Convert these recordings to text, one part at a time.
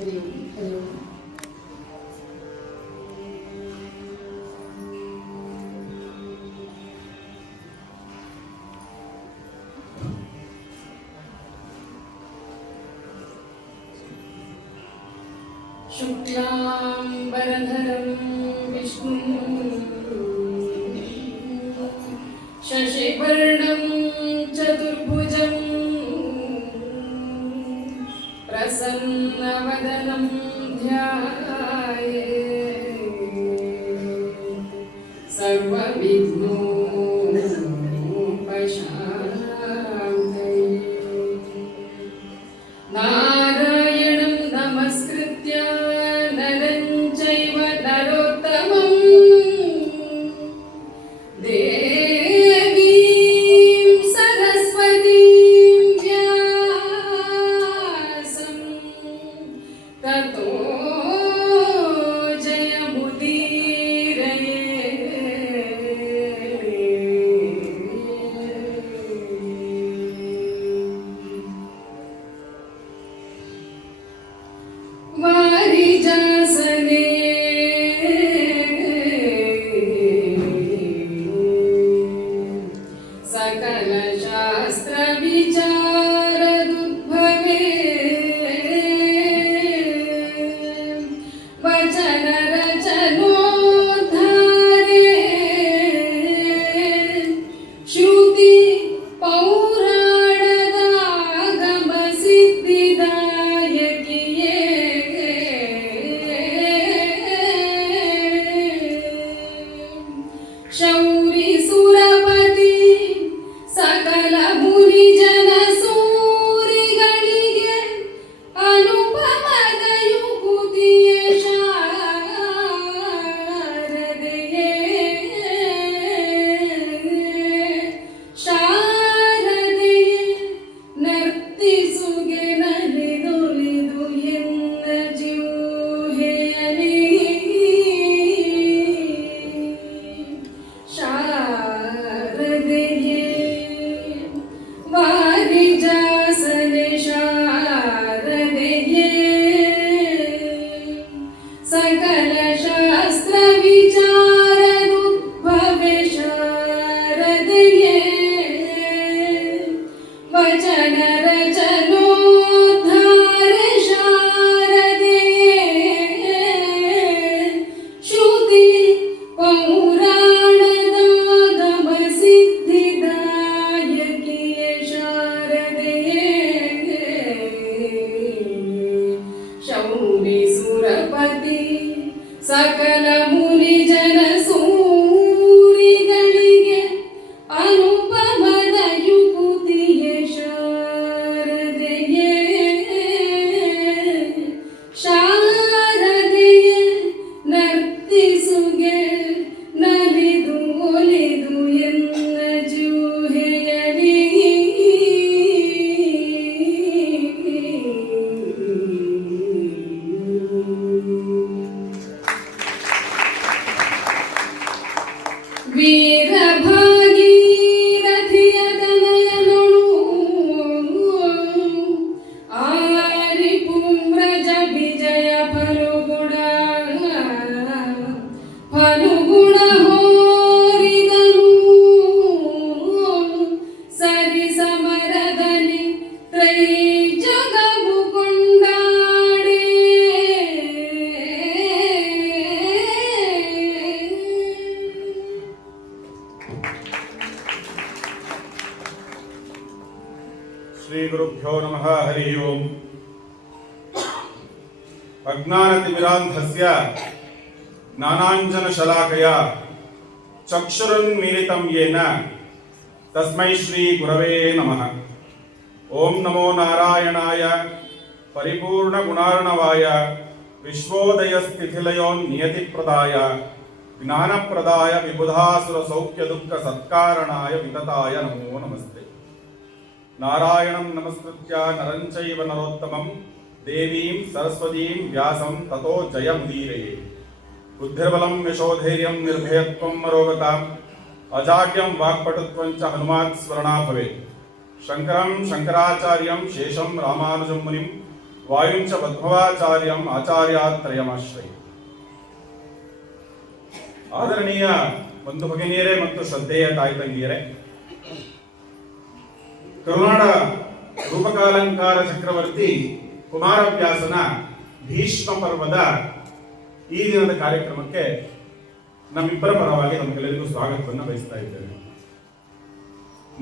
हरि ओम हरि ओम। शुक्लांबरधरं विष्णुं शशिवर्णं चतुर्भुजं प्रसन्नवदनं ध्यायेत् सर्वविघ्नोपशान्तये। नारायणं नमस्कृत्य नरं चैव नरोत्तमं देवीं सरस्वतीं व्यासं ततो वारिजासने सकलशास्त्रविचारदुद्भवे वचनरचनोद्धारे श्रुति पौराणदागमसिद्धिदायकिये शौरि सुरपति सकल मुनिजन सूरिಗಳಿಗೆ ಅನುಪಮದ ಯುಗುತಿಯೇ ಶಾರದೆಯೇ ಶಾರದೆಯೇ ನರ್ತಿಸುಗೆ ನಲಿದೊಲಿದು ಎನ್ನ ಜಿಹ್ವೆಯಲಿ ಶಾರದೆಯೇ ವಾರಿಜಾಸನೆ ಶಾರದೆಯೇ सकल शास्त्र विचारदुद्भवे शारदೆಯೇ वचन रचनोद्धारे शारदೆಯೇ श्रुति पौराणदागमसिद्धिदायकिये शारदೆಯೇ शौरि सुरपति सकल मुनिजन सूरिಗಳಿಗೆ ಅನುಪಮದ ಯುಗುತಿಯೇ ಶಾರದೆಯೇ ಶಾರದೆಯೇ ನರ್ತಿಸುಗೆ ನಲಿದು ಒಲಿದು ಎನ್ನ ಜುಹೆಯಲಿ ವೀರಭಾಗೀರಥಿಯ ತನಯನೊಳು ಆರಿಪುಂಬ್ರಜ ವಿಜಯ ಫಲುಗುಣ ಹೋರಿದನು ಸರಿ ಸಮರದಲ್ಲಿ ತ್ರೈ ಜಗವು ಕೊಂಡಾಡೆ ಶ್ರೀ ಗುರುಭ್ಯೋ ನಮಃ ಹರಿ ಓಂ. ಅಜ್ಞಾನತಿಮಿರಾಂಧಸ್ಯ ಜ್ಞಾನಾಂಜನಶಲಾಕಯ ಚಕ್ಷುರುನ್ಮೀಲಿತಂ ಯೇನ ತಸ್ಮೈ ಶ್ರೀ ಗುರವೇ ನಮಃ. ಓಂ ನಮೋ ನಾರಾಯಣಾಯ ಪರಿಪೂರ್ಣಗುಣಾರ್ಣವಾಯ ವಿಶ್ವೋದಯಸ್ಥಿತಿಲಯೋನ್ನಿಯತಿಪ್ರದಾಯ ಜ್ಞಾನಪ್ರದಾಯ ವಿಬುಧಾಸುರಸೌಖ್ಯದುಃಖ ಸತ್ಕಾರಣಾಯ ವಿತತಾಯ ನಮೋ ನಮಸ್ತೆ. ನಾರಾಯಣಂ ನಮಸ್ಕೃತ್ಯ ನರಂ ಚೈವ ನರೋತ್ತಮಂ ದೇವೀಂ ಸರಸ್ವತೀಂ ವ್ಯಾಸಂ ತತೋ ಜಯಮುದೀರಯೇ. ಬುದ್ಧಿರ್ಬಲಂ ಯಶೋಧೈರ್ಯಂ ನಿರ್ಭಯತ್ವಂ ಮರೋಗತಾಂ ಅಜಾಡ್ಯಂ ವಾಕ್ಪಟುತ್ವಂ ಚ ಹನುಮಾತ್ ಸ್ಮರಣಾ ಭವೇತ್. ಶಂಕರಂ ಶಂಕರಾಚಾರ್ಯಂ ಶೇಷಂ ರಾಮಾನುಜಂ ಮುನಿಂ ವಾಯುಂಚ ಮಧ್ವಾಚಾರ್ಯಂ ಆಚಾರ್ಯಾತ್ರಯಮಾಶ್ರಯ. ಆದರಣೀಯ ಬಂಧು ಭಗಿನಿಯರೇ ಮತ್ತು ಶ್ರದ್ಧೆಯ ತಾಯಿ ತಂಗಿಯರೇ, ಕರುನಾಡ ರೂಪಕಾಲಂಕಾರ ಚಕ್ರವರ್ತಿ ಕುಮಾರವ್ಯಾಸನ ಭೀಷ್ಮ ಪರ್ವದ ಈ ದಿನದ ಕಾರ್ಯಕ್ರಮಕ್ಕೆ ನಮ್ಮಿಬ್ಬರ ಪರವಾಗಿ ನಮಗೆಲ್ಲರಿಗೂ ಸ್ವಾಗತವನ್ನು ಬಯಸ್ತಾ ಇದ್ದೇವೆ.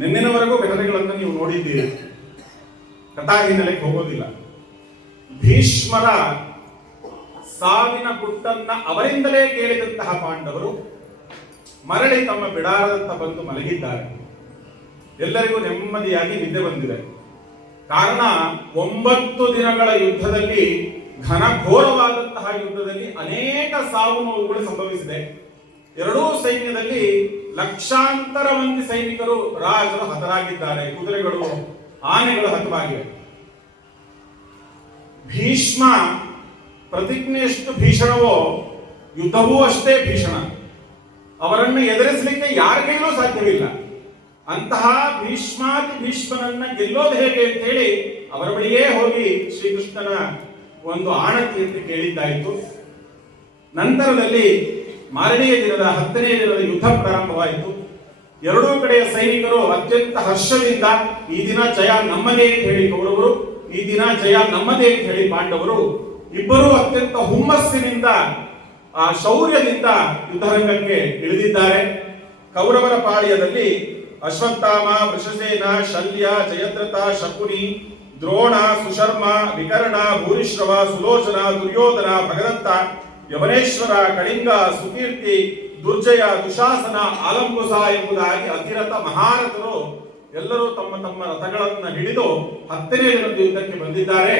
ನಿನ್ನಿನವರೆಗೂ ಘಟನೆಗಳನ್ನು ನೀವು ನೋಡಿದ್ದೀರಿ, ಕಥಾ ಹಿನ್ನೆಲೆಗೆ ಹೋಗೋದಿಲ್ಲ. ಭೀಷ್ಮರ ಸಾವಿನ ಗುಟ್ಟನ್ನ ಅವರಿಂದಲೇ ಕೇಳಿದಂತಹ ಪಾಂಡವರು ಮರಳಿ ತಮ್ಮ ಬಿಡಾರದತ್ತ ಬಂದು ಮಲಗಿದ್ದಾರೆ. ಎಲ್ಲರಿಗೂ ನೆಮ್ಮದಿಯಾಗಿ ನಿದ್ದೆ ಬಂದಿದೆ. ಕಾರಣ 9 ದಿನಗಳ ಯುದ್ಧದಲ್ಲಿ, ಘನಘೋರವಾದಂತಹ ಯುದ್ಧದಲ್ಲಿ ಅನೇಕ ಸಾವು ನೋವುಗಳು ಸಂಭವಿಸಿದೆ. ಎರಡೂ ಸೈನ್ಯದಲ್ಲಿ ಲಕ್ಷಾಂತರ ಮಂದಿ ಸೈನಿಕರು, ರಾಜರು ಹತರಾಗಿದ್ದಾರೆ. ಕುದುರೆಗಳು, ಆನೆಗಳು ಹತವಾಗಿವೆ. ಭೀಷ್ಮ ಪ್ರತಿಜ್ಞೆ ಎಷ್ಟು ಭೀಷಣವೋ ಯುದ್ಧವೂ ಅಷ್ಟೇ ಭೀಷಣ. ಅವರನ್ನು ಎದುರಿಸಲಿಕ್ಕೆ ಯಾರ ಕೈಲೂ ಸಾಧ್ಯವಿಲ್ಲ. ಅಂತಹ ಭೀಷ್ಮಾತಿ ಭೀಷ್ಮನನ್ನ ಗೆಲ್ಲೋದು ಹೇಗೆ ಅಂತ ಹೇಳಿ ಅವರ ಬಳಿಯೇ ಹೋಗಿ ಶ್ರೀಕೃಷ್ಣನ ಒಂದು ಆಣತಿಯನ್ನು ಕೇಳಿದ್ದಾಯಿತು. ನಂತರದಲ್ಲಿ ಮಾರನೆಯ ದಿನದ 10ನೇ ದಿನದ ಯುದ್ಧ ಪ್ರಾರಂಭವಾಯಿತು. ಎರಡೂ ಕಡೆಯ ಸೈನಿಕರು ಅತ್ಯಂತ ಹರ್ಷದಿಂದ ಈ ದಿನ ಜಯ ನಮ್ಮದೇ ಅಂತ ಹೇಳಿ ಕೌರವರು, ಈ ದಿನ ಜಯ ನಮ್ಮದೇ ಅಂತ ಹೇಳಿ ಪಾಂಡವರು ಇಬ್ಬರೂ ಅತ್ಯಂತ ಹುಮ್ಮಸ್ಸಿನಿಂದ, ಆ ಶೌರ್ಯದಿಂದ ಯುದ್ಧರಂಗಕ್ಕೆ ಇಳಿದಿದ್ದಾರೆ. ಕೌರವರ ಪಾಳ್ಯದಲ್ಲಿ ಅಶ್ವತ್ಥಾಮ, ವೃಷಸೇನ, ಶಲ್ಯ, ಜಯದ್ರಥ, ಶಕುನಿ, ದ್ರೋಣ, ಸುಶರ್ಮ, ವಿಕರ್ಣ, ಭೂರಿಶ್ರವ, ಸುಲೋಚನ, ದುರ್ಯೋಧನ, ಭಗದತ್ತ, ಯವನೇಶ್ವರ, ಕಳಿಂಗ, ಸುಕೀರ್ತಿ, ದುರ್ಜಯ, ದುಶಾಸನ, ಆಲಂಬುಸ ಎಂಬುದಾಗಿ ಅತಿರಥ ಮಹಾರಥರು ಎಲ್ಲರೂ ತಮ್ಮ ತಮ್ಮ ರಥಗಳನ್ನು ಹಿಡಿದು 10ನೇ ದಿನದ ಯುದ್ಧಕ್ಕೆ ಬಂದಿದ್ದಾರೆ.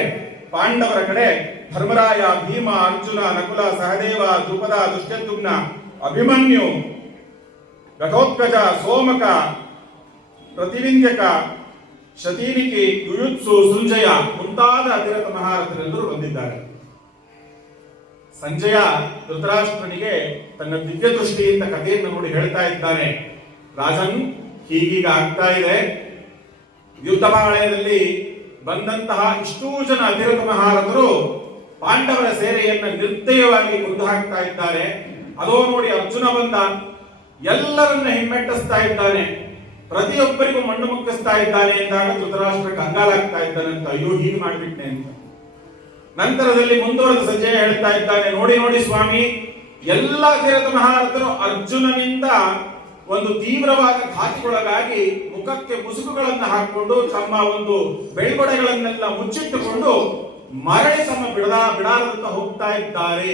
ಪಾಂಡವರ ಕಡೆ ಧರ್ಮರಾಯ, ಭೀಮ, ಅರ್ಜುನ, ನಕುಲ, ಸಹದೇವ, ದ್ರುಪದ, ದುಷ್ಯದ್ಯುಮ್ನ, ಅಭಿಮನ್ಯು, ಘಟೋತ್ಕಚ, ಸೋಮಕ, ಪ್ರತಿವಿಂಧ್ಯಕ, ಶತೀನಿಕಿ, ಯುಯುತ್ಸು, ಸಂಜಯ ಮುಂತಾದ ಅತಿರಥ ಮಹಾರಥರೆಲ್ಲರೂ ಬಂದಿದ್ದಾರೆ. ಸಂಜಯ ಧೃತರಾಷ್ಟ್ರನಿಗೆ ತನ್ನ ದಿವ್ಯ ದೃಷ್ಟಿಯಿಂದ ಕಥೆಯನ್ನು ನೋಡಿ ಹೇಳ್ತಾ ಇದ್ದಾನೆ, ರಾಜನ್, ಹೀಗೀಗ ಆಗ್ತಾ ಇದೆ. ಯುದ್ಧಪಾಳಯದಲ್ಲಿ ಬಂದಂತಹ ಇಷ್ಟೂ ಜನ ಅತಿರಥ ಮಹಾರಥರು ಪಾಂಡವರ ಸೇನೆಯನ್ನ ನಿರ್ದಯವಾಗಿ ಕೊಂದು ಹಾಕ್ತಾ ಇದ್ದಾರೆ. ಅದೋ ನೋಡಿ ಅರ್ಜುನ ಬಂದ, ಎಲ್ಲರನ್ನ ಹಿಮ್ಮೆಟ್ಟಿಸ್ತಾ ಇದ್ದಾನೆ, ಪ್ರತಿಯೊಬ್ಬರಿಗೂ ಮಣ್ಣು ಮುಕ್ಕಿಸ್ತಾ ಇದ್ದಾನೆ ಎಂದಾಗ ಧೃತರಾಷ್ಟ್ರ ಕಂಗಾಲಾಗ್ತಾ ಇದ್ದಾನೆ ಅಂತ, ಅಯ್ಯೋ ಹೀಗೆ ಮಾಡ್ಬಿಟ್ನೆ ಅಂತ. ನಂತರದಲ್ಲಿ ಮುಂದುವರೆದ ಸಂಜಯ ಹೇಳ್ತಾ ಇದ್ದಾನೆ, ನೋಡಿ ನೋಡಿ ಸ್ವಾಮಿ, ಎಲ್ಲ ಅತಿರಥ ಮಹಾರಥರು ಅರ್ಜುನನಿಂದ ಒಂದು ತೀವ್ರವಾದ ಘಾತಿಗೊಳಗಾಗಿ ಮುಖಕ್ಕೆ ಮುಸುಕುಗಳನ್ನು ಹಾಕಿಕೊಂಡು ತಮ್ಮ ಒಂದು ಬೆಳ್ಗೊಡೆಗಳನ್ನೆಲ್ಲ ಮುಚ್ಚಿಟ್ಟುಕೊಂಡು ಮರಳಿ ತಮ್ಮ ಬಿಡಾರದತ್ತ ಹೋಗ್ತಾ ಇದ್ದಾರೆ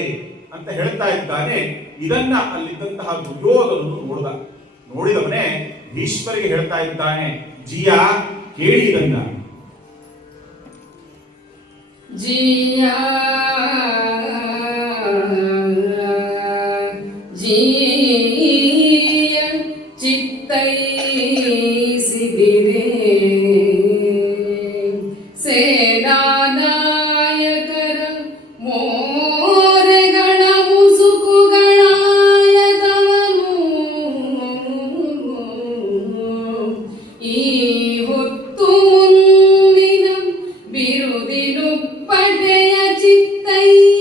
ಅಂತ ಹೇಳ್ತಾ ಇದ್ದಾನೆ. ಇದನ್ನ ಅಲ್ಲಿದ್ದಂತಹ ದುರ್ಯೋಧನನು ನೋಡಿದವನೇ ಭೀಷ್ಮರಿಗೆ ಹೇಳ್ತಾ ಇದ್ದಾನೆ, ಜಿಯ ಕೇಳಿ ಇದನ್ನ. ಜಿಯ ಚಿತ್ತೈಸಿದಿರೆ ಸೇನಾನಾಯಕರ ಮೋರೆಗಳ ಮುಸುಕುಗಳಾಯದವನು ಈ ಹೊತ್ತು ಮುಂದಿನ ಬಿರುದಿನು ಪಡೆಯ ಚಿತ್ತೈಸಿದಿರೆ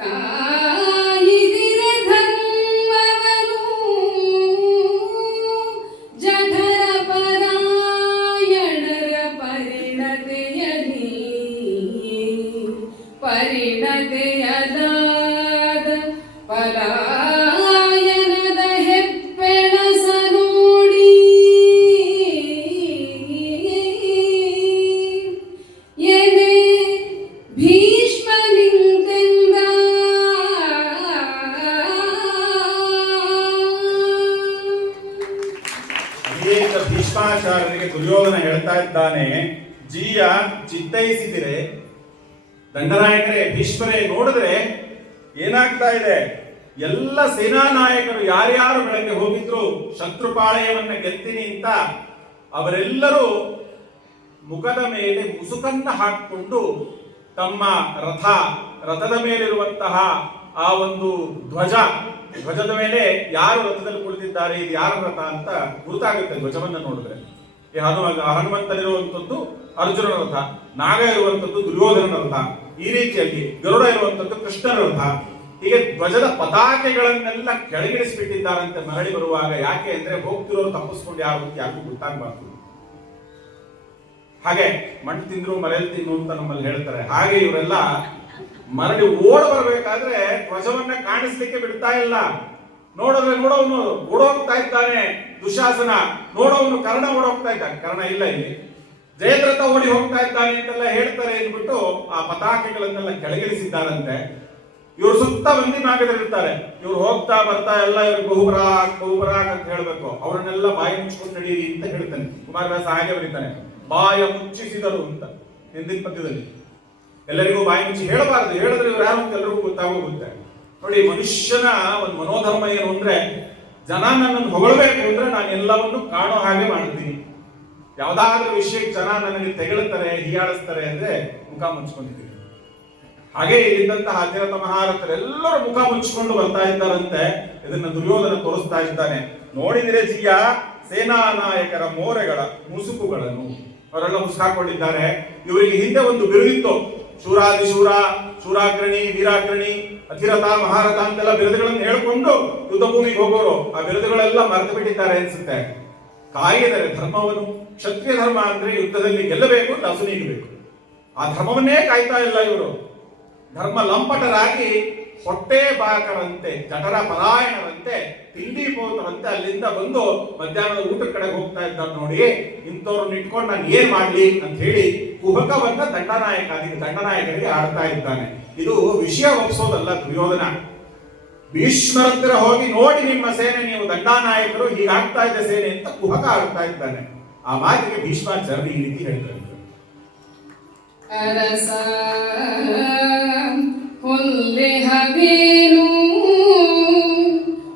ಕಾಯಿದಿರೆ ಧರ್ಮವನು ಜಠರ ಪರಾಯಣರ ಪರಿಣತೆಯದಾದ ಪಲಾಯನದ ಹೆಪ್ಪೆಳಸ ನೋಡಿ ಎನೆ ಭೀಷ್ಮ ನಿಂತೆಂದ. ಅನೇಕ ಭೀಷ್ಮಾಚಾರ್ಯರಿಗೆ ದುರ್ಯೋಧನ ಹೇಳ್ತಾ ಇದ್ದಾನೆ, ಜಿಯ ಚಿತ್ತೈಸಿದಿರೆ, ದಂಡನಾಯಕರೇ, ಭೀಷ್ಮರೇ, ನೋಡಿದ್ರೆ ಏನಾಗ್ತಾ ಇದೆ, ಎಲ್ಲ ಸೇನಾ ನಾಯಕರು ಯಾರ್ಯಾರು ಬೆಳಗ್ಗೆ ಹೋಗಿದ್ರು ಶತ್ರುಪಾಳಯವನ್ನ ಗೆಲ್ತೀನಿ ಅಂತ ಅವರೆಲ್ಲರೂ ಮುಖದ ಮೇಲೆ ಮುಸುಕನ್ನ ಹಾಕಿಕೊಂಡು ತಮ್ಮ ರಥದ ಮೇಲಿರುವಂತಹ ಆ ಒಂದು ಧ್ವಜದ ಮೇಲೆ ಯಾರು ರಥದಲ್ಲಿ ಕುಳಿತಿದ್ದಾರೆ, ಇದು ಯಾರ ರಥ ಅಂತ ಗುರುತಾಗುತ್ತೆ ಧ್ವಜವನ್ನು ನೋಡಿದ್ರೆ. ಈ ಹನುಮಂತನಿರುವಂಥದ್ದು ಅರ್ಜುನನ ರಥ, ನಾಗ ಇರುವಂಥದ್ದು ದುರ್ಯೋಧನನ ರಥ, ಈ ರೀತಿಯಾಗಿ ಗರುಡ ಇರುವಂಥದ್ದು ಕೃಷ್ಣನ ರಥ. ಹೀಗೆ ಧ್ವಜದ ಪತಾಕೆಗಳನ್ನೆಲ್ಲ ಕೆಳಗಿಳಿಸಿಬಿಟ್ಟಿದ್ದಾರಂತೆ ಮರಳಿ ಬರುವಾಗ. ಯಾಕೆ ಅಂದ್ರೆ ಹೋಗ್ತಿರೋರು ತಪ್ಪಿಸ್ಕೊಂಡು ಯಾರು ಅಂತ ಯಾರಿಗೂ ಗೊತ್ತಾಗಬಾರ್ದು. ಹಾಗೆ ಮಣ್ಣು ತಿಂದ್ರು ಮರೆಯಲ್ಲಿ ತಿನ್ನು ಅಂತ ನಮ್ಮಲ್ಲಿ ಹೇಳ್ತಾರೆ. ಹಾಗೆ ಇವರೆಲ್ಲ ಮರಳಿ ಓಡ ಬರಬೇಕಾದ್ರೆ ಧ್ವಜವನ್ನ ಕಾಣಿಸ್ಲಿಕ್ಕೆ ಬಿಡ್ತಾ ಇಲ್ಲ. ನೋಡಿದ್ರೆ ನೋಡೋನು ಓಡೋಗ್ತಾ ಇದ್ದಾನೆ ದುಶಾಸನ, ನೋಡೋನು ಕರ್ಣ ಓಡೋಗ್ತಾ ಇದ್ದಾನೆ, ಕರ್ಣ ಇಲ್ಲ ಇಲ್ಲಿ, ಜಯದ್ರಥ ಓಡಿ ಹೋಗ್ತಾ ಇದ್ದಾನೆ ಅಂತೆಲ್ಲ ಹೇಳ್ತಾರೆ ಅಂದ್ಬಿಟ್ಟು ಆ ಪತಾಕೆಗಳನ್ನೆಲ್ಲ ಕೆಳಗಿಳಿಸಿದ್ದಾರಂತೆ. ಇವರು ಸುತ್ತ ಬಂದಿ ಮಾರ್ಗದಲ್ಲಿರ್ತಾರೆ. ಇವ್ರು ಹೋಗ್ತಾ ಬರ್ತಾ ಎಲ್ಲ ಇವ್ರಿಗೆ ಬಹುಬರಾಕ್ ಅಂತ ಹೇಳ್ಬೇಕು. ಅವರನ್ನೆಲ್ಲ ಬಾಯಿ ಮುಚ್ಕೊಂಡು ನಡೀರಿ ಅಂತ ಹೇಳ್ತಾನೆ. ಕುಮಾರವ್ಯಾಸ ಹಾಗೆ ಬರೀತಾನೆ, ಬಾಯ ಮುಚ್ಚಿಸಿದರು ಅಂತ ಹಿಂದಿನ ಪದ್ಯದಲ್ಲಿ. ಎಲ್ಲರಿಗೂ ಬಾಯಿ ಮುಚ್ಚಿ ಹೇಳಬಾರದು, ಹೇಳಿದ್ರೆ ಇವ್ರು ಯಾರು ಅಂತ ಎಲ್ಲರಿಗೂ ಗೊತ್ತಾಗೋಗುತ್ತೆ. ನೋಡಿ, ಮನುಷ್ಯನ ಒಂದು ಮನೋಧರ್ಮ ಏನು ಅಂದ್ರೆ, ಜನ ನನ್ನನ್ನು ಹೊಗಳಬೇಕು ಅಂದ್ರೆ ನಾನು ಎಲ್ಲವನ್ನು ಕಾಣೋ ಹಾಗೆ ಮಾಡ್ತೀನಿ. ಯಾವ್ದಾದ್ರೂ ವಿಷಯಕ್ಕೆ ಜನ ನನಗೆ ತೆಗಳುತ್ತಾರೆ, ಹೀಯಾಳಿಸ್ತಾರೆ ಅಂದ್ರೆ ಮುಖ ಮುಚ್ಕೊಂಡಿದ್ದೀನಿ. ಹಾಗೆ ಇಲ್ಲಿದ್ದಂತಹ ಅತಿರಥ ಮಹಾರಥರೆಲ್ಲರೂ ಮುಖ ಮುಚ್ಚಿಕೊಂಡು ಬರ್ತಾ ಇದ್ದಾರಂತೆ. ಇದನ್ನ ದುರ್ಯೋಧನ ತೋರಿಸ್ತಾ ಇದ್ದಾನೆ. ನೋಡಿದಿರೆ ಜಿಯ ಸೇನಾ ನಾಯಕರ ಮೋರೆಗಳ ಮುಸುಕುಗಳನ್ನು ಅವರೆಲ್ಲ ಮುಸುಕಾಕೊಂಡಿದ್ದಾರೆ. ಇವರಿಗೆ ಹಿಂದೆ ಒಂದು ಬಿರುದಿತ್ತು, ಶೂರಾದಿಶೂರ, ಶೂರಾಗ್ರಣಿ, ವೀರಾಗ್ರಣಿ, ಅತಿರಥ, ಮಹಾರಥ ಅಂತೆಲ್ಲ ಬಿರುದುಗಳನ್ನು ಹೇಳ್ಕೊಂಡು ಯುದ್ಧ ಭೂಮಿಗೆ ಹೋಗೋರು. ಆ ಬಿರುದುಗಳೆಲ್ಲ ಮರೆತು ಬಿಟ್ಟಿದ್ದಾರೆ ಅನ್ಸುತ್ತೆ. ಕಾಯಿದರೆ ಧರ್ಮವನ್ನು, ಕ್ಷತ್ರಿಯ ಧರ್ಮ ಅಂದ್ರೆ ಯುದ್ಧದಲ್ಲಿ ಗೆಲ್ಲಬೇಕು, ಅಸುನೀಗಬೇಕು. ಆ ಧರ್ಮವನ್ನೇ ಕಾಯ್ತಾ ಇಲ್ಲ ಇವರು. ಧರ್ಮ ಲಂಪಟರಾಗಿ ಹೊಟ್ಟೆ ಬಾಕರಂತೆ, ಜಠರ ಪರಾಯಣರಂತೆ, ತಿಂಡಿ ಪೋತರಂತೆ ಅಲ್ಲಿಂದ ಬಂದು ಮಧ್ಯಾಹ್ನದ ಊಟದ ಕಡೆಗೆ ಹೋಗ್ತಾ ಇದ್ದಾರೆ. ನೋಡಿ, ಇಂಥವ್ರನ್ನ ಇಟ್ಕೊಂಡು ನಾನು ಏನ್ ಮಾಡ್ಲಿ ಅಂತ ಹೇಳಿ ಕುಹಕವನ್ನ ದಂಡನಾಯಕರಿಗೆ ಆಡ್ತಾ ಇದ್ದಾನೆ. ಇದು ವಿಷಯ ಒಪ್ಸೋದಲ್ಲ ದುರ್ಯೋಧನ. ಭೀಷ್ಮರ ಹೋಗಿ ನೋಡಿ ನಿಮ್ಮ ಸೇನೆ, ನೀವು ದಂಡನಾಯಕರು ಹೀಗಾಗ್ತಾ ಇದೆ ಸೇನೆ ಅಂತ ಕುಹಕ ಆಡ್ತಾ ಇದ್ದಾನೆ. ಆ ಮಾತಿಗೆ ಭೀಷ್ಮಾಚಾರ್ಯ ಈ ರೀತಿ ಹೇಳ್ತಾರೆ, ಅರಸ ಹೊಲ್ಲೆಹವೇನು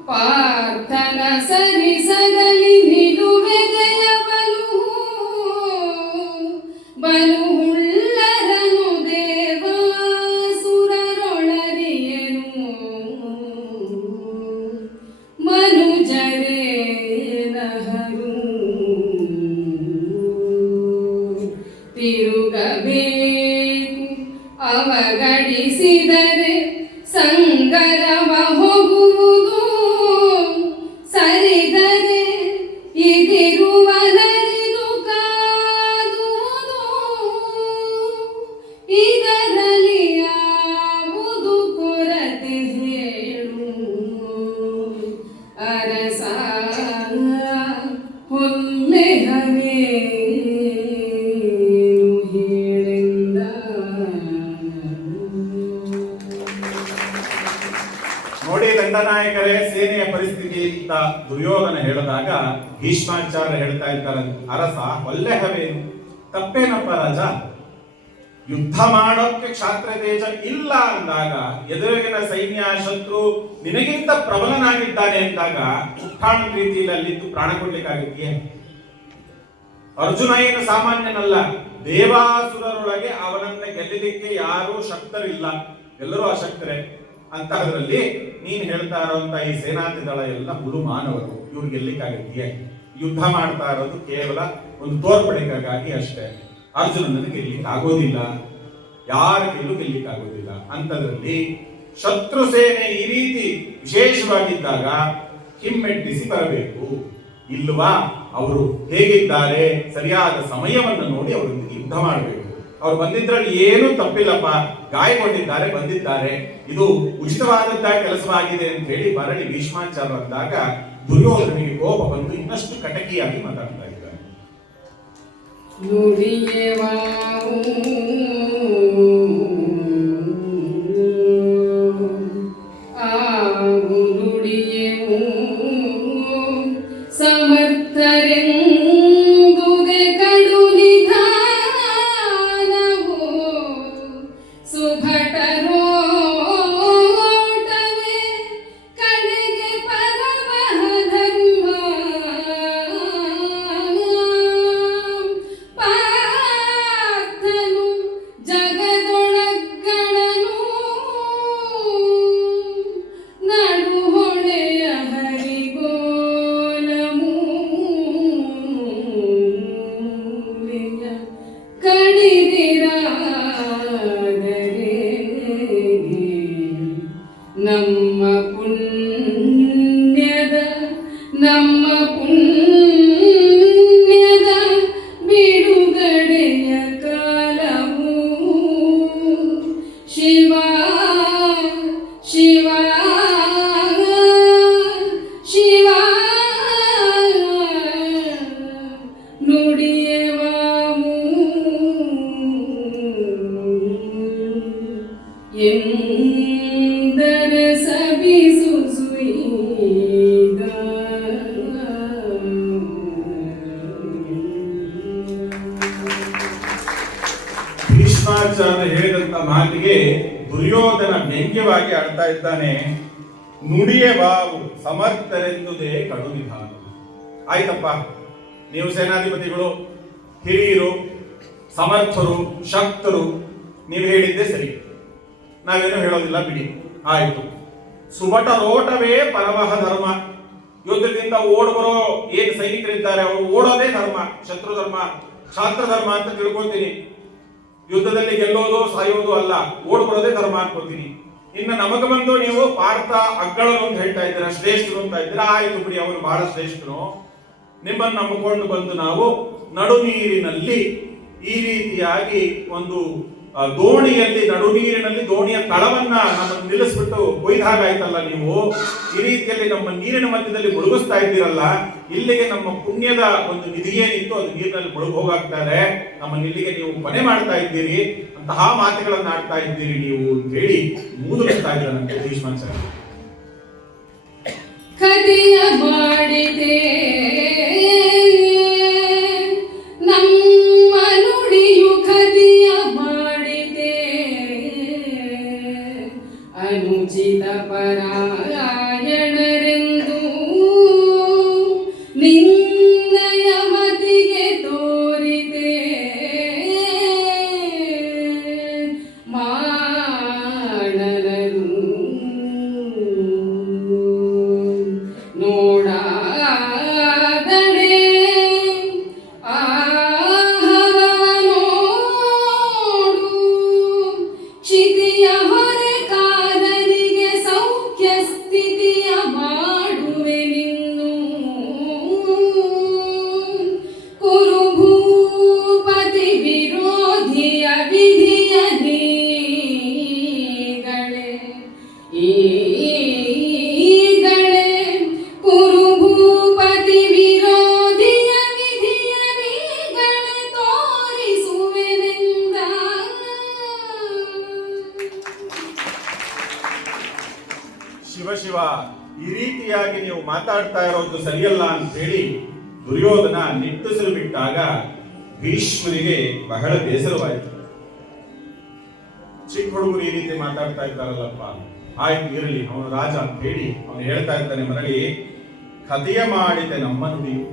ಪಾರ್ಥನ ಸರಿಸದಲ್ಲಿ ನಿಲುವೆದೆಯಬಲು ಬಲು ಹುಳ್ಳರನು ದೇವಾಸುರರೊಳರಿಯನು ಮನುಜರೇ ನಹರು ತಿರುಗಬೇಕು ಅವಗಡಿಸಿದರೆ ಸಂಗರವ ಹೋಗುವುದು ಸರಿದರೆ ಇದಿರುವನರಿದು ಕಾದುವುದು ಇದರಲ್ಲಿ ಯಾವುದು ಕೊರತೆ ಹೇಳು ಅರಸ ಹೊಲ್ಲೆಹವೇ ನೋಡಿ ದಂಡನಾಯಕರೇ, ಸೇನೆಯ ಪರಿಸ್ಥಿತಿ ಅಂತ ದುರ್ಯೋಧನ ಹೇಳಿದಾಗ ಭೀಷ್ಮಾಚಾರ್ಯ ಹೇಳ್ತಾ ಇದ್ದಾರೆ, ಅರಸ ಹೊಲ್ಲೆಹವೇನು, ತಪ್ಪೇನಪ್ಪ ರಾಜ, ಯುದ್ಧ ಮಾಡೋಕ್ಕೆ ಕ್ಷಾತ್ರ ತೇಜ ಇಲ್ಲ ಅಂದಾಗ, ಎದುರಿಗಿನ ಸೈನ್ಯ ಶತ್ರು ನಿನಗಿಂತ ಪ್ರಬಲನಾಗಿದ್ದಾನೆ ಅಂದಾಗ ಉತ್ಥಾನ ರೀತಿಯಲ್ಲಿ ಅಲ್ಲಿದ್ದು ಪ್ರಾಣ ಕೊಡ್ಲಿಕ್ಕಾಗಿದೆಯೇ? ಅರ್ಜುನ ಏನು ಸಾಮಾನ್ಯನಲ್ಲ, ದೇವಾಸುರರೊಳಗೆ ಅವನನ್ನ ಗೆಲ್ಲಲಿಕ್ಕೆ ಯಾರೂ ಶಕ್ತರಿಲ್ಲ, ಎಲ್ಲರೂ ಅಶಕ್ತರೇ. ಅಂತಹದ್ರಲ್ಲಿ ನೀನ್ ಹೇಳ್ತಾ ಇರುವಂತ ಈ ಸೇನಾತಿ ದಳ ಎಲ್ಲ ಹುಲು ಮಾನವರು, ಇವ್ರು ಗೆಲ್ಲಿಕ್ಕಾಗಿದೆಯೇ? ಯುದ್ಧ ಮಾಡ್ತಾ ಇರೋದು ಕೇವಲ ಒಂದು ತೋರ್ಪಡಿಕೆಗಾಗಿ ಅಷ್ಟೇ. ಅರ್ಜುನನಿಗೆ ಗೆಲ್ಲಿಕ್ಕೆ ಆಗೋದಿಲ್ಲ, ಯಾರ ಕೈಲೂ ಗೆಲ್ಲಿಕ್ಕೆ ಆಗೋದಿಲ್ಲ. ಅಂತದ್ರಲ್ಲಿ ಶತ್ರು ಸೇನೆ ಈ ರೀತಿ ವಿಶೇಷವಾಗಿದ್ದಾಗ ಹಿಮ್ಮೆಟ್ಟಿಸಿ ಬರಬೇಕು. ಇಲ್ವಾ, ಅವರು ಹೇಗಿದ್ದಾರೆ ಸರಿಯಾದ ಸಮಯವನ್ನು ನೋಡಿ ಅವರೊಂದಿಗೆ ಯುದ್ಧ ಮಾಡಬೇಕು. ಅವ್ರು ಬಂದಿದ್ರಲ್ಲಿ ಏನೂ ತಪ್ಪಿಲ್ಲಪ್ಪ, ಗಾಯಗೊಂಡಿದ್ದಾರೆ, ಬಂದಿದ್ದಾರೆ, ಇದು ಉಚಿತವಾದಂತಹ ಕೆಲಸವಾಗಿದೆ ಅಂತ ಹೇಳಿ ಮರಳಿ ಭೀಷ್ಮಾಚಾರ್ಯ ಅಂದಾಗ ದುರ್ಯೋಧನಿಗೆ ಕೋಪ ಬಂದು ಇನ್ನಷ್ಟು ಕಟಕಿಯಾಗಿ ಮಾತಾಡ್ತಾ ಇದ್ದಾರೆ. ಸಮರ್ಥರೆಂದುಗೆ ಕಡು ನಿಧಾನವು ಸುಭಟರೋಟವೇ ಕಡೆಗೆ ಪರಮಃ ಧರ್ಮ ಪಾರ್ಥನು ಭೀಷ್ಮಾಚಾರ್ಯ ಹೇಳಿದಂತ ಮಾತಿಗೆ ದುರ್ಯೋಧನ ವ್ಯಂಗ್ಯವಾಗಿ ಆಡ್ತಾ ಇದ್ದಾನೆ. ನುಡಿಯ ಬಾವು ಸಮರ್ಥರೆಂದುದೇ ಕಡು ವಿಧಾನ. ಆಯ್ತಪ್ಪ, ನೀವು ಸೇನಾಧಿಪತಿಗಳು, ಹಿರಿಯರು, ಸಮರ್ಥರು, ಶಕ್ತರು, ನೀವು ಹೇಳಿದ್ದೆ ಸರಿ, ನಾವೇನು ಹೇಳೋದಿಲ್ಲ ಬಿಡಿ. ಆಯ್ತು, ಸುಬಟರೋಟವೇ ಪರಮಃ ಧರ್ಮ. ಯುದ್ಧದಿಂದ ಓಡುವರೋ ಏನು ಸೈನಿಕರಿದ್ದಾರೆ ಅವರು ಓಡೋದೇ ಧರ್ಮ, ಶತ್ರು ಧರ್ಮ, ಛಾತ್ರ ಧರ್ಮ ಅಂತ ತಿಳ್ಕೊತೀನಿ. ಯುದ್ಧದಲ್ಲಿ ಗೆಲ್ಲೋದು ಸಾಯೋದು ಅಲ್ಲ, ಓಡ್ಬರೋದೇ ಧರ್ಮ ಅನ್ಕೋತೀನಿ. ಇನ್ನು ನಮಗ ಬಂದು ನೀವು ಪಾರ್ಥ ಅಗ್ಗಳರು ಅಂತ ಹೇಳ್ತಾ ಇದ್ದೀರಾ, ಶ್ರೇಷ್ಠರು ಅಂತ ಇದ್ದೀರಾ. ಆಯ್ತು ಬಿಡಿ, ಅವರು ಬಹಳ ಶ್ರೇಷ್ಠರು. ನಿಮ್ಮನ್ನು ನಂಬಿಕೊಂಡು ಬಂದು ನಾವು ನಡು ನೀರಿನಲ್ಲಿ ಈ ರೀತಿಯಾಗಿ ಒಂದು ದೋಣಿಯಲ್ಲಿ, ನಡು ನೀರಿನಲ್ಲಿ ದೋಣಿಯ ತಳವನ್ನ ನಮ್ಮನ್ನು ನಿಲ್ಲಿಸ್ಬಿಟ್ಟು ಕೊಯ್ದಾಗಾಯ್ತಲ್ಲ ನೀವು. ಈ ರೀತಿಯಲ್ಲಿ ನಮ್ಮ ನೀರಿನ ಮಧ್ಯದಲ್ಲಿ ಮುಳುಗಿಸ್ತಾ ಇದ್ದೀರಲ್ಲ, ಇಲ್ಲಿಗೆ ನಮ್ಮ ಪುಣ್ಯದ ಒಂದು ನಿಧಿ ಏನಿತ್ತು ಅದು ನೀರಿನಲ್ಲಿ ಮುಳುಗು ಹೋಗಾಗ್ತಾರೆ. ನಮ್ಮನ್ನು ಇಲ್ಲಿಗೆ ನೀವು ಕೊನೆ ಮಾಡ್ತಾ ಇದ್ದೀರಿ, ಅಂತಹ ಮಾತುಗಳನ್ನ ಆಡ್ತಾ ಇದ್ದೀರಿ ನೀವು ಅಂತ ಹೇಳಿ ಮೂದುತ್ತಾ ಇದ್ದಾನಂತೆ ಭೀಷ್ಮಾಚಾರ್ಯ. ಕದಿಯ ಮಾಡಿದೆ ಅನುಚಿತ ಪರಾಯಣರೆಂದು ನಿನ್ನಯ ಮತಿಗೆ ತೋರಿದೆ ಮಾಡಲರು ನೋಡಾದಡೆ ಆಹವನೋಡು ಕ್ಷಿತಿಯ ಶಿವ, ಈ ರೀತಿಯಾಗಿ ನೀವು ಮಾತಾಡ್ತಾ ಇರೋದು ಸರಿಯಲ್ಲ ಅಂತ ಹೇಳಿ ದುರ್ಯೋಧನ ನಿಟ್ಟುಸಿರು ಬಿಟ್ಟಾಗ ಭೀಷ್ಮರಿಗೆ ಬಹಳ ಬೇಸರವಾಯಿತು. ಚಿಕ್ಕ ಹುಡುಗರು ಈ ರೀತಿ ಮಾತಾಡ್ತಾ ಇದ್ದಾರಲ್ಲಪ್ಪ, ಆಯ್ತು ಇರಲಿ, ಅವನು ರಾಜ ಅಂತ ಹೇಳಿ ಅವನು ಹೇಳ್ತಾ ಇದ್ದಾನೆ ಮರಳಿ, ಕಥೆಯ ಮಾಡಿದೆ ನಮ್ಮ ನುಡಿಯು,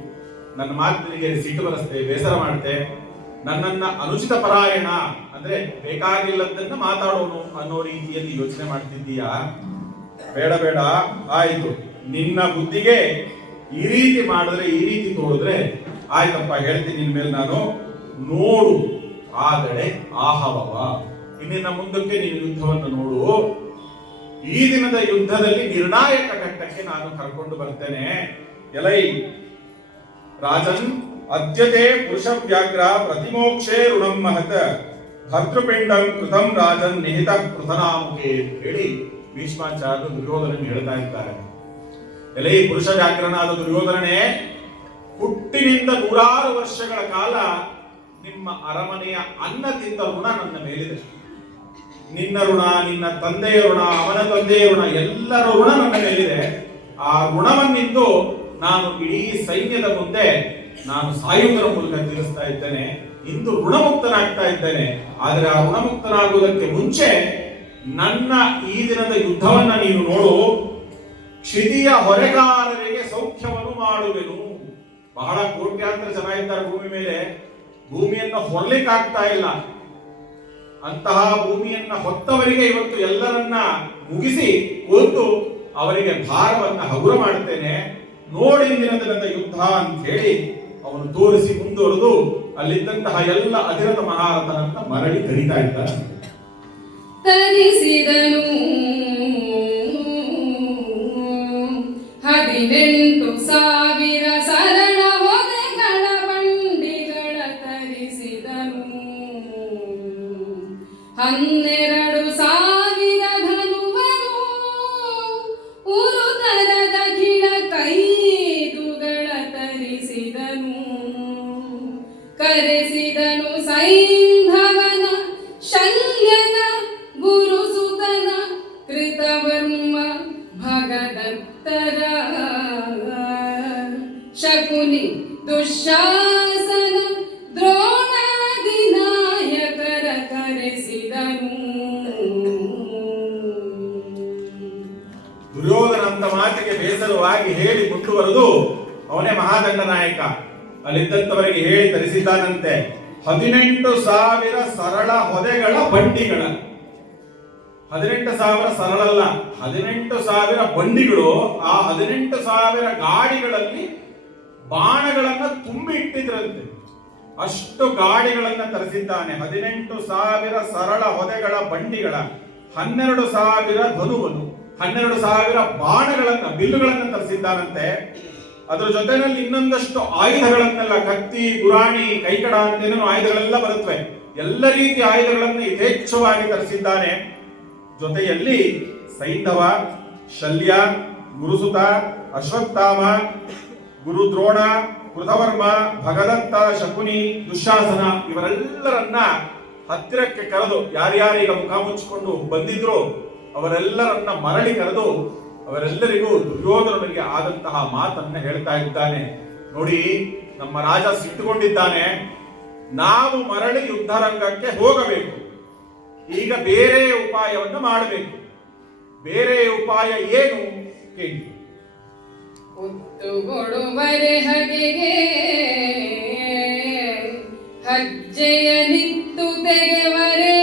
ನನ್ನ ಮಾತಿಗೆ ಸಿಟ್ಟು ಬರಸ್ತೆ, ಬೇಸರ ಮಾಡುತ್ತೆ, ನನ್ನನ್ನ ಅನುಚಿತ ಪರಾಯಣ ಅಂದ್ರೆ ಬೇಕಾಗಿಲ್ಲದನ್ನ ಮಾತಾಡೋನು ಅನ್ನೋ ರೀತಿಯಲ್ಲಿ ಯೋಚನೆ ಮಾಡ್ತಿದ್ದೀಯಾ? ಬೇಡ ಬೇಡ, ಆಯ್ತು, ನಿನ್ನ ಬುದ್ಧಿಗೆ ಈ ರೀತಿ ಮಾಡಿದ್ರೆ, ಈ ರೀತಿ ತೋರಿದ್ರೆ ಆಯ್ತಪ್ಪ, ಹೇಳ್ತೀನಿ ನಿನ್ ಮೇಲೆ ನಾನು. ನೋಡು ಆದರೆ ಆಹವವ, ಇನ್ನಿನ ಮುಂದಕ್ಕೆ ನೀನು ಯುದ್ಧವನ್ನು ನೋಡು. ಈ ದಿನದ ಯುದ್ಧದಲ್ಲಿ ನಿರ್ಣಾಯಕ ಘಟ್ಟಕ್ಕೆ ನಾನು ಕರ್ಕೊಂಡು ಬರ್ತೇನೆ. ಎಲೈ ರಾಜನ್, ಅದ್ಯತೆ ಪುರುಷ ವ್ಯಾಘ್ರ ಪ್ರತಿಮೋಕ್ಷೇ ಋಣಂ ಮಹತ್ ಭರ್ತೃಪಿಂಡಂ ಕೃತಂ ರಾಜನ್ ನಿಹಿತ ಕೃತನಾಮುಖೇ ಹೇಳಿ ಭೀಷ್ಮಾಚಾರ್ಯರು ದುರ್ಯೋಧನ ಹೇಳ್ತಾ ಇದ್ದಾರೆ. ಎಲೈ ಪುರುಷ ವ್ಯಾಘ್ರನಾದ ದುರ್ಯೋಧನನೇ, ಹುಟ್ಟಿನಿಂದ 100 ವರ್ಷಗಳ ಕಾಲ ನಿಮ್ಮ ಅರಮನೆಯ ಅನ್ನ ತಿಂದ ಋಣ ನನ್ನ ಮೇಲಿದೆ. ನಿನ್ನ ಋಣ, ನಿನ್ನ ತಂದೆಯ ಋಣ, ಅವನ ತಂದೆಯ ಋಣ, ಎಲ್ಲರ ಋಣ ನನ್ನ ಮೇಲಿದೆ. ಆ ಋಣವನ್ನಿಂದು ನಾನು ಇಡೀ ಸೈನ್ಯದ ಮುಂದೆ ನಾನು ಸಾಯುವುದರ ಮೂಲಕ ತೀರಿಸ್ತಾ ಇದ್ದೇನೆ. ಇಂದು ಋಣಮುಕ್ತನಾಗ್ತಾ ಇದ್ದೇನೆ. ಆದರೆ ಆ ಋಣಮುಕ್ತನಾಗುವುದಕ್ಕೆ ಮುಂಚೆ ನನ್ನ ಈ ದಿನದ ಯುದ್ಧವನ್ನ ನೀನು ನೋಡು. ಕ್ಷಿತಿಯ ಹೊರೆಗಾರರಿಗೆ ಸೌಖ್ಯವನ್ನು ಮಾಡುವೆನು. ಬಹಳ ಕೋಟ್ಯಾಂತರ ಜನ ಇದ್ದಾರೆ ಭೂಮಿ ಮೇಲೆ, ಭೂಮಿಯನ್ನು ಹೊರಲಿಕ್ಕಾಗ್ತಾ ಇಲ್ಲ. ಅಂತಹ ಭೂಮಿಯನ್ನ ಹೊತ್ತವರಿಗೆ ಇವತ್ತು ಎಲ್ಲರನ್ನ ಮುಗಿಸಿ ಕೊಂದು ಅವರಿಗೆ ಭಾರವನ್ನ ಹಗುರ ಮಾಡುತ್ತೇನೆ. ನೋಡಿ ದಿನದ ಯುದ್ಧ ಅಂತ ಹೇಳಿ ಅವನು ತೋರಿಸಿ ಮುಂದುವರೆದು ಅಲ್ಲಿದ್ದಂತಹ ಎಲ್ಲ ಅಧಿರಥ ಮಹಾರಥನನ್ನ ಮರಳಿ ಕರೀತಾ ಇದ್ದಾರೆ. ತರಿಸಿದನು 18,000 ಸರಳ ಹೊದೆಗಳ ಬಂಡಿಗಳ ತರಿಸಿದನು. 12,000 ಧನುವನು ಉರುತರದ ಗಿಳ ಕೈದುಗಳ ತರಿಸಿದನು. ಕರೆಸಿದನು ಸೈಂಧವನ ಶಲ್ಯನ ಗುರುಸುತನ ಕೃತವರ್ಮ ಭಗದತ್ತರ ಶಕುನಿ ದುಶ್ಶಾಸನ ದ್ರೋಣಾದಿ ನಾಯಕರ ಕರೆಸಿ ಮಹಾದಂಡನಾಯಕ ಅಲ್ಲಿದ್ದಂಥವರಿಗೆ ಹೇಳಿ ತರಿಸಿದ್ದಾನಂತೆ 18,000 ಸರಳ ಹೊದೆಗಳ ಬಂಡಿಗಳ. 18,000 ಸರಳಲ್ಲ, 18,000 ಬಂಡಿಗಳು. ಆ 18,000 ಗಾಡಿಗಳಲ್ಲಿ ಬಾಣಗಳನ್ನ ತುಂಬಿ ಇಟ್ಟಿದ್ರಂತೆ. ಅಷ್ಟು ಗಾಡಿಗಳನ್ನ ತರಿಸಿದ್ದಾನೆ. 18,000 ಸರಳ ಹೊದೆಗಳ ಬಂಡಿಗಳ, 12,000 ಧನುವನ್ನು, 12,000 ಬಾಣಗಳನ್ನ, ಬಿಲ್ಲುಗಳನ್ನ ತರಿಸಿದ್ದಾನಂತೆ. ಅದರ ಜೊತೆನಲ್ಲಿ ಇನ್ನೊಂದಷ್ಟು ಆಯುಧಗಳನ್ನೆಲ್ಲ, ಕತ್ತಿ, ಗುರಾಣಿ, ಕೈಕಡ ಅಂತೇನೋ ಆಯುಧಗಳೆಲ್ಲ ಬರುತ್ತವೆ. ಎಲ್ಲ ರೀತಿಯ ಆಯುಧಗಳನ್ನು ಯಥೇಚ್ಛವಾಗಿ ತರಿಸಿದ್ದಾನೆ. ಜೊತೆಯಲ್ಲಿ ಸೈಂಧವ, ಶಲ್ಯ, ಗುರುಸುತ, ಅಶ್ವತ್ಥಾಮ, ಗುರುದ್ರೋಣ, ಕೃತವರ್ಮ, ಭಗದತ್ತ, ಶಕುನಿ, ದುಶ್ಯಾಸನ ಇವರೆಲ್ಲರನ್ನ ಹತ್ತಿರಕ್ಕೆ ಕರೆದು, ಯಾರ್ಯಾರೀಗ ಮುಖ ಮುಚ್ಚಿಕೊಂಡು ಬಂದಿದ್ರು ಅವರೆಲ್ಲರನ್ನ ಮರಳಿ ಕರೆದು ಅವರೆಲ್ಲರಿಗೂ ದುರ್ಯೋಧನನಿಗೆ ಆದಂತಹ ಮಾತನ್ನ ಹೇಳ್ತಾ ಇದ್ದಾನೆ. ನೋಡಿ, ನಮ್ಮ ರಾಜ ಸಿಟ್ಟುಕೊಂಡಿದ್ದಾನೆ. ನಾವು ಮರಳಿ ಯುದ್ಧರಂಗಕ್ಕೆ ಹೋಗಬೇಕು. ಈಗ ಬೇರೆ ಉಪಾಯವನ್ನು ಮಾಡಬೇಕು. ಬೇರೆ ಉಪಾಯ ಏನು ಕೇಳಿ. ಒತ್ತುಗೊಡುವರೆ ಹಗೆಗೆ ಹಜ್ಜೆಯ ನಿತ್ತು ತೆಗೆವರೆ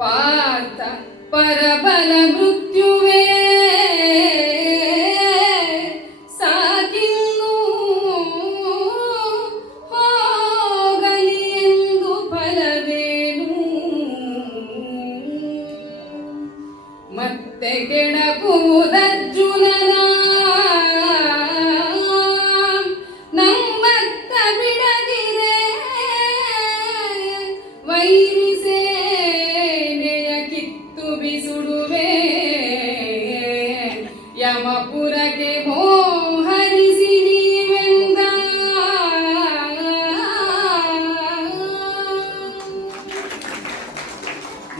ಪಾತ ಪರಬಲ ಮೃತ್ಯುವೇ ಸಾಕಿನ್ನು ಹೋಗಲಿ ಎಂದು ಫಲವೇನು ಮತ್ತೆ ಕೆಣಕುವುದರ್ಜುನನ ನಮ್ಮತ್ತ ಬಿಡದಿರೆ ವೈರಿ ಸೇನೆಯ ಕಿತ್ತು ಬಿಸುಡುವೆ ಯಮಪುರಕ್ಕೆ ಮೋಹರಿಸಿ ನೀವೆಂದ.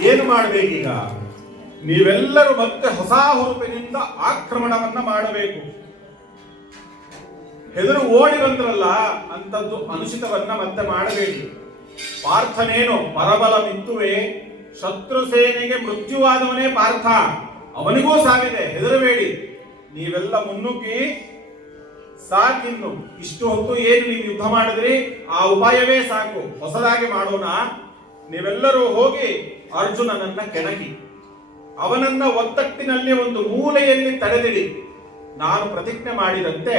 ಏನು ಮಾಡಬೇಕೀಗ? ನೀವೆಲ್ಲರೂ ಮತ್ತೆ ಹೊಸ ಹುರುಪಿನಿಂದ ಆಕ್ರಮಣವನ್ನ ಮಾಡಬೇಕು. ಹೆದರು ಓಡಿ ಬಂದ್ರಲ್ಲ ಅಂತದ್ದು ಅನುಚಿತವನ್ನ ಮತ್ತೆ ಮಾಡಬೇಡಿ. ಪಾರ್ಥನೇನು ಪರಬಲ ಮಿತ್ತುವೆ, ಶತ್ರು ಸೇನೆಗೆ ಮೃತ್ಯುವಾದವನೇ ಪಾರ್ಥ, ಅವನಿಗೂ ಸಾವಿದೆ, ಹೆದರಬೇಡಿ. ನೀವೆಲ್ಲ ಮುನ್ನುಗ್ಗಿ ಸಾಕಿನ್ನು. ಇಷ್ಟು ಹೊತ್ತು ಏನು ನೀವು ಯುದ್ಧ ಮಾಡಿದ್ರಿ, ಆ ಉಪಾಯವೇ ಸಾಕು. ಹೊಸದಾಗಿ ಮಾಡೋಣ. ನೀವೆಲ್ಲರೂ ಹೋಗಿ ಅರ್ಜುನನನ್ನ ಕೆಣಕಿ ಅವನನ್ನ ಒತ್ತಟ್ಟಿನಲ್ಲಿ ಒಂದು ಮೂಲೆಯಲ್ಲಿ ತಡೆದಿಡಿ. ನಾನು ಪ್ರತಿಜ್ಞೆ ಮಾಡಿದಂತೆ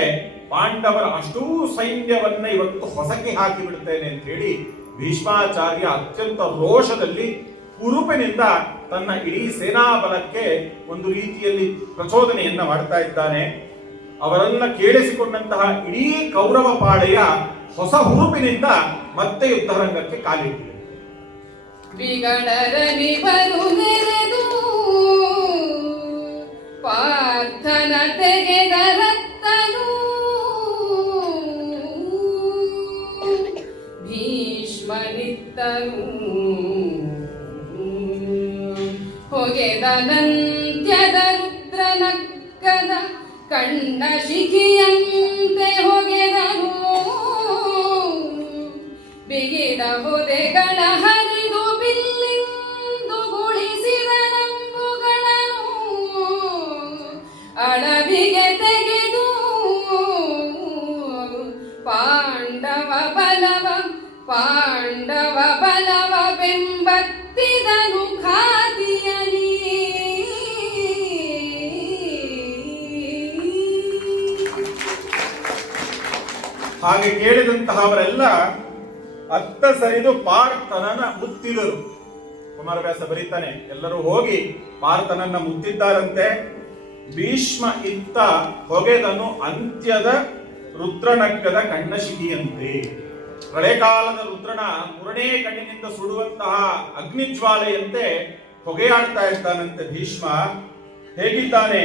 ಪಾಂಡವರ ಅಷ್ಟೂ ಸೈನ್ಯವನ್ನ ಇವತ್ತು ಹೊಸಕಿ ಹಾಕಿ ಬಿಡುತ್ತೇನೆ ಅಂತ ಹೇಳಿ ಭೀಷ್ಮಾಚಾರ್ಯ ಅತ್ಯಂತ ರೋಷದಲ್ಲಿ ಉರುಪಿನಿಂದ ತನ್ನ ಇಡೀ ಸೇನಾ ಬಲಕ್ಕೆ ಒಂದು ರೀತಿಯಲ್ಲಿ ಪ್ರಚೋದನೆಯನ್ನ ಮಾಡ್ತಾ ಇದ್ದಾನೆ. ಅವರನ್ನ ಕೇಳಿಸಿಕೊಂಡಂತಹ ಇಡೀ ಕೌರವ ಪಾಳೆಯ ಹೊಸ ಹುರುಪಿನಿಂದ ಮತ್ತೆ ಯುದ್ಧರಂಗಕ್ಕೆ ಕಾಲಿಟ್ಟಿದೆ. ವಿಗಡರನಿವರು ನೆರೆದು ಪಾರ್ಥನ ತೆಗೆದ ರತ್ತನು ಭೀಷ್ಮನಿತ್ತನು ಹೊಗೆದನಂತ್ಯದ ರುದ್ರನಕ್ಕದ ಕಣ್ಣ ಶಿಖಿಯಂತೆ ಹೊಗೆದನು ಬಿಗಿದ ಹೊದೆಗಳ ಹರಿದು ಬಿಲ್ಲಿಂದು ಗುಳಿಸಿದ ನಂಬುಗಳನ್ನು ಅಳವಿಗೆ ತೆಗೆದು ಪಾಂಡವ ಬಲವ ಬೆಂಬತ್ತಿದನು ಖಾದಿಯಲಿ. ಹಾಗೆ ಕೇಳಿದಂತಹವರೆಲ್ಲ ಅತ್ತ ಸರಿದು ಪಾರ್ಥನನ್ನ ಮುತ್ತಿದರು. ಕುಮಾರವ್ಯಾಸ ಬರೀತಾನೆ, ಎಲ್ಲರೂ ಹೋಗಿ ಪಾರ್ಥನನ್ನ ಮುತ್ತಿದ್ದಾರಂತೆ. ಭೀಷ್ಮ ಇತ್ತ ಹೊಗೆದನು ಅಂತ್ಯದ ರುದ್ರನಕ್ಕದ ಕಣ್ಣಶಿಖಿಯಂತೆ. ಪ್ರಳಯಕಾಲದ ರುದ್ರನ ಪುರಣೇ ಕಣ್ಣಿನಿಂದ ಸುಡುವಂತಹ ಅಗ್ನಿಜ್ವಾಲೆಯಂತೆ ಹೊಗೆಯಾಡ್ತಾ ಇದ್ದಾನಂತೆ ಭೀಷ್ಮ. ಹೇಗಿದ್ದಾನೆ?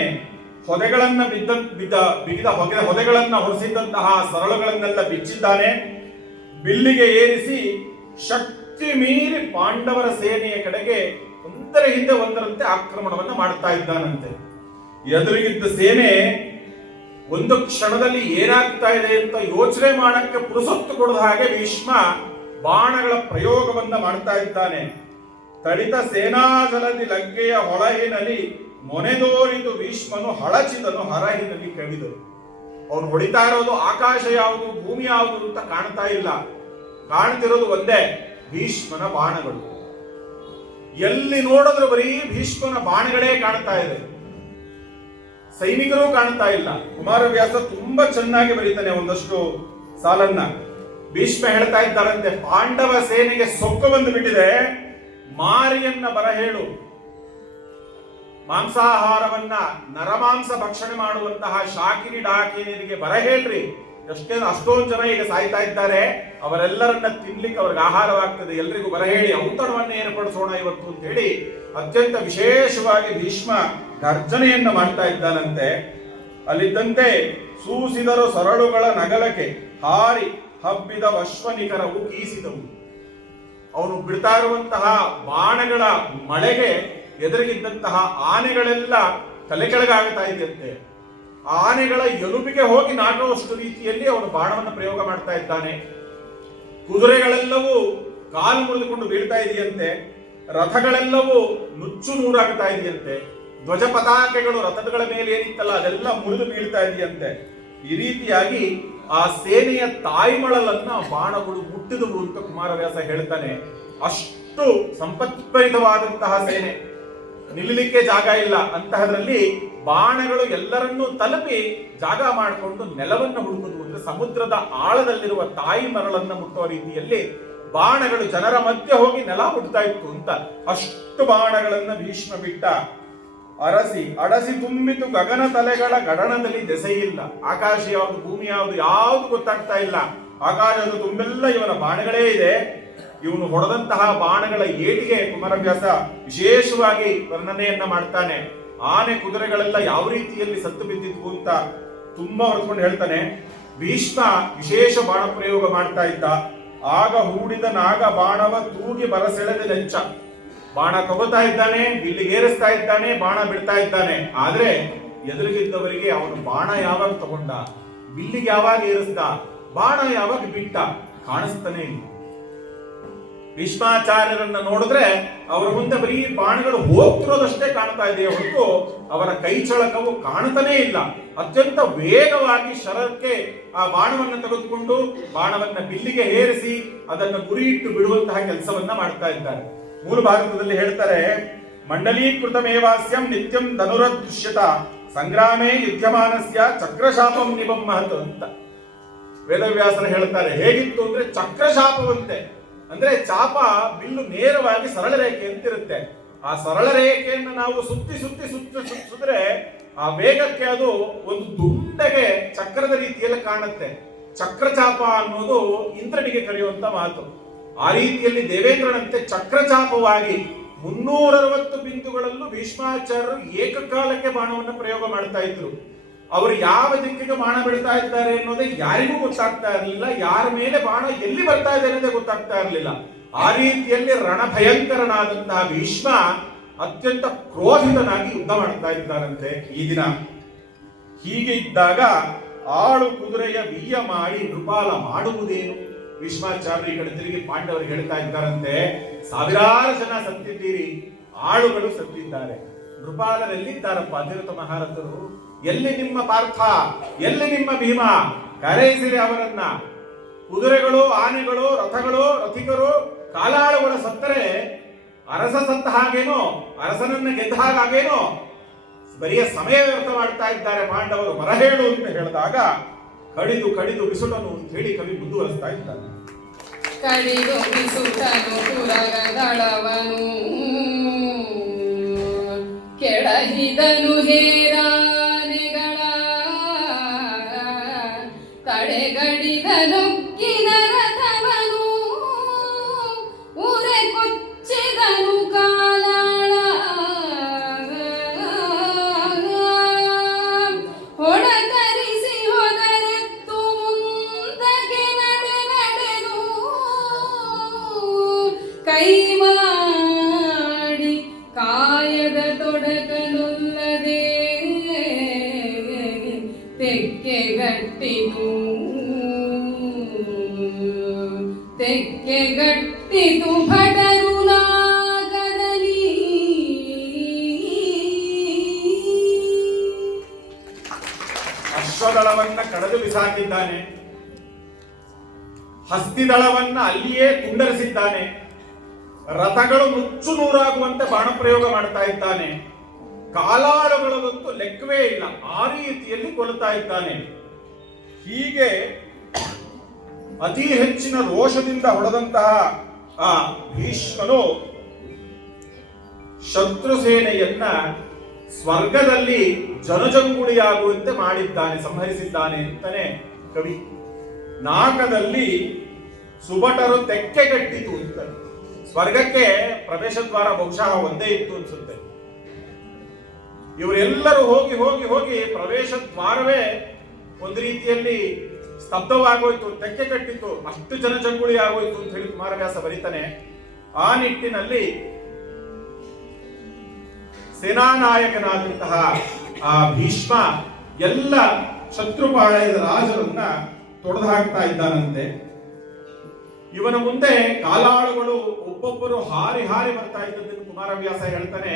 ಹೊದೆಗಳನ್ನ ಬಿಗಿದ ಹೊದೆಗಳನ್ನ ಹೊರಿಸಿದಂತಹ ಸರಳುಗಳನ್ನೆಲ್ಲ ಬಿಚ್ಚಿದ್ದಾನೆ. ಬಿಲ್ಲಿಗೆ ಏರಿಸಿ ಶಕ್ತಿ ಮೀರಿ ಪಾಂಡವರ ಸೇನೆಯ ಕಡೆಗೆ ಒಂದರ ಹಿಂದೆ ಒಂದರಂತೆ ಆಕ್ರಮಣವನ್ನ ಮಾಡ್ತಾ ಇದ್ದಾನಂತೆ. ಎದುರಿಗಿದ್ದ ಸೇನೆ ಒಂದು ಕ್ಷಣದಲ್ಲಿ ಏನಾಗ್ತಾ ಇದೆ ಅಂತ ಯೋಚನೆ ಮಾಡಕ್ಕೆ ಪುರುಸೊತ್ತು ಕೊಡದ ಹಾಗೆ ಭೀಷ್ಮ ಬಾಣಗಳ ಪ್ರಯೋಗವನ್ನ ಮಾಡ್ತಾ ಇದ್ದಾನೆ. ತಡಿತ ಸೇನಾಜಲದಿ ಲಗ್ಗೆಯ ಹೊಳಹಿನಲ್ಲಿ ಮೊನೆದೋರಿತು ಭೀಷ್ಮನು ಹಳಚಿದನು ಹರಹಿನಲ್ಲಿ ಕವಿದರು. ಅವನು ಹೊಡಿತಾ ಇರೋದು ಆಕಾಶ ಯಾವುದು ಭೂಮಿ ಯಾವುದು ಅಂತ ಕಾಣ್ತಾ ಇಲ್ಲ, ಕಾಣ್ತಿರೋದು ಒಂದೇ, ಭೀಷ್ಮನ ಬಾಣಗಳು. ಎಲ್ಲಿ ನೋಡಿದ್ರು ಬರೀ ಭೀಷ್ಮನ ಬಾಣಗಳೇ ಕಾಣ್ತಾ ಇದೆ, ಸೈನಿಕರು ಕಾಣ್ತಾ ಇಲ್ಲ. ಕುಮಾರವ್ಯಾಸ ತುಂಬಾ ಚೆನ್ನಾಗಿ ಬರೀತಾನೆ ಒಂದಷ್ಟು ಸಾಲನ್ನ. ಭೀಷ್ಮ ಹೇಳ್ತಾ ಇದ್ದಾರಂತೆ, ಪಾಂಡವ ಸೇನೆಗೆ ಸೊಕ್ಕು ಬಂದು ಬಿಟ್ಟಿದೆ, ಮಾರಿಯನ್ನ ಬರಹೇಳು, ಮಾಂಸಾಹಾರವನ್ನ ನರಮಾಂಸ ಭಕ್ಷಣೆ ಮಾಡುವಂತಹ ಶಾಕಿನಿ ಡಾಕಿನಿಯರಿಗೆ ಬರಹೇಳ್ರಿ. ಅಷ್ಟೊಂದು ಜನ ಈಗ ಸಾಯ್ತಾ ಇದ್ದಾರೆ, ಅವರೆಲ್ಲರನ್ನ ತಿನ್ಲಿಕ್ಕೆ ಅವ್ರಿಗೆ ಆಹಾರವಾಗ್ತದೆ, ಎಲ್ರಿಗೂ ಬರಹೇಳಿ ಔತಣವನ್ನ ಏರ್ಪಡಿಸೋಣ ಇವತ್ತು ಅಂತ ಹೇಳಿ ಅತ್ಯಂತ ವಿಶೇಷವಾಗಿ ಭೀಷ್ಮ ಗರ್ಜನೆಯನ್ನ ಮಾಡ್ತಾ ಇದ್ದಾನಂತೆ. ಅಲ್ಲಿದ್ದಂತೆ ಸೂಸಿದರು ಸರಳುಗಳ ನಗಲಕ್ಕೆ ಹಾರಿ ಹಬ್ಬಿದ ಅಶ್ವನಿಕರವು ಕೀಸಿದವು. ಅವನು ಬಿಡ್ತಾ ಇರುವಂತಹ ಬಾಣಗಳ ಮಳೆಗೆ ಎದುರಿಗಿದ್ದಂತಹ ಆನೆಗಳೆಲ್ಲ ತಲೆ ಕೆಳಗಾಗ್ತಾ ಇದೆಯಂತೆ. ಆನೆಗಳ ಎಲುಬಿಗೆ ಹೋಗಿ ನಾಟುವಷ್ಟು ರೀತಿಯಲ್ಲಿ ಅವನು ಬಾಣವನ್ನು ಪ್ರಯೋಗ ಮಾಡ್ತಾ ಇದ್ದಾನೆ. ಕುದುರೆಗಳೆಲ್ಲವೂ ಕಾಲು ಮುರಿದುಕೊಂಡು ಬೀಳ್ತಾ ಇದೆಯಂತೆ, ರಥಗಳೆಲ್ಲವೂ ನುಚ್ಚು ನೂರಾಗ್ತಾ ಇದೆಯಂತೆ, ಧ್ವಜ ಪತಾಕೆಗಳು ರಥಗಳ ಮೇಲೆ ಏನಿತ್ತಲ್ಲ ಅದೆಲ್ಲ ಮುರಿದು ಬೀಳ್ತಾ ಇದೆಯಂತೆ. ಈ ರೀತಿಯಾಗಿ ಆ ಸೇನೆಯ ತಾಯ್ಮಳಲನ್ನ ಬಾಣಗಳು ಮುಟ್ಟಿದವು ಅಂತ ಕುಮಾರವ್ಯಾಸ ಹೇಳ್ತಾನೆ. ಅಷ್ಟು ಸಂಪತ್ಭರಿತವಾದಂತಹ ಸೇನೆ, ನಿಲ್ಲಲಿಕ್ಕೆ ಜಾಗ ಇಲ್ಲ. ಅಂತಹದ್ರಲ್ಲಿ ಬಾಣಗಳು ಎಲ್ಲರನ್ನೂ ತಲುಪಿ ಜಾಗ ಮಾಡಿಕೊಂಡು ನೆಲವನ್ನು ಹುಡುಕುವುದು, ಅಂದ್ರೆ ಸಮುದ್ರದ ಆಳದಲ್ಲಿರುವ ತಾಯಿ ಮರಳನ್ನ ಮುಟ್ಟುವ ರೀತಿಯಲ್ಲಿ ಬಾಣಗಳು ಜನರ ಮಧ್ಯೆ ಹೋಗಿ ನೆಲ ಹುಡ್ತಾ ಇತ್ತು ಅಂತ. ಅಷ್ಟು ಬಾಣಗಳನ್ನ ಭೀಷ್ಮ ಬಿಟ್ಟ. ಅಡಸಿ ತುಂಬಿತು ಗಗನ ತಲೆಗಳ ಗಡಣದಲ್ಲಿ ದೆಸೆಯಿಲ್ಲ. ಆಕಾಶ ಯಾವುದು ಭೂಮಿ ಯಾವುದು ಯಾವುದು ಗೊತ್ತಾಗ್ತಾ ಇಲ್ಲ. ಆಕಾಶದ ತುಂಬೆಲ್ಲ ಇವನ ಬಾಣಗಳೇ ಇದೆ. ಇವನು ಹೊಡೆದಂತಹ ಬಾಣಗಳ ಏಟಿಗೆ ಕುಮಾರವ್ಯಾಸ ವಿಶೇಷವಾಗಿ ವರ್ಣನೆಯನ್ನ ಮಾಡ್ತಾನೆ. ಆನೆ ಕುದುರೆಗಳೆಲ್ಲ ಯಾವ ರೀತಿಯಲ್ಲಿ ಸತ್ತು ಬಿದ್ದಿದ್ವು ಅಂತ ತುಂಬಾ ಹೊರಕೊಂಡು ಹೇಳ್ತಾನೆ. ಭೀಷ್ಮ ವಿಶೇಷ ಬಾಣ ಪ್ರಯೋಗ ಮಾಡ್ತಾ ಇದ್ದ. ಆಗ ಹೂಡಿದ ನಾಗ ಬಾಣವ ತೂಗಿ ಬರಸೆಳೆದ ಲೆಂಚ. ಬಾಣ ತಗೋತಾ ಇದ್ದಾನೆ, ಬಿಲ್ಲಿಗೇರಿಸ್ತಾ ಇದ್ದಾನೆ, ಬಾಣ ಬಿಡ್ತಾ ಇದ್ದಾನೆ. ಆದ್ರೆ ಎದುರಿಗಿದ್ದವರಿಗೆ ಅವನು ಬಾಣ ಯಾವಾಗ ತಗೊಂಡ, ಬಿಲ್ಲಿಗೆ ಯಾವಾಗ ಏರಿಸ್ದ, ಬಾಣ ಯಾವಾಗ ಬಿಟ್ಟ ಕಾಣಿಸ್ತಾನೆ ಇಲ್ಲ. ಭೀಷ್ಮಾಚಾರ್ಯರನ್ನ ನೋಡಿದ್ರೆ ಅವರ ಮುಂದೆ ಬರೀ ಬಾಣಗಳು ಹೋಗ್ತಿರೋದಷ್ಟೇ ಕಾಣ್ತಾ ಇದೆಯೇ ಹೊರತು ಅವರ ಕೈ ಚಳಕವು ಕಾಣ್ತಾನೇ ಇಲ್ಲ. ಅತ್ಯಂತ ವೇಗವಾಗಿ ಶರಕ್ಕೆ ಆ ಬಾಣವನ್ನು ತೆಗೆದುಕೊಂಡು ಬಾಣವನ್ನ ಬಿಲ್ಲಿಗೆ ಏರಿಸಿ ಅದನ್ನು ಗುರಿಯಿಟ್ಟು ಬಿಡುವಂತಹ ಕೆಲಸವನ್ನ ಮಾಡ್ತಾ ಇದ್ದಾರೆ. ಮೂಲ ಭಾರತದಲ್ಲಿ ಹೇಳ್ತಾರೆ, ಮಂಡಲೀಕೃತಮೇವಾಸ್ಯಂ ನಿತ್ಯಂ ಧನುರದೃಶ್ಯತ ಸಂಗ್ರಾಮೇ ಯುದ್ಧಮಾನಸ್ಯ ಚಕ್ರಶಾಪಂ ನಿಬಂ ಮಹತ್ ಅಂತ ವೇದವ್ಯಾಸರು ಹೇಳ್ತಾರೆ. ಹೇಗಿತ್ತು ಅಂದ್ರೆ ಚಕ್ರಶಾಪವಂತೆ, ಅಂದ್ರೆ ಚಾಪ ಬಿಲ್ಲು ನೇರವಾಗಿ ಸರಳ ರೇಖೆ ಅಂತಿರುತ್ತೆ. ಆ ಸರಳ ರೇಖೆಯನ್ನು ನಾವು ಸುತ್ತಿ ಸುತ್ತಿ ಸುತ್ತಿ ಸುತ್ತಿದ್ರೆ ಆ ವೇಗಕ್ಕೆ ಅದು ಒಂದು ದುಂಡಗೆ ಚಕ್ರದ ರೀತಿಯಲ್ಲಿ ಕಾಣುತ್ತೆ. ಚಕ್ರಚಾಪ ಅನ್ನೋದು ಇಂದ್ರನಿಗೆ ಕರೆಯುವಂತ ಮಾತು. ಆ ರೀತಿಯಲ್ಲಿ ದೇವೇಂದ್ರನಂತೆ ಚಕ್ರಚಾಪವಾಗಿ 360 ಬಿಂದುಗಳಲ್ಲೂ ಭೀಷ್ಮಾಚಾರ್ಯರು ಏಕಕಾಲಕ್ಕೆ ಬಾಣವನ್ನು ಪ್ರಯೋಗ ಮಾಡ್ತಾ ಇದ್ರು. ಅವರು ಯಾವ ದಿಕ್ಕಿಗೆ ಬಾಣ ಬಿಡ್ತಾ ಇದ್ದಾರೆ ಅನ್ನೋದೇ ಯಾರಿಗೂ ಗೊತ್ತಾಗ್ತಾ ಇರಲಿಲ್ಲ. ಯಾರ ಮೇಲೆ ಬಾಣ ಎಲ್ಲಿ ಬರ್ತಾ ಇದೆ ಅನ್ನೋದೇ ಗೊತ್ತಾಗ್ತಾ ಇರಲಿಲ್ಲ. ಆ ರೀತಿಯಲ್ಲಿ ರಣಭಯಂಕರನಾದಂತಹ ಭೀಷ್ಮ ಅತ್ಯಂತ ಕ್ರೋಧಿತನಾಗಿ ಯುದ್ಧ ಮಾಡ್ತಾ ಇದ್ದಾರಂತೆ ಈ ದಿನ. ಹೀಗೆ ಇದ್ದಾಗ ಆಳು ಕುದುರೆಯ ಬಿಯ್ಯ ಮಾಡಿ ನೃಪಾಲ ಮಾಡುವುದೇನು? ಭೀಷ್ಮಾಚಾರ್ಯ ಈ ಕಡೆ ತಿರುಗಿ ಪಾಂಡವರಿಗೆ ಹೇಳ್ತಾ ಇದ್ದಾರಂತೆ, ಸಾವಿರಾರು ಜನ ಸತ್ತಿದ್ದೀರಿ, ಆಳುಗಳು ಸತ್ತಿದ್ದಾರೆ, ನೃಪಾಲರೆಲ್ಲಿದ್ದಾರಪ್ಪ ಅಧಿರಥ ಮಹಾರಥರು? ಎಲ್ಲಿ ನಿಮ್ಮ ಪಾರ್ಥ, ಎಲ್ಲಿ ನಿಮ್ಮ ಭೀಮ? ಕರೆಯಿಸಿರಿ ಅವರನ್ನ. ಕುದುರೆಗಳು, ಆನೆಗಳು, ರಥಗಳು, ರಥಿಕರು, ಕಾಲಾಳುಗಳ ಸತ್ತರೆ ಅರಸ ಸತ್ತ ಹಾಗೇನೋ, ಅರಸನನ್ನ ಗೆದ್ದ ಹಾಗೇನೋ, ಬರಿಯ ಸಮಯ ವ್ಯರ್ಥ ಮಾಡ್ತಾ ಇದ್ದಾರೆ ಪಾಂಡವರು, ಮರಹೇಳು ಅಂತ ಹೇಳಿದಾಗ ಕಡಿದು ಕಡಿದು ಬಿಸುಟನು ಅಂತ ಹೇಳಿ ಕವಿ ಮುಂದುವರಿಸ್ತಾ ಇದ್ದಾನೆ. ಕಡಿದು ಬಿಸುಟನು ಪುರಗದಳವನು ಕೆಡಹಿದನು ಹೇರಾನೆಗಳ ತಡೆಗಡಿದನು ರಥವನು ಉರೆ ಕೊಚ್ಚಿದನು ಕಾಲಾಳ ಹೊಡತರಿಸಿ ಹೊದರೆತ್ತು ಮುಂದಕ್ಕೆ ನಡೆದು ಕೈ ಮಾಡಿ ಕಾಯದ ತೊಡಕನುಲ್ಲದೆ ತೆಕ್ಕೆಗಟ್ಟಿತು ಭಟರು ನಾಗದಲ್ಲಿ ದಳವನ್ನ ಕಡಿದು ಬಿಸಾಕಿದ್ದಾನೆ, ಹಸ್ತಿದಳವನ್ನ ಅಲ್ಲಿಯೇ ತುಂಡರಿಸಿದ್ದಾನೆ, ರಥಗಳು ನುಚ್ಚು ನೂರಾಗುವಂತೆ ಬಾಣ ಪ್ರಯೋಗ ಮಾಡ್ತಾ ಇದ್ದಾನೆ, ಕಾಲಾಳುಗಳದಂತೂ ಲೆಕ್ಕವೇ ಇಲ್ಲ, ಆ ರೀತಿಯಲ್ಲಿ ಕೊಲ್ತಾ ಇದ್ದಾನೆ. ಹೀಗೆ ಅತಿ ಹೆಚ್ಚಿನ ರೋಷದಿಂದ ಹೊಡೆದಂತಹ ಆ ಭೀಷ್ಮನು ಶತ್ರು ಸೇನೆಯನ್ನ ಸ್ವರ್ಗದಲ್ಲಿ ಜನಜಂಗುಳಿಯಾಗುವಂತೆ ಮಾಡಿದ್ದಾನೆ, ಸಂಹರಿಸಿದ್ದಾನೆ ಅಂತಾನೆ ಕವಿ. ನಾಕದಲ್ಲಿ ಸುಭಟರು ತೆಕ್ಕೆಗಟ್ಟಿತು ಅಂತ. ಸ್ವರ್ಗಕ್ಕೆ ಪ್ರವೇಶ ದ್ವಾರ ಬಹುಶಃ ಒಂದೇ ಇತ್ತು ಅನ್ಸುತ್ತೆ. ಇವರೆಲ್ಲರೂ ಹೋಗಿ ಹೋಗಿ ಹೋಗಿ ಪ್ರವೇಶ ದ್ವಾರವೇ ಒಂದು ರೀತಿಯಲ್ಲಿ ಸ್ತಬ್ಧವಾಗೋಯ್ತು, ತೆಕ್ಕೆ ಕಟ್ಟಿತ್ತು, ಅಷ್ಟು ಜನಜಂಗುಳಿ ಆಗೋಯ್ತು ಅಂತ ಹೇಳಿ ಕುಮಾರವ್ಯಾಸ ಬರೀತಾನೆ. ಆ ನಿಟ್ಟಿನಲ್ಲಿ ಸೇನಾನಾಯಕನಾದಂತಹ ಆ ಭೀಷ್ಮ ಎಲ್ಲ ಶತ್ರುಪಾಳಯದ ರಾಜರನ್ನ ತೊಡೆದು ಹಾಕ್ತಾ ಇದ್ದಾನಂತೆ. ಇವನ ಮುಂದೆ ಕಾಲಾಳುಗಳು ಒಬ್ಬೊಬ್ಬರು ಹಾರಿ ಹಾರಿ ಬರ್ತಾ ಇದ್ದದ್ದನ್ನು ಕುಮಾರವ್ಯಾಸ ಹೇಳ್ತಾನೆ.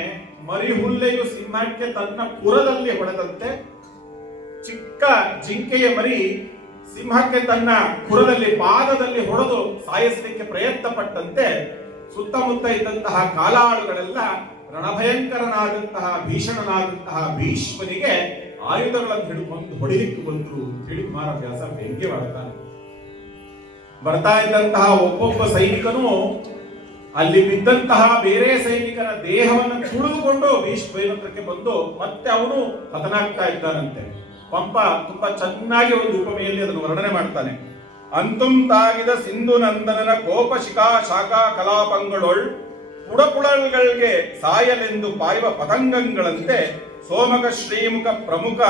ಮರಿಹುಲ್ಲೆಯು ಸಿಂಹಕ್ಕೆ ತನ್ನ ಪುರದಲ್ಲಿ ಹೊಡೆದಂತೆ, ಚಿಕ್ಕ ಜಿಂಕೆಯ ಮರಿ ಸಿಂಹಕ್ಕೆ ತನ್ನ ಪುರದಲ್ಲಿ ಪಾದದಲ್ಲಿ ಹೊಡೆದು ಸಾಯಿಸಲಿಕ್ಕೆ ಪ್ರಯತ್ನ ಪಟ್ಟಂತೆ ಸುತ್ತಮುತ್ತ ಇದ್ದಂತಹ ಕಾಲಾಳುಗಳೆಲ್ಲ ರಣಭಯಂಕರನಾದಂತಹ ಭೀಷಣನಾದಂತಹ ಭೀಷ್ಮನಿಗೆ ಆಯುಧಗಳನ್ನು ಹಿಡಿದುಕೊಂಡು ಹೊಡಿಲಿಕ್ಕೆ ಬಂದ್ರು ಅಂತ ಹೇಳಿ ಕುಮಾರವ್ಯಾಸ ವ್ಯಂಗ್ಯವಾಡ್ತಾನೆ. ಬರ್ತಾ ಇದ್ದಂತಹ ಒಬ್ಬೊಬ್ಬ ಸೈನಿಕನು ಅಲ್ಲಿ ಬಿದ್ದಂತಹ ಬೇರೆ ಸೈನಿಕನ ದೇಹವನ್ನು ತುಳಿದುಕೊಂಡು ಭೀಷ್ಮಕ್ಕೆ ಬಂದು ಮತ್ತೆ ಅವನು ಹತನಾಗ್ತಾ ಇದ್ದಾನಂತೆ. ಪಂಪ ತುಂಬಾ ಚೆನ್ನಾಗಿ ಒಂದು ಉಪಮೆಯಲ್ಲಿ ಅದನ್ನು ವರ್ಣನೆ ಮಾಡ್ತಾನೆ. ಅಂತುಂ ತಾಗಿದ ಸಿಂಧು ನಂದನನ ಕೋಪ ಶಿಖಾ ಶಾಖಾ ಕಲಾಪಂಗಳೊಳ್ ಪುಡಪುಳಲ್ಗಳಿಗೆ ಸಾಯಲೆಂದು ಪಾಯುವ ಪತಂಗಂಗಳಂತೆ ಸೋಮಕ ಶ್ರೀಮುಖ ಪ್ರಮುಖ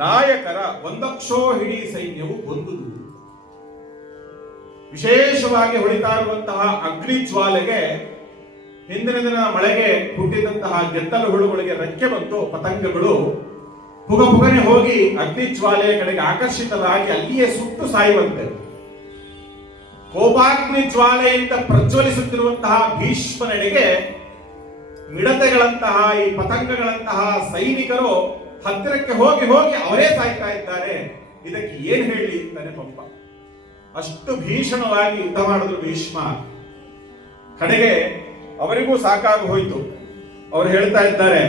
ನಾಯಕರ ಒಂದಕ್ಷೋ ಹಿಡಿ ಸೈನ್ಯವು ಬಂದುದು. ವಿಶೇಷವಾಗಿ ಹೊಳಿತಾ ಇರುವಂತಹ ಅಗ್ನಿ ಜ್ವಾಲೆಗೆ ಹಿಂದಿನ ದಿನ ಮಳೆಗೆ ಹುಟ್ಟಿದಂತಹ ಗೆದ್ದಲು ಹುಳುಗಳಿಗೆ ರೆಕ್ಕೆ ಬಂತು. ಪತಂಗಗಳು ಪುಗನೆ ಹೋಗಿ ಅಗ್ನಿ ಜ್ವಾಲೆಯ ಕಡೆಗೆ ಆಕರ್ಷಿತರಾಗಿ ಅಲ್ಲಿಯೇ ಸುಟ್ಟು ಸಾಯುವಂತೆ. ಕೋಪಾಗ್ನಿ ಜ್ವಾಲೆಯಿಂದ ಪ್ರಜ್ವಲಿಸುತ್ತಿರುವಂತಹ ಭೀಷ್ಮನೆಡೆಗೆ ಮಿಡತೆಗಳಂತಹ ಈ ಪತಂಗಗಳಂತಹ ಸೈನಿಕರು ಹತ್ತಿರಕ್ಕೆ ಹೋಗಿ ಹೋಗಿ ಅವರೇ ಸಾಯ್ತಾ ಇದ್ದಾರೆ. ಇದಕ್ಕೆ ಏನ್ ಹೇಳಿ ಅಂತಾನೆ ಪಂಪ. ಅಷ್ಟು ಭೀಷಣವಾಗಿ ಯುದ್ಧ ಮಾಡಿದ್ರು ಭೀಷ್ಮ. ಕಡೆಗೆ ಅವರಿಗೂ ಸಾಕಾಗಿ ಹೋಯ್ತು. ಅವರು ಹೇಳ್ತಾ ಇದ್ದಾರೆ,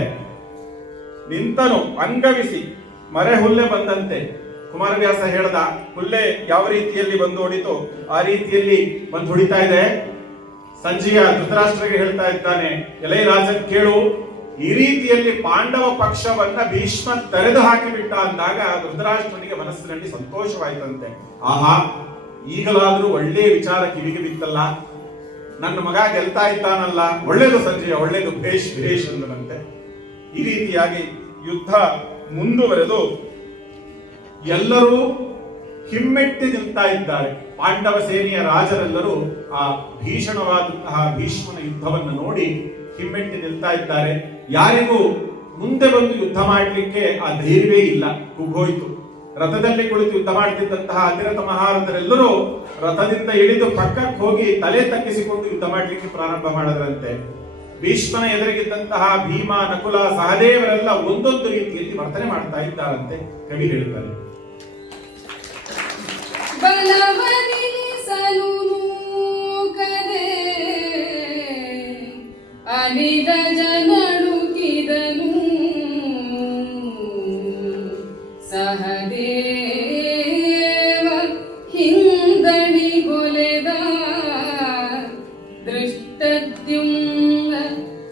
ನಿಂತನು ಅಂಗವಿಸಿ ಮರೆ ಹುಲ್ಲೆ ಬಂದಂತೆ. ಕುಮಾರವ್ಯಾಸ ಹೇಳ್ದ, ಹುಲ್ಲೆ ಯಾವ ರೀತಿಯಲ್ಲಿ ಬಂದು ಹೊಡಿತು ಆ ರೀತಿಯಲ್ಲಿ ಬಂದು ಹೊಡಿತಾ ಇದೆ. ಸಂಜೆಯ ಧೃತರಾಷ್ಟ್ರಗೆ ಹೇಳ್ತಾ ಇದ್ದಾನೆ, ಎಲೈ ರಾಜನ್ ಕೇಳು, ಈ ರೀತಿಯಲ್ಲಿ ಪಾಂಡವ ಪಕ್ಷವನ್ನ ಭೀಷ್ಮ ತೆರೆದು ಹಾಕಿಬಿಟ್ಟ ಅಂದಾಗ ಧೃತರಾಷ್ಟ್ರನಿಗೆ ಮನಸ್ಸಿನಲ್ಲಿ ಸಂತೋಷವಾಯ್ತಂತೆ. ಆಹಾ, ಈಗಲಾದ್ರೂ ಒಳ್ಳೆಯ ವಿಚಾರ ಕಿವಿಗೆ ಬಿತ್ತಲ್ಲ, ನನ್ನ ಮಗ ಗೆಲ್ತಾ ಇದ್ದಾನಲ್ಲ, ಒಳ್ಳೇದು ಸಂಜಯ, ಒಳ್ಳೇದು, ಭೇಷ್ ಭೇಷ್ ಅಂದನಂತೆ. ಈ ರೀತಿಯಾಗಿ ಯುದ್ಧ ಮುಂದುವರೆದು ಎಲ್ಲರೂ ಹಿಮ್ಮೆಟ್ಟಿ ನಿಲ್ತಾ ಇದ್ದಾರೆ. ಪಾಂಡವ ಸೇನೆಯ ರಾಜರೆಲ್ಲರೂ ಆ ಭೀಷಣವಾದಂತಹ ಭೀಷ್ಮನ ಯುದ್ಧವನ್ನು ನೋಡಿ ಹಿಮ್ಮೆಟ್ಟಿ ನಿಲ್ತಾ ಇದ್ದಾರೆ. ಯಾರಿಗೂ ಮುಂದೆ ಬಂದು ಯುದ್ಧ ಮಾಡಲಿಕ್ಕೆ ಆ ಧೈರ್ಯವೇ ಇಲ್ಲ, ಕುಗ್ಗೋಯ್ತು. ರಥದಲ್ಲಿ ಕುಳಿತು ಯುದ್ಧ ಮಾಡ್ತಿದ್ದಂತಹ ಅತಿರಥ ಮಹಾರಥರೆಲ್ಲರೂ ರಥದಿಂದ ಇಳಿದು ಪಕ್ಕಕ್ಕೆ ಹೋಗಿ ತಲೆ ತಗ್ಗಿಸಿಕೊಂಡು ಯುದ್ಧ ಮಾಡಲಿಕ್ಕೆ ಪ್ರಾರಂಭ ಮಾಡಿದ್ರಂತೆ. ಭೀಷ್ಮನ ಎದುರಿಗಿದ್ದಂತಹ ಭೀಮ, ನಕುಲ, ಸಹದೇವರೆಲ್ಲ ಒಂದೊಂದು ರೀತಿಯಲ್ಲಿ ವರ್ತನೆ ಮಾಡ್ತಾ ಇದ್ದಾರಂತೆ. ಕವಿ ಹೇಳ್ತಾರೆ, ಬಲವನಿಸಲು ನೂಕದೆ ಅನಿಲ ಜನಡುಕಿದನು ಸಹದೇವ ಹಿಂದಣಿಗೊಲೆದ ದೃಷ್ಟದ್ಯುಮ್ನ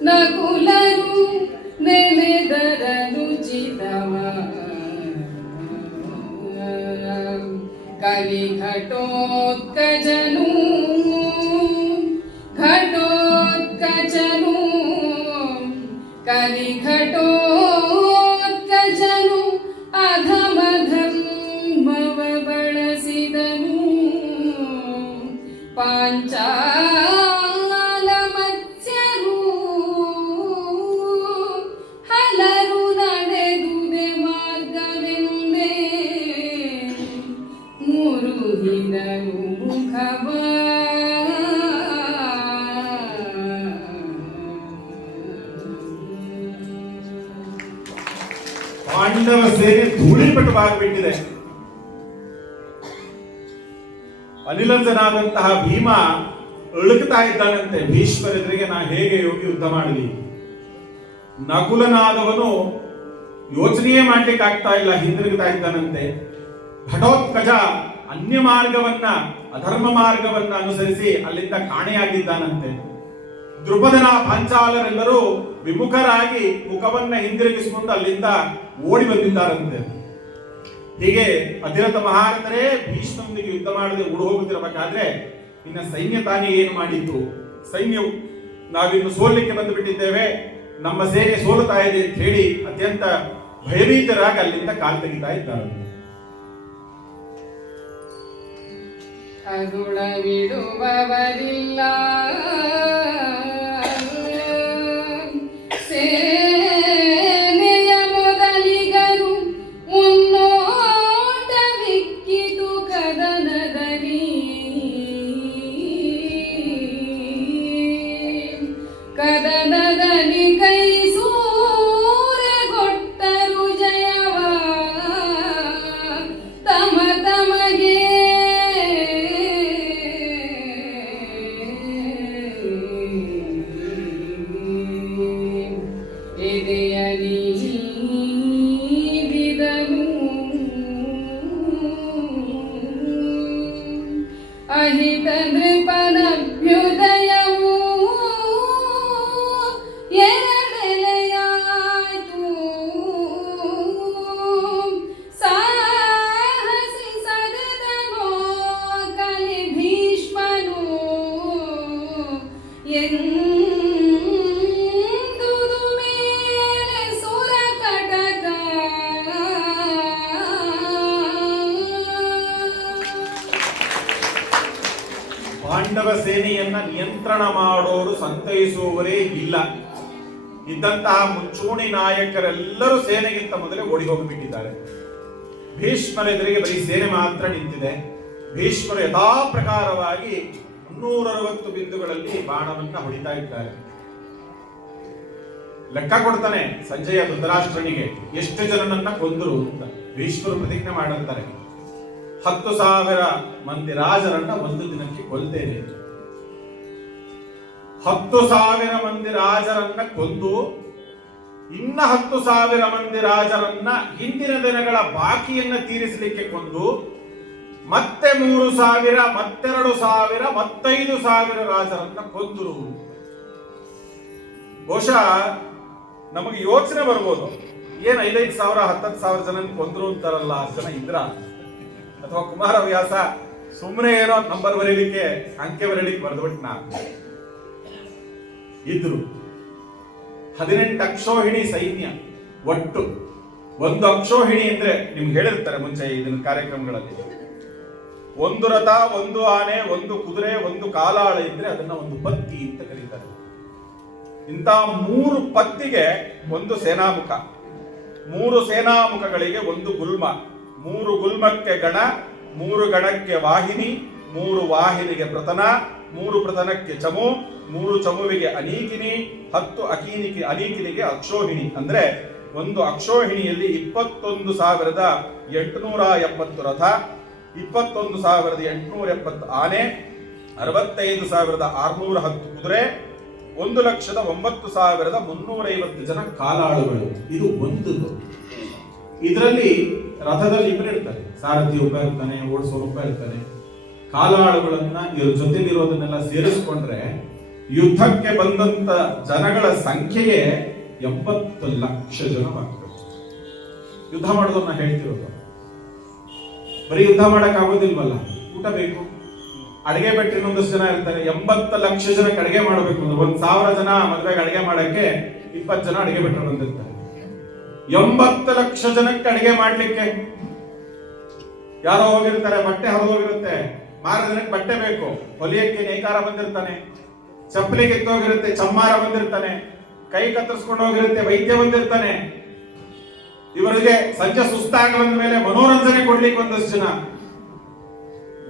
ನಕುಲರು ನೆನೆದರನು ಚಿತವ ಕಲಿ ಘಟೋತ್ಕಜನು ಕಲಿ ಘಟೋತ್ಕಜನು ಅಧಮ ಧರ್ಮವ ಬಳಸಿದನು ಪಾಂಚಾಲ ಮತ್ಸ್ಯರು ಹಲರು ನಡೆದುದೆ ಮಾರ್ಗವೆಂದೇ ಮುರುಗಿದನು ಮುಖವ ಪಾಂಡವ ಸೇನೆ ಧೂಳಿಪಟವಾಗಿಬಿಟ್ಟಿದೆ. ಅನಿಲಂಜನಾದಂತಹ ಭೀಮ ಅಳುಕ್ತಾ ಇದ್ದಾನಂತೆ, ಭೀಷ್ಮರೆದುರಿಗೆ ನಾ ಹೇಗೆ ಹೋಗಿ ಯುದ್ಧ ಮಾಡಲಿ. ನಕುಲನಾದವನು ಯೋಚನೆಯೇ ಮಾಡ್ಲಿಕ್ಕೆ ಆಗ್ತಾ ಇಲ್ಲ, ಹಿಂದಿರುಗ್ತಾ ಇದ್ದಾನಂತೆ. ಘಟೋತ್ಕಜ ಅನ್ಯ ಮಾರ್ಗವನ್ನ, ಅಧರ್ಮ ಮಾರ್ಗವನ್ನ ಅನುಸರಿಸಿ ಅಲ್ಲಿಂದ ಕಾಣೆಯಾಗಿದ್ದಾನಂತೆ. ದ್ರುಪದನ ಪಾಂಚಾಲರೆಲ್ಲರೂ ವಿಮುಖರಾಗಿ ಮುಖವನ್ನ ಹಿಂದಿರುಗಿಸಿಕೊಂಡು ಅಲ್ಲಿಂದ ಓಡಿ ಬಂದಿದ್ದಾರಂತೆ. ಹೀಗೆ ಅತಿರಥ ಮಹಾರಥರೇ ಭೀಷ್ಮನಿಗೆ ಯುದ್ಧ ಮಾಡದೆ ಓಡಿ ಹೋಗುತ್ತಿರಬೇಕಾದ್ರೆ ಇನ್ನ ಸೈನ್ಯ ತಾನೇ ಏನು ಮಾಡಿತ್ತು? ಸೈನ್ಯವು ನಾವಿನ್ನು ಸೋಲಿಕ್ಕೆ ಬಂದು ಬಿಟ್ಟಿದ್ದೇವೆ, ನಮ್ಮ ಸೇನೆ ಸೋಲುತ್ತಾ ಇದೆ ಅಂತ ಹೇಳಿ ಅತ್ಯಂತ ಭಯಭೀತರಾಗಿ ಅಲ್ಲಿಂದ ಕಾಲು ತೆಗಿತಾ ಇದ್ದಾರೆ. ಅಗುಣವಿಡುವವರಿಲ್ಲ, ಸೇನೆಯ ಮೊದಲಿಗರು ಮುನ್ನೋಟವಿಕ್ಕಿತು ಕದನದಲ್ಲಿ. ಕದನದಲ್ಲಿ ಕೈ ಸೂರೆಗೊಟ್ಟರು ಜಯವ ತಮ ತಮಗೆ. ಎದೆಯಲಿ ಬಿದನು ಅಹಿತ ನೃಪನಭ್ಯುದಯವು ಎರಡೆಲೆಯಾಯ್ತು. ಸಾಹಸಿ ಸದದನೋ ಕಲಿ ಭೀಷ್ಮನು ಎಂದುದು ಮೇಲೆ ಸುರ ಕಟಕ. ಪಾಂಡವ ಸೇನೆಯನ್ನ ನಿಯಂತ್ರಣ ಮಾಡೋರು ಸಂತೈಸುವವರೇ ಇಲ್ಲ. ಇದ್ದಂತಹ ಮುಂಚೂಣಿ ನಾಯಕರೆಲ್ಲರೂ ಸೇನೆಗಿಂತ ಮೊದಲೇ ಓಡಿ ಹೋಗಿಬಿಟ್ಟಿದ್ದಾರೆ. ಭೀಷ್ಮರ ಎದುರಿಗೆ ಬರೀ ಸೇನೆ ಮಾತ್ರ ನಿಂತಿದೆ. ಭೀಷ್ಮರು ಯಥಾ ಪ್ರಕಾರವಾಗಿ 360 ಬಿಂದುಗಳಲ್ಲಿ ಬಾಣವನ್ನ ಹೊಡಿತಾ ಇದ್ದಾರೆ. ಲೆಕ್ಕ ಕೊಡ್ತಾನೆ ಸಂಜಯ ಧೃತರಾಷ್ಟ್ರನಿಗೆ ಎಷ್ಟು ಜನನನ್ನ ಕೊಂದರು ಅಂತ. ಭೀಷ್ಮರು ಪ್ರತಿಜ್ಞೆ ಮಾಡಿರ್ತಾರೆ, 10,000 ಮಂದಿ ರಾಜರನ್ನ ಒಂದು ದಿನಕ್ಕೆ ಕೊಲ್ತೇನೆ. 10,000 ಮಂದಿ ರಾಜರನ್ನ ಕೊಂದು ಇನ್ನ 10,000 ಮಂದಿ ರಾಜರನ್ನ ಹಿಂದಿನ ದಿನಗಳ ಬಾಕಿಯನ್ನ ತೀರಿಸಲಿಕ್ಕೆ ಕೊಂದು ಮತ್ತೆ 3,000, ಮತ್ತೆ 2,000, ಮತ್ತೆ 5,000 ರಾಜರನ್ನ ಕೊಂದರು. ಬಹುಶಃ ನಮಗೆ ಯೋಚನೆ ಬರ್ಬೋದು, ಏನ್ 5,000 10,000 ಜನ ಕೊಂದ್ರು ಅಂತಾರಲ್ಲ, ಅಷ್ಟು ಜನ ಇದ್ರ? ಅಥವಾ ಕುಮಾರವ್ಯಾಸ ಸುಮ್ಮನೆ ಏನೋ ನಂಬರ್ ಬರೀಲಿಕ್ಕೆ, ಅಂಕೆ ಬರೀಲಿಕ್ಕೆ ಬರೆದ್ಬಿಟ್ನ? ಇದ್ರು 18 ಅಕ್ಷೋಹಿಣಿ ಸೈನ್ಯ. ಒಟ್ಟು ಒಂದು ಅಕ್ಷೋಹಿಣಿ ಅಂದ್ರೆ ನಿಮ್ಗೆ ಹೇಳಿರ್ತಾರೆ ಮುಂಚೆ ಇದನ್ನ ಕಾರ್ಯಕ್ರಮಗಳಲ್ಲಿ, ಒಂದು ರಥ, ಒಂದು ಆನೆ, ಒಂದು ಕುದುರೆ, ಒಂದು ಕಾಲಾಳ ಇದ್ರೆ ಅದನ್ನ ಒಂದು ಪತ್ತಿ ಅಂತ ಕರೀತಾರೆ. ಇಂಥ 3 ಪತ್ತಿಗೆ ಒಂದು ಸೇನಾಮುಖ, 3 ಸೇನಾಮುಖಗಳಿಗೆ ಒಂದು ಗುಲ್ಮ, 3 ಗುಲ್ಮಕ್ಕೆ ಗಣ, 3 ಗಣಕ್ಕೆ ವಾಹಿನಿ, 3 ವಾಹಿನಿಗೆ ಪ್ರತನ, 3 ಪ್ರತನಕ್ಕೆ ಚಮು, 3 ಚಮುವಿಗೆ ಅನೀಕಿನಿ, 10 ಅನೀಕಿನಿಗೆ ಅಕ್ಷೋಹಿಣಿ. ಅಂದ್ರೆ ಒಂದು ಅಕ್ಷೋಹಿಣಿಯಲ್ಲಿ 21,870 ರಥ, 21,870 ಆನೆ, 65,610 ಕುದುರೆ, 1,09,350 ಜನ ಕಾಲಾಳುಗಳು. ಇದು ಒಂದು. ಇದರಲ್ಲಿ ರಥದಲ್ಲಿ ಇಬ್ಬರು ಇರ್ತಾರೆ, ಸಾರಥಿ ಒಬ್ಬ ಇರ್ತಾನೆ, ಓಡಿಸೋರು ಒಬ್ಬ ಇರ್ತಾನೆ. ಕಾಲಾಳುಗಳನ್ನ ಇವ್ರ ಜೊತೆಲಿರೋದನ್ನೆಲ್ಲ ಸೇರಿಸ್ಕೊಂಡ್ರೆ ಯುದ್ಧಕ್ಕೆ ಬಂದಂತ ಜನಗಳ ಸಂಖ್ಯೆಯೇ 80 ಲಕ್ಷ ಜನ ಆಗ್ತದೆ. ಯುದ್ಧ ಮಾಡೋದನ್ನ ಹೇಳ್ತಿರೋದು. ಬರೀ ಯುದ್ಧ ಮಾಡಕ್ ಆಗೋದಿಲ್ವಲ್ಲ, ಊಟ ಬೇಕು, ಅಡಿಗೆ ಬಿಟ್ಟು ಇನ್ನೊಂದಷ್ಟು ಜನ ಇರ್ತಾರೆ. 80 ಲಕ್ಷ ಜನಕ್ಕೆ ಅಡಿಗೆ ಮಾಡಬೇಕು ಅಂದ್ರೆ 1,000 ಜನ ಮದುವೆಗೆ ಅಡಿಗೆ ಮಾಡಕ್ಕೆ 20 ಜನ ಅಡಿಗೆ ಬಿಟ್ಟರು ಬಂದಿರ್ತಾರೆ. 80 ಲಕ್ಷ ಜನಕ್ಕೆ ಅಡಿಗೆ ಮಾಡ್ಲಿಕ್ಕೆ ಯಾರೋ ಹೋಗಿರ್ತಾರೆ, ಬಟ್ಟೆ ಹರಿದೋಗಿರುತ್ತೆ, ಮಾರ ದಿನಕ್ಕೆ ಬಟ್ಟೆ ಬೇಕು, ಹೊಲಿಯಕ್ಕೆ ನೇಕಾರ ಬಂದಿರ್ತಾನೆ, ಚಪ್ಪಲಿ ಕಿತ್ತೋಗಿರುತ್ತೆ, ಚಮ್ಮಾರ ಬಂದಿರ್ತಾನೆ, ಕೈ ಕತ್ತರಿಸ್ಕೊಂಡು ಹೋಗಿರುತ್ತೆ, ವೈದ್ಯ ಬಂದಿರ್ತಾನೆ. ಇವರಿಗೆ ಸಂಜೆ ಸುಸ್ತಾಗ ಬಂದ ಮೇಲೆ ಮನೋರಂಜನೆ ಕೊಡ್ಲಿಕ್ಕೆ ಒಂದಷ್ಟು ಜನ.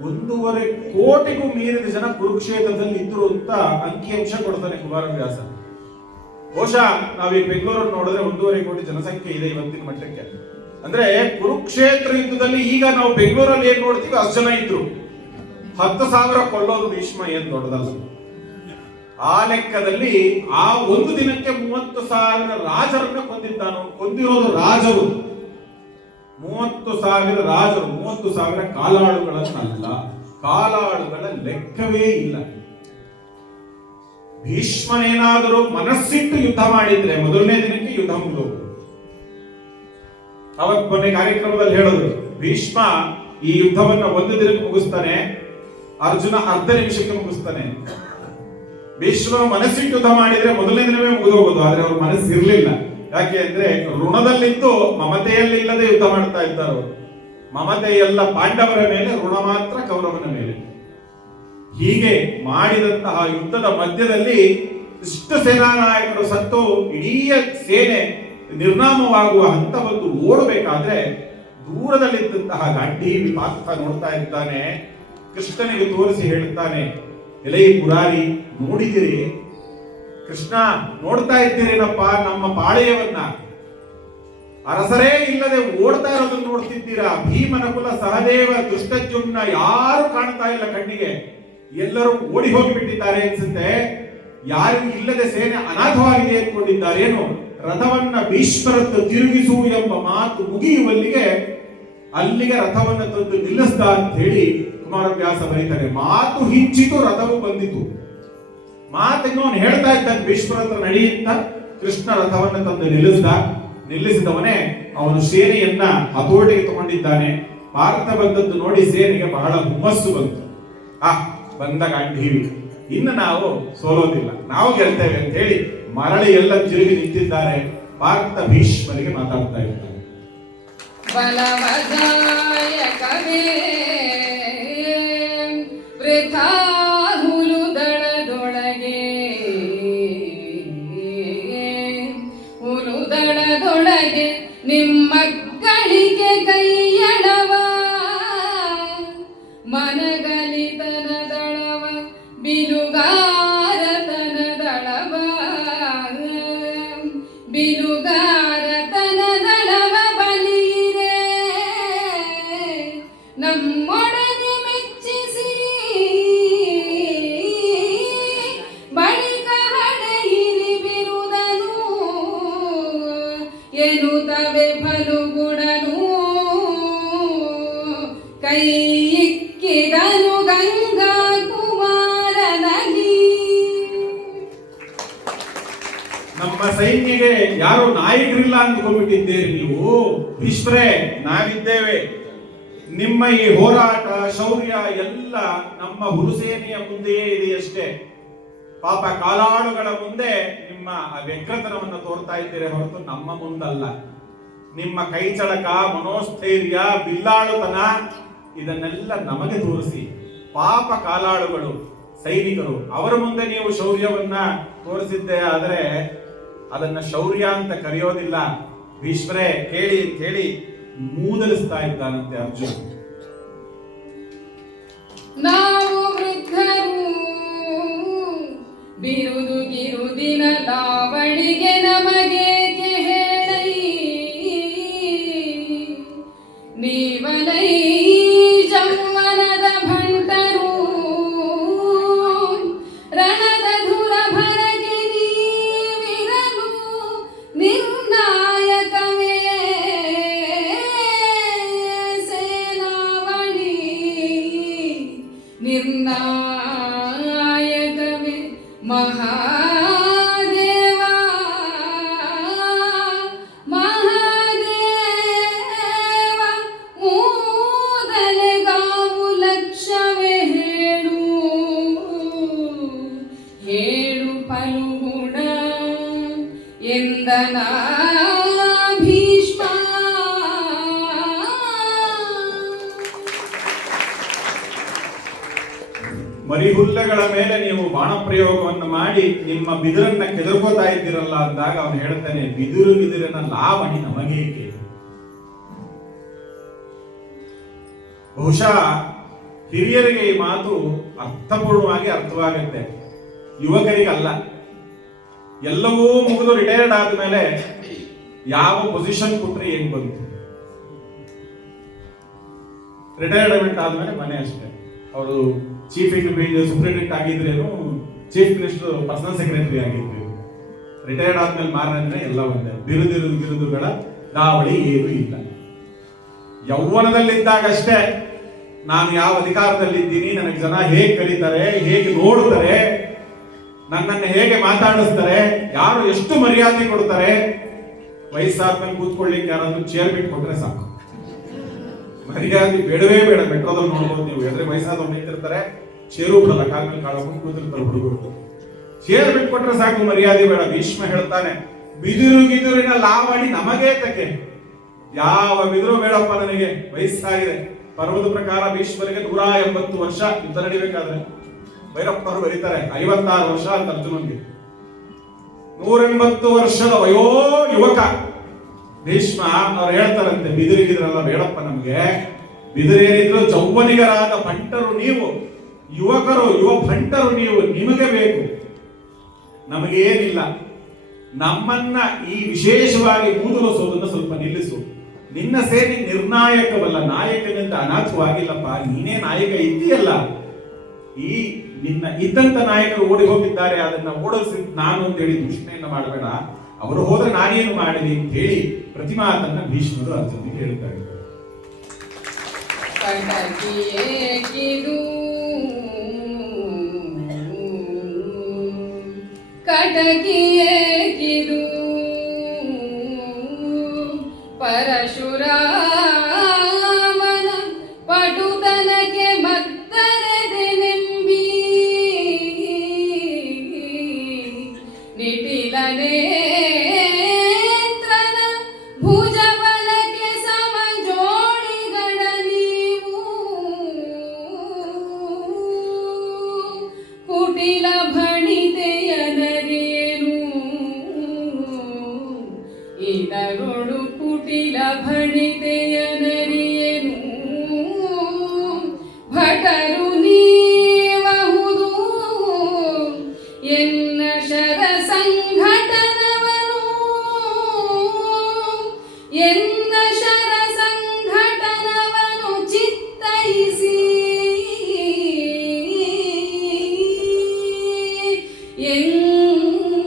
1.5 ಕೋಟಿಗೂ ಮೀರಿದ ಜನ ಕುರುಕ್ಷೇತ್ರದಲ್ಲಿ ಇದ್ರು ಅಂತ ಅಂಕಿಅಂಶ ಕೊಡ್ತಾನೆ ಕುಮಾರವ್ಯಾಸ. ಬಹುಶಃ ನಾವೀಗ ಬೆಂಗಳೂರನ್ನು ನೋಡಿದ್ರೆ 1.5 ಕೋಟಿ ಜನಸಂಖ್ಯೆ ಇದೆ ಇವತ್ತಿನ ಮಟ್ಟಕ್ಕೆ. ಅಂದ್ರೆ ಕುರುಕ್ಷೇತ್ರ ಯುದ್ಧದಲ್ಲಿ ಈಗ ನಾವು ಬೆಂಗಳೂರಲ್ಲಿ ಏನ್ ನೋಡ್ತೀವಿ ಅಷ್ಟು ಜನ ಇದ್ರು. 10,000 ಕೊಲ್ಲೋದು ಭೀಷ್ಮ ಏನ್ ದೊಡ್ಡದಲ್ಲ. ಆ ಲೆಕ್ಕದಲ್ಲಿ ಆ ಒಂದು ದಿನಕ್ಕೆ 30,000 ರಾಜರನ್ನ ಕೊಂದಿದ್ದಾನು. ಕೊಂದಿರೋದು ರಾಜರು 30,000 ರಾಜರು, 30,000 ಕಾಲಾಳುಗಳನ್ನಲ್ಲ. ಕಾಲಾಳುಗಳ ಲೆಕ್ಕವೇ ಇಲ್ಲ. ಭೀಷ್ಮನೇನಾದರೂ ಮನಸ್ಸಿಟ್ಟು ಯುದ್ಧ ಮಾಡಿದ್ರೆ ಮೊದಲನೇ ದಿನಕ್ಕೆ ಯುದ್ಧ ಮುಗಿದೋದು. ಅವತ್ ಮೊನ್ನೆ ಕಾರ್ಯಕ್ರಮದಲ್ಲಿ ಹೇಳೋದು, ಭೀಷ್ಮ ಈ ಯುದ್ಧವನ್ನ ಒಂದು ದಿನಕ್ಕೆ ಮುಗಿಸ್ತಾನೆ, ಅರ್ಜುನ ಅರ್ಧ ನಿಮಿಷಕ್ಕೆ ಮುಗಿಸ್ತಾನೆ. ಭೀಷ್ಮ ಮನಸ್ಸಿಟ್ಟು ಯುದ್ಧ ಮಾಡಿದ್ರೆ ಮೊದಲನೇ ದಿನವೇ ಮುಗಿದೋಗೋದು. ಆದ್ರೆ ಅವ್ರ ಮನಸ್ಸು ಇರ್ಲಿಲ್ಲ. ಯಾಕೆ ಅಂದ್ರೆ ಋಣದಲ್ಲಿದ್ದು ಮಮತೆಯಲ್ಲಿಲ್ಲದೆ ಯುದ್ಧ ಮಾಡ್ತಾ ಇದ್ದಾರೆ. ಮಮತೆ ಎಲ್ಲ ಪಾಂಡವರ ಮೇಲೆ, ಋಣ ಮಾತ್ರ ಕೌರವನ ಮೇಲೆ. ಹೀಗೆ ಮಾಡಿದಂತಹ ಯುದ್ಧದ ಮಧ್ಯದಲ್ಲಿ ಇಷ್ಟು ಸೇನಾ ನಾಯಕರು ಸತ್ತು ಇಡೀ ಸೇನೆ ನಿರ್ನಾಮವಾಗುವ ಹಂತ ಬಂದು ಓಡಬೇಕಾದ್ರೆ ದೂರದಲ್ಲಿದ್ದಂತಹ ಗಾಂಧೀವಿ ಪಾತ್ರ ನೋಡ್ತಾ ಇದ್ದಾನೆ. ಕೃಷ್ಣನಿಗೆ ತೋರಿಸಿ ಹೇಳ್ತಾನೆ, ಎಲೈ ಪುರಾರಿ, ನೋಡಿದಿರಿ ಕೃಷ್ಣ, ನೋಡ್ತಾ ಇದ್ದೀರೇನಪ್ಪ ನಮ್ಮ ಪಾಳೆಯವನ್ನ. ಅರಸರೇ ಇಲ್ಲದೆ ಓಡ್ತಾ ಇರೋದನ್ನ ನೋಡ್ತಿದ್ದೀರಾ. ಭೀಮನ ಕುಲ ಸಹದೇವ ದುಷ್ಟಜುಮ್ನ ಯಾರು ಕಾಣ್ತಾ ಇಲ್ಲ ಕಣ್ಣಿಗೆ. ಎಲ್ಲರೂ ಓಡಿ ಹೋಗಿಬಿಟ್ಟಿದ್ದಾರೆ ಅನ್ಸುತ್ತೆ. ಯಾರು ಇಲ್ಲದೆ ಸೇನೆ ಅನಾಥವಾಗಿದೆ ಅಂದ್ಕೊಂಡಿದ್ದಾರೇನು. ರಥವನ್ನ ಭೀಷ್ಮರತ್ತು ತಿರುಗಿಸು ಎಂಬ ಮಾತು ಮುಗಿಯುವಲ್ಲಿಗೆ ಅಲ್ಲಿಗೆ ರಥವನ್ನ ತಂದು ನಿಲ್ಲಿಸ್ದ ಅಂತ ಹೇಳಿ ಕುಮಾರವ್ಯಾಸ ಬರೀತಾರೆ. ಮಾತು ಹಿಂಚಿತು, ರಥವು ಬಂದಿತು. ಮಾತಿಗೆ ಅವನು ಹೇಳ್ತಾ ಇದ್ದಾನೆ, ಭೀಷ್ಮರ ಹತ್ರ ನಡೆಯುತ್ತ ಕೃಷ್ಣ ರಥವನ್ನ ತಂದು ನಿಲ್ಲಿಸಿದವನೇ ಅವನು ಸೇನೆಯನ್ನ ಹತೋಟಿಗೆ ತಗೊಂಡಿದ್ದಾನೆ. ಭಾರತ ಬಂದದ್ದು ನೋಡಿ ಸೇನೆಗೆ ಬಹಳ ಹುಮ್ಮಸ್ಸು ಬಂತು. ಬಂದ ಗಾಂಧೀವಿ, ಇನ್ನು ನಾವು ಸೋಲೋದಿಲ್ಲ, ನಾವು ಗೆಲ್ತೇವೆ ಅಂತ ಹೇಳಿ ಮರಳಿ ಎಲ್ಲ ತಿರುಗಿ ನಿಂತಿದ್ದಾರೆ. ಭಾರತ ಭೀಷ್ಮರಿಗೆ ಮಾತಾಡ್ತಾ ಇದ್ದಾರೆ. ಬಲವದಾಯಕವೇ ವೃಥಾ ಹುಲುದಳದೊಳಗೆ ನಿಮ್ಮಗಳಿಗೆ ಕೈಯಡವ ಮನಗಲಿತನದಳವ ಬಿಲುಗಾರತನದಳವ ಬಿಲುಗಾರತನದಳವ ಬಲಿರೆ ನಮ್ಮೊಡನೆ ಮೆಚ್ಚಿಸಿ ಬಳಿಕ ಹಡೆಯಿರಿ ಬಿರುದನು ಎನ್ನುತ್ತವೆ ಫಲುಗುಣನು ಕೈ ಇಕ್ಕಿದನು ಗಂಗಾ ಕುಮಾರನಲ್ಲಿ. ನಮ್ಮ ಸೈನ್ಯಗೆ ಯಾರು ನಾಯಕರಿಲ್ಲ ಅಂದ್ಕೊಂಡ್ಬಿಟ್ಟಿದ್ದೀರಿ ನೀವು. ಭೀಷ್ಮರೇ, ನಾವಿದ್ದೇವೆ. ನಿಮ್ಮ ಈ ಹೋರಾಟ ಶೌರ್ಯ ಎಲ್ಲ ನಮ್ಮ ಹುಲುಸೇನೆಯ ಮುಂದೆಯೇ ಇದೆಯಷ್ಟೇ. ಪಾಪ ಕಾಲಾಳುಗಳ ಮುಂದೆ ನಿಮ್ಮ ವ್ಯಗ್ರತನವನ್ನು ತೋರ್ತಾ ಇದ್ದೀರಿ ಹೊರತು ನಮ್ಮ ಮುಂದಲ್ಲ. ನಿಮ್ಮ ಕೈಚಳಕ, ಮನೋಸ್ಥೈರ್ಯ, ಬಿಲ್ಲಾಳುತನ ಇದನ್ನೆಲ್ಲ ನಮಗೆ ತೋರಿಸಿ. ಪಾಪ ಕಾಲಾಳುಗಳು ಸೈನಿಕರು, ಅವರ ಮುಂದೆ ನೀವು ಶೌರ್ಯವನ್ನ ತೋರಿಸಿದ್ದೆ ಆದರೆ ಅದನ್ನ ಶೌರ್ಯ ಅಂತ ಕರೆಯೋದಿಲ್ಲ. ಭೀಷ್ಮರೇ ಕೇಳಿ ಅಂತ ಹೇಳಿ ಮೂದಲಿಸ್ತಾ ಇದ್ದಾನಂತೆ ಅರ್ಜುನ್. ನಾವು ವೃದ್ಧರು ಬಿರುದು ಗಿರುದಿನ ಲಾವಣಿಗೆ ನಮಗೇಕೆ ಹೇಳೈ ನೀವಲೈ ಜೌವನದ ಭಂಟರು ರಣದ ಧುರ ಭರಗೆ ನೀವಿರಲು ನಿರ್ಣಾಯಕವೇ ಸೇನಾವಳಿ ನಿರ್ಣಾಯಕವೇ ಮಹಾದೇವ ಮಹಾದೇವ ಮೂದಲೆಗಾವು ಲಕ್ಷವೇ ಹೇಳು ಹೇಳು ಫಲುಗುಣ ಎಂದನ ಭೀಷ್ಮ. ಮರಿಹುಲ್ಲಗಳ ಮೇಲೆ ನೀವು ಬಾಣ ಪ್ರಯೋಗವನ್ನು ಮಾಡಿ ನಿಮ್ಮ ಬಿದಿರನ್ನ ಕೆದರ್ಕೋತಾ ಇದ್ದೀರಲ್ಲ ಅಂದಾಗ ಅವನು ಹೇಳ್ತಾನೆ, ಬಿದಿರಿನ ಲಾವಣಿ ನಮಗೇಕೆ. ಬಹುಶಃ ಹಿರಿಯರಿಗೆ ಈ ಮಾತು ಅರ್ಥಪೂರ್ಣವಾಗಿ ಅರ್ಥವಾಗುತ್ತೆ, ಯುವಕರಿಗಲ್ಲ. ಎಲ್ಲವೂ ಮುಗಿದು ರಿಟೈರ್ಡ್ ಆದ್ಮೇಲೆ ಯಾವ ಪೊಸಿಷನ್ ಕೊಟ್ರೆ ಏನ್ ಬಂತು? ರಿಟೈರ್ಮೆಂಟ್ ಆದ್ಮೇಲೆ ಮನೆ ಅಷ್ಟೇ. ಅವರು ಚೀಫ್ ಸೂಪರಿಂಟೆಂಡೆಂಟ್ ಆಗಿದ್ರೇನು, ಚೀಫ್ ಮಿನಿಸ್ಟರ್ ಪರ್ಸನಲ್ ಸೆಕ್ರೆಟರಿ ಆಗಿದ್ರು. ರಿಟೈರ್ಡ್ ಆದ್ಮೇಲೆ ಮಾರನೇ ಎಲ್ಲ ಒಂದೇ. ಬಿರುದುಗಳ ದಾವಳಿ ಏನೂ ಇಲ್ಲ. ಯೌವನದಲ್ಲಿದ್ದಾಗಷ್ಟೇ ನಾನು ಯಾವ ಅಧಿಕಾರದಲ್ಲಿದ್ದೀನಿ, ನನಗೆ ಜನ ಹೇಗೆ ಕರೀತಾರೆ, ಹೇಗೆ ನೋಡ್ತಾರೆ, ನನ್ನನ್ನು ಹೇಗೆ ಮಾತಾಡಿಸ್ತಾರೆ, ಯಾರು ಎಷ್ಟು ಮರ್ಯಾದೆ ಕೊಡ್ತಾರೆ. ವಯಸ್ಸಾದ್ಮೇಲೆ ಕೂತ್ಕೊಳ್ಳಿಕ್ಕೆ ಯಾರಾದ್ರೂ ಚೇರ್ ಬಿಟ್ಕೊಟ್ರೆ ಸಾಕು. ಮರ್ಯಾದೆ ಬೇಡವೇ ಬೇಡ. ಮೆಟ್ರೋದಲ್ಲಿ ನೋಡ್ಬೋದು ನೀವು, ಎದ್ರೆ ವಯಸ್ಸಾದವ್ರು ನಿಂತಿರ್ತಾರೆ, ಚೇರು ಬಿಡಲ್ಲ, ಕಾಲ ಮೇಲೆ ಕಾಳಕೊಂಡು ಕೂತಿರ್ತಾರೆ ಹುಡುಗರು. ಚೇರ್ ಬಿಟ್ಕೊಟ್ರೆ ಸಾಕು, ಮರ್ಯಾದೆ ಬೇಡ. ಭೀಷ್ಮ ಹೇಳ್ತಾನೆ, ಬಿದಿರಿನ ಲಾವಣಿ ನಮಗೆ ತಕ್ಕೆ. ಯಾವ ಬಿದಿರು ಬೇಡಪ್ಪ ನನಗೆ, ವಯಸ್ಸಾಗಿದೆ. ಪರ್ವದ ಪ್ರಕಾರ ಭೀಷ್ಮರಿಗೆ 180 ವರ್ಷ ಯುದ್ಧ ನಡಿಬೇಕಾದ್ರೆ. ಭೈರಪ್ಪನವರು ಬರೀತಾರೆ 56 ವರ್ಷ ಅಂತ ಅರ್ಜುನನ್ಗೆ. 180 ವರ್ಷದ ವಯೋ ಯುವಕ ಭೀಷ್ಮ. ಅವ್ರು ಹೇಳ್ತಾರಂತೆ, ಬಿದಿರಿಗಿದ್ರಲ್ಲ ಬೇಡಪ್ಪ ನಮ್ಗೆ, ಬಿದಿರೇನಿದ್ರು ಚೌವನಿಗರಾದ ಭಂಟರು ನೀವು, ಯುವಕರು ಯುವ ಭಂಟರು ನೀವು, ನಿಮಗೆ ಬೇಕು, ನಮಗೇನಿಲ್ಲ. ನಮ್ಮನ್ನ ಈ ವಿಶೇಷವಾಗಿ ಮೂದಲಿಸೋದನ್ನು ಸ್ವಲ್ಪ ನಿಲ್ಲಿಸು. ನಿನ್ನ ಸೇನೆ ನಿರ್ಣಾಯಕವಲ್ಲ, ನಾಯಕನಿಂದ ಅನಾಥವಾಗಿಲ್ಲಪ್ಪ, ನೀನೇ ನಾಯಕ ಇದ್ದೀಯಲ್ಲ. ಈ ನಿನ್ನ ಇದ್ದಂತ ನಾಯಕರು ಓಡಿ ಹೋಗಿದ್ದಾರೆ, ಅದನ್ನ ಓಡಿಸಿ ನಾನು ಅಂತ ಹೇಳಿ ದೂಷಣೆಯನ್ನ ಮಾಡಬೇಡ. ಅವರು ಹೋದ್ರೆ ನಾನೇನು ಮಾಡಲಿ ಅಂತ ಹೇಳಿ ಪ್ರತಿಮಾತನ್ನ ಭೀಷ್ಮರು ಅರ್ಜುನಿಗೆ ಹೇಳ್ತಾರೆ. ಕಟಕಿಯೇಕಿದು ಪರಶುರಾಮನ ಪಟುತನಕ್ಕೆ ಭಕ್ತರೆದೆನೆಂಬಿ ನಿಟಿಲನೇತ್ರನ ಭುಜಬಲಕ್ಕೆ ಸಮಜೋಡಿಗಳ ನೀವು ಕುಟಿಲ ಭಣಿತೆಯನರೇನು ಇದರೊಳು ಕುಟಿಲ ಭಣಿತೆಯನರೇನು ಭಟರು ನೀಬಹುದು ಎನ್ನ ಶರ ಸಂಘಟನವನು ಎನ್ನ ಶರ ಸಂಘಟನವನು ಚಿತ್ತೈಸಿ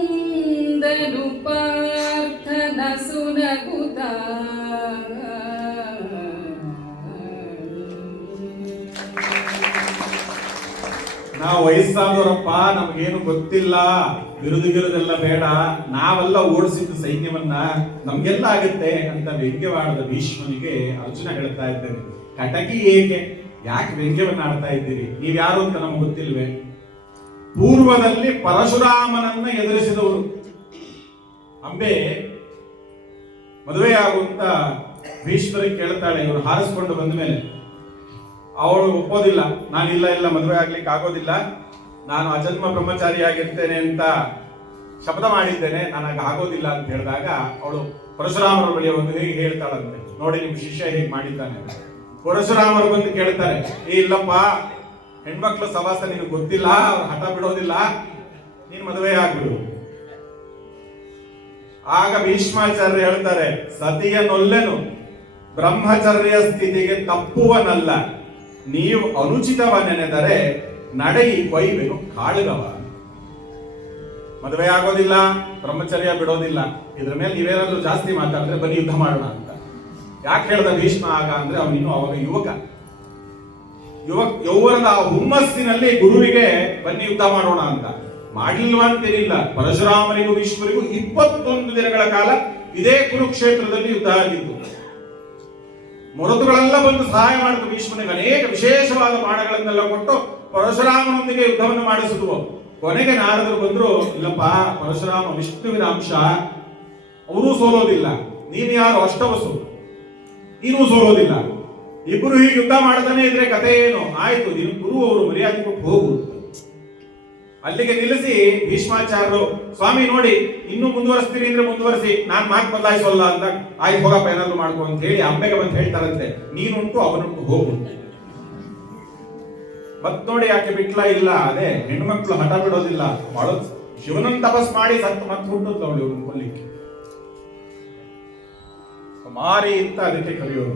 ಎಂದನು ಪಾರ್ಥನ ಸುನಗುತ. ನಾವು ವಯಸ್ಸಾದವರಪ್ಪ, ನಮಗೇನು ಗೊತ್ತಿಲ್ಲ, ಬಿರುದೆಲ್ಲ ಬೇಡ, ನಾವೆಲ್ಲ ಓಡಿಸಿದ್ದು ಸೈನ್ಯವನ್ನ, ನಮ್ಗೆಲ್ಲ ಆಗುತ್ತೆ ಅಂತ ವ್ಯಂಗ್ಯವಾಡದ ಭೀಷ್ಮನಿಗೆ ಅರ್ಜುನ ಹೇಳ್ತಾ ಇದ್ದೇನೆ, ಕಟಕಿ ಏಕೆ, ಯಾಕೆ ವ್ಯಂಗ್ಯವನ್ನ ಆಡ್ತಾ ಇದ್ದೀರಿ, ನೀವ್ಯಾರು ಅಂತ ನಮ್ಗೆ ಗೊತ್ತಿಲ್ವೇ? ಪೂರ್ವದಲ್ಲಿ ಪರಶುರಾಮನನ್ನ ಎದುರಿಸಿದವರು. ಅಂಬೆ ಮದುವೆಯಾಗುವಂತ ಭೀಷ್ಮರಿಗೆ ಕೇಳ್ತಾಳೆ, ಇವರು ಹಾರಿಸ್ಕೊಂಡು ಬಂದ ಮೇಲೆ. ಅವಳು ಒಪ್ಪೋದಿಲ್ಲ, ನಾನಿಲ್ಲ ಮದುವೆ ಆಗ್ಲಿಕ್ಕೆ ಆಗೋದಿಲ್ಲ, ನಾನು ಅಜನ್ಮ ಬ್ರಹ್ಮಚಾರಿಯಾಗಿರ್ತೇನೆ ಅಂತ ಶಪಥ ಮಾಡಿದ್ದೇನೆ, ನನಗೆ ಆಗೋದಿಲ್ಲ ಅಂತ ಹೇಳಿದಾಗ ಅವಳು ಪರಶುರಾಮರ ಬಳಿ ಒಂದು ಹೇಗೆ ಹೇಳ್ತಾಳಂತೆ, ನೋಡಿ ನಿಮ್ ಶಿಷ್ಯ ಹೇಗೆ ಮಾಡಿದ್ದಾನೆ. ಪರಶುರಾಮರು ಬಂದು ಕೇಳ್ತಾರೆ, ಇಲ್ಲಪ್ಪ, ಹೆಣ್ಮಕ್ಳು ಸವಾಸ ನಿನಗೆ ಗೊತ್ತಿಲ್ಲ, ಅವ್ರು ಹಠ ಬಿಡೋದಿಲ್ಲ, ನೀನ್ ಮದುವೆ ಆಗ್ಬಿಡು. ಆಗ ಭೀಷ್ಮಾಚಾರ್ಯ ಹೇಳ್ತಾರೆ, ಸತಿಯನೊಲ್ಲೆನು ಬ್ರಹ್ಮಚರ್ಯ ಸ್ಥಿತಿಗೆ ತಪ್ಪುವನಲ್ಲ, ನೀವು ಅನುಚಿತವನೆನೆದರೆ ನಡೆಯಿ ಕೊಯ್ವೆನು ಕಾಳುಗವ. ಮದುವೆ ಆಗೋದಿಲ್ಲ, ಬ್ರಹ್ಮಚರ್ಯ ಬಿಡೋದಿಲ್ಲ, ಇದ್ರ ಮೇಲೆ ನೀವೇನಾದ್ರೂ ಜಾಸ್ತಿ ಮಾತಾಡಿದ್ರೆ ಬನ್ನಿ ಯುದ್ಧ ಮಾಡೋಣ ಅಂತ. ಯಾಕೆ ಹೇಳ್ದ ಭೀಷ್ಮ ಆಗ ಅಂದ್ರೆ, ಅವನಿನ್ನು ಅವಾಗ ಯೌವನದ ಹುಮ್ಮಸ್ಸಿನಲ್ಲಿ ಗುರುವಿಗೆ ಬನ್ನಿ ಯುದ್ಧ ಮಾಡೋಣ ಅಂತ. ಮಾಡಿಲ್ವಾ ಅಂತೇನಿಲ್ಲ. ಪರಶುರಾಮನಿಗೂ ಭೀಷ್ಮರಿಗೂ 21 ದಿನಗಳ ಕಾಲ ಇದೇ ಕುರುಕ್ಷೇತ್ರದಲ್ಲಿ ಯುದ್ಧ ಆಗಿತ್ತು. ಮೊರತುಗಳೆಲ್ಲ ಬಂದು ಸಹಾಯ ಮಾಡಿತು ಭೀಷ್ಮನಿಗೆ, ಅನೇಕ ವಿಶೇಷವಾದ ಬಾಣಗಳನ್ನೆಲ್ಲ ಕೊಟ್ಟು ಪರಶುರಾಮನೊಂದಿಗೆ ಯುದ್ಧವನ್ನು ಮಾಡಿಸಿದ್ವು. ಕೊನೆಗೆ ನಾರದರು ಬಂದ್ರು, ಇಲ್ಲಪ್ಪ, ಪರಶುರಾಮ ವಿಷ್ಣುವಿನ ಅಂಶ, ಅವರೂ ಸೋಲೋದಿಲ್ಲ, ನೀನು ಯಾರು ಅಷ್ಟವಸು, ನೀನು ಸೋಲೋದಿಲ್ಲ, ಇಬ್ಬರು ಹೀಗೆ ಯುದ್ಧ ಮಾಡ್ತಾನೆ ಇದ್ರೆ ಕಥೆ ಏನು, ಆಯ್ತು ನೀನು ಗುರು, ಅವರು ಮರ್ಯಾದೆ ಕೊಟ್ಟು ಹೋಗು. ಅಲ್ಲಿಗೆ ನಿಲ್ಲಿಸಿ ಭೀಷ್ಮಾಚಾರ್ಯರು, ಸ್ವಾಮಿ ನೋಡಿ ಇನ್ನೂ ಮುಂದುವರಿಸ್ತೀನಿ ಅಂದ್ರೆ ಮುಂದುವರಿಸಿ, ನಾನ್ ಮಾತು ಬದಲಾಯಿಸೋಲ್ಲ ಅಂತ, ಆಯ್ತು ಹೋಗಪ್ಪ ಏನಾದ್ರು ಮಾಡ್ಕೊ ಅಂತ ಹೇಳಿ ಅಂಬೆಗೆ ಬಂದು ಹೇಳ್ತಾರಂತೆ, ನೀನುಂಟು ಅವನುಂಟು ಹೋಗು. ಮತ್ ನೋಡಿ ಯಾಕೆ ಬಿಟ್ಲ ಇಲ್ಲ, ಅದೇ ಹೆಣ್ಮಕ್ಳು ಹಠ ಬಿಡೋದಿಲ್ಲ, ಮಾಡೋದು. ಶಿವನನ್ನು ತಪಸ್ ಮಾಡಿ ಸತ್ತು ಮತ್ತೆ ಹುಟ್ಟುತ್ತ ಅವಳು ಇವ್ರನ್ನ ಕೊಲ್ಲಿಕ್ಕೆ. ಮಾರಿ ಅಂತ ಅದಕ್ಕೆ ಕರೆಯೋರು.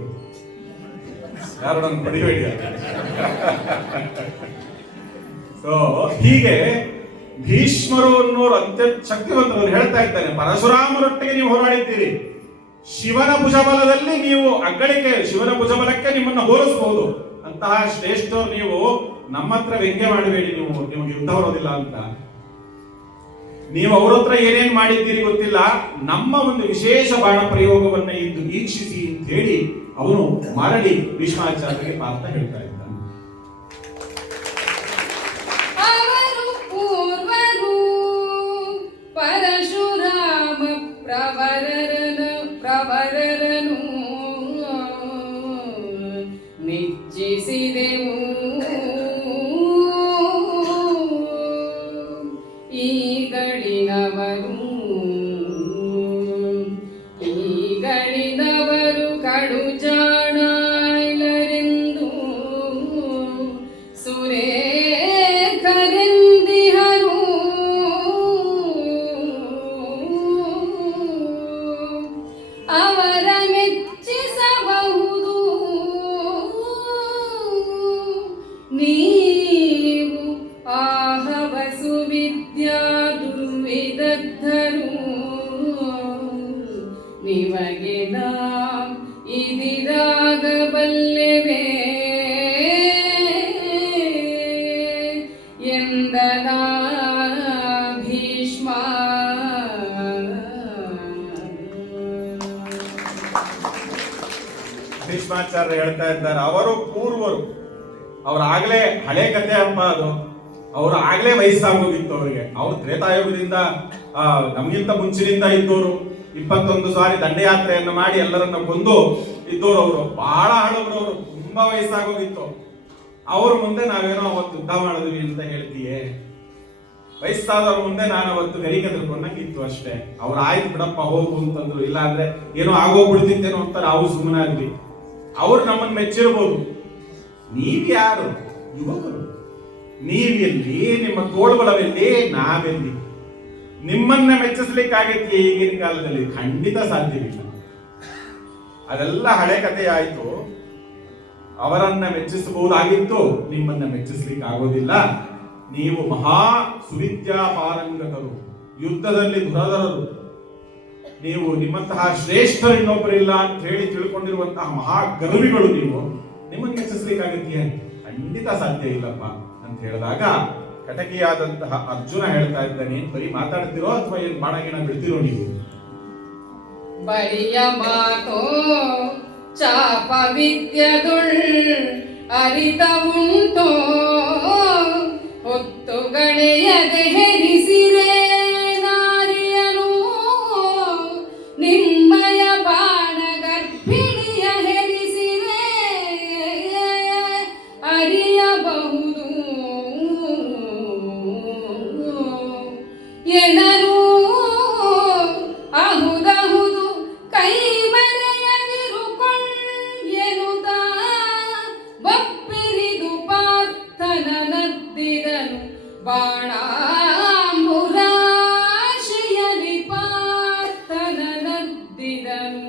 ಯಾರು ನನ್ನ ಪಡಿಬೇಡಿ. ಸೊ ಹೀಗೆ ಭೀಷ್ಮರು ಅನ್ನೋರು ಅತ್ಯಂತ ಶಕ್ತಿವಂತರು. ಹೇಳ್ತಾ ಇದ್ದಾನೆ, ಪರಶುರಾಮರೊಟ್ಟಿಗೆ ನೀವು ಹೋರಾಡಿದ್ದೀರಿ, ಶಿವನ ಭುಜಬಲದಲ್ಲಿ ನೀವು ಅಗ್ಗಳಿಕೆ, ಶಿವನ ಭುಜಬಲಕ್ಕೆ ನಿಮ್ಮನ್ನು ಹೋಲಿಸಬಹುದು. ಅಂತಹ ಶ್ರೇಷ್ಠರು ನೀವು ನಮ್ಮ ಹತ್ರ ವ್ಯಂಗ್ಯ ಮಾಡಬೇಡಿ, ನಿಮಗೆ ಯುದ್ಧ ಬರೋದಿಲ್ಲ ಅಂತ. ನೀವು ಅವ್ರ ಹತ್ರ ಏನೇನ್ ಮಾಡಿದ್ದೀರಿ ಗೊತ್ತಿಲ್ಲ, ನಮ್ಮ ಒಂದು ವಿಶೇಷ ಬಾಣ ಪ್ರಯೋಗವನ್ನ ಇದ್ದು ವೀಕ್ಷಿಸಿ ಅಂತ ಹೇಳಿ ಅವನು ಮರಳಿ ಭೀಷ್ಮಾಚಾರ್ಯರಿಗೆ ಪಾರ್ಥ ಹೇಳ್ತಾ ಇದ್ದಾನೆ. ಅವರು ಪೂರ್ವರು ಪರಶುರಾಮ ಪ್ರವರರನು ಮೆಚ್ಚಿಸಿದೆವು. ಈಗಳಿನವರು ಕಡು ಜಾಣಾಯ್ಲರೆಂದು ಸುರೇಖರೆಂದಿಹರು. ಅವರ ಮೆಚ್ಚಿಸಬಹುದು ನೀವು ಆಹವಸು ವಿದ್ಯಾ ದುರ್ವಿದಗ್ಧರು. ನಿಮಗೆ ನಾಂ ಇದಿರಾಗಬಲ್ಲೆವೇ ಎಂದನ ಭೀಷ್ಮ. ಭೀಷ್ಮಾಚಾರ್ಯ ಹೇಳ್ತಾ ಇದ್ದಾರೆ, ಅವರು ಪೂರ್ವರು, ಅವರಾಗಲೇ ಹಳೆ ಕಥೆ ಅಪ್ಪ ಅದು. ಅವರು ಆಗ್ಲೇ ವಯಸ್ಸಾಗೋಗಿತ್ತು ಅವರಿಗೆ. ಅವರು ತ್ರೇತಾಯುಗದಿಂದ ನಮ್ಗಿಂತ ಮುಂಚಿನಿಂದ ಇದ್ದವರು. 21 ಸಾರಿ ದಂಡಯಾತ್ರೆಯನ್ನು ಮಾಡಿ ಎಲ್ಲರನ್ನ ಕೊಂದು ಇದ್ದವರು ಅವರು. ಬಹಳ ಹಳಬರವರು, ತುಂಬಾ ವಯಸ್ಸಾಗೋಗಿತ್ತು. ಅವ್ರ ಮುಂದೆ ನಾವೇನೋ ಅವತ್ತು ಯುದ್ಧ ಮಾಡಿದ್ವಿ ಅಂತ ಹೇಳ್ತೀಯೇ, ವಯಸ್ಸಾದವ್ರ ಮುಂದೆ ನಾನು ಅವತ್ತು ಗರಿಕೆ ತಿಳ್ಕೊಂಡಂಗಿತ್ತು ಅಷ್ಟೇ. ಅವ್ರು ಆಯ್ತು ಬಿಡಪ್ಪ ಹೋಗು ಅಂತಂದ್ರು. ಇಲ್ಲ ಅಂದ್ರೆ ಏನೋ ಆಗೋಗ್ಬಿಡ್ತಿತ್ತೇನೋ ಅಂತ ನಾವು ಸುಮ್ಮನಾದ್ವಿ. ಅವ್ರು ನಮ್ಮನ್ನು ಮೆಚ್ಚಿರ್ಬೋದು. ನೀವ್ಯಾರು? ಯುವಕರು. ನೀವೆಲ್ಲಿ? ನಿಮ್ಮ ತೋಳ್ಬಲವೆಲ್ಲಿ? ನಾವೆಲ್ಲಿ? ನಿಮ್ಮನ್ನ ಮೆಚ್ಚಿಸ್ಲಿಕ್ಕಾಗತ್ತೆ ಈಗಿನ ಕಾಲದಲ್ಲಿ? ಖಂಡಿತ ಸಾಧ್ಯವಿಲ್ಲ. ಅದೆಲ್ಲ ಹಳೆ ಕಥೆ ಆಯ್ತು. ಅವರನ್ನ ಮೆಚ್ಚಿಸಬಹುದಾಗಿತ್ತು, ನಿಮ್ಮನ್ನ ಮೆಚ್ಚಿಸ್ಲಿಕ್ಕೆ ಆಗೋದಿಲ್ಲ. ನೀವು ಮಹಾ ಸುವಿದ್ಯಾ ಪಾರಂಗತರು, ಯುದ್ಧದಲ್ಲಿ ಧುರಧರರು. ನೀವು ನಿಮ್ಮಂತಹ ಶ್ರೇಷ್ಠರು ಇನ್ನೊಬ್ಬರಿಲ್ಲ ಅಂತ ಹೇಳಿ ತಿಳ್ಕೊಂಡಿರುವಂತಹ ಮಹಾ ಗರ್ವಿಗಳು. ನೀವು ನಿಮ್ಮನ್ನು ಮೆಚ್ಚಿಸ್ಲಿಕ್ಕಾಗತ್ತೀಯ? ಖಂಡಿತ ಸಾಧ್ಯ ಇಲ್ಲಪ್ಪ ಅಂತ ಹೇಳಿದಾಗ ಕಟಕಿಯಾದಂತಹ ಅರ್ಜುನ ಹೇಳ್ತಾ ಇದ್ದಾನೆ, ಬರೀ ಮಾತಾಡ್ತಿರೋ ಅಥವಾ ಏನ್ ಬಾಣಗಿಣ ಬಿಡ್ತಿರೋ ನೀವು? ಬರಿಯ ಮಾತೋ ಚಾಪ ವಿದ್ಯದುಳ್ ಅರಿತ ಉಂಟೋ ಹೊತ್ತು ಗಣೆಯದೆ ಹೆರಿಸಿರೆ ನಾರಿಯನು ನಿಮ್ಮಯ ಬಾಣ ಗರ್ಭಿಣಿಯ ಹೆರಿಸಿರೆ ಅರಿಯಬಹುದು ಎನರು ಅಹುದಹುದು ಕೈ ಮರೆಯದಿರುಕೊಳ್ಳೆನುತ ಬಪ್ಪಿರಿದು ಪಾರ್ಥನ ನದ್ದಿದನು ಬಾಣಾಂಬುರಾಶಿಯಲಿ ಪಾರ್ಥನ ನದ್ದಿದನು.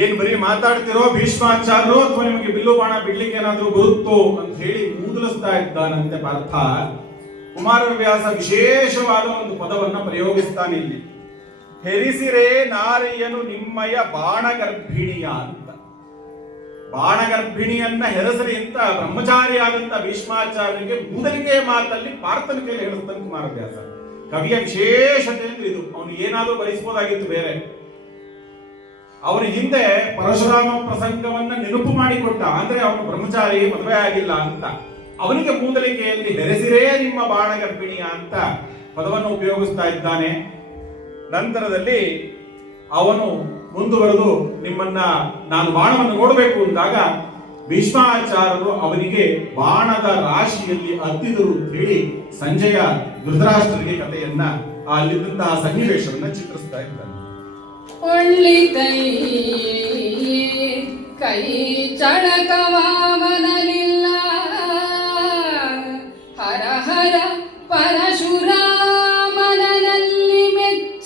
ಏನ್ ಬರೀ ಮಾತಾಡ್ತಿರೋ ಭೀಷ್ಮಾಚಾರ್ಯರು, ಅಥವಾ ನಿಮಗೆ ಬಿಲ್ಲು ಬಾಣ ಬಿಡ್ಲಿಕ್ಕೆ ಏನಾದ್ರೂ ಬರುತ್ತೋ ಅಂತ ಹೇಳಿ ಕೂದಲಿಸ್ತಾ ಇದ್ದಾನಂತೆ ಪಾರ್ಥ. ಕುಮಾರವ್ಯಾಸ ವಿಶೇಷವಾದ ಒಂದು ಪದವನ್ನ ಪ್ರಯೋಗಿಸ್ತಾನೆ ಇಲ್ಲಿ. ಹೆರಿಸಿರೇ ನಾರಿಯನು ನಿಮ್ಮಯ ಬಾಣಗರ್ಭಿಣಿಯ ಅಂತ. ಬಾಣಗರ್ಭಿಣಿಯನ್ನ ಹೆರಸರಿ ಅಂತ ಬ್ರಹ್ಮಚಾರಿಯಾದಂತ ಭೀಷ್ಮಾಚಾರ್ಯರಿಗೆ ಮೂದಲಿಕೆಯ ಮಾತಲ್ಲಿ ಪಾರ್ಥನ ಕೈಲಿ ಹೇಳಿಸ್ತಾನೆ ಕುಮಾರವ್ಯಾಸ. ಕವಿಯ ವಿಶೇಷತೆ ಅಂದ್ರೆ ಇದು. ಅವನು ಏನಾದ್ರೂ ಬರೆಸಬಹುದಾಗಿತ್ತು ಬೇರೆ. ಅವನ ಹಿಂದೆ ಪರಶುರಾಮ ಪ್ರಸಂಗವನ್ನ ನೆನಪು ಮಾಡಿಕೊಟ್ಟ. ಅಂದ್ರೆ ಅವನು ಬ್ರಹ್ಮಚಾರಿ, ಮದುವೆ ಆಗಿಲ್ಲ ಅಂತ. ಅವನಿಗೆ ಮೂದಲಿಕೆಯಲ್ಲಿ ಹೆರೆಸಿರೇ ನಿಮ್ಮ ಬಾಣಗರ್ಭಿಣಿಯ ಅಂತ ಪದವನ್ನು ಉಪಯೋಗಿಸ್ತಾ ಇದ್ದಾನೆ. ನಂತರದಲ್ಲಿ ಅವನು ಮುಂದುವರೆದು ನಿಮ್ಮನ್ನ ನಾನು ಬಾಣವನ್ನು ನೋಡಬೇಕು ಅಂದಾಗ ಭೀಷ್ಮಾಚಾರ್ಯರು ಅವನಿಗೆ ಬಾಣದ ರಾಶಿಯಲ್ಲಿ ಅದ್ದಿದರು ಅಂತ ಹೇಳಿ ಸಂಜಯ ಧೃತರಾಷ್ಟ್ರರಿಗೆ ಕಥೆಯನ್ನ ಅಲ್ಲಿದ್ದಂತಹ ಸನ್ನಿವೇಶವನ್ನ ಚಿತ್ರಿಸ್ತಾ ಇದ್ದಾನೆ. ಒಳ್ಳಿತೈ ಕೈ ಚಳಕವಾಮನಲಿಲ್ಲ ಹರ ಹರ ಪರಶುರಾಮನಲ್ಲಿ ಮೆಚ್ಚಿ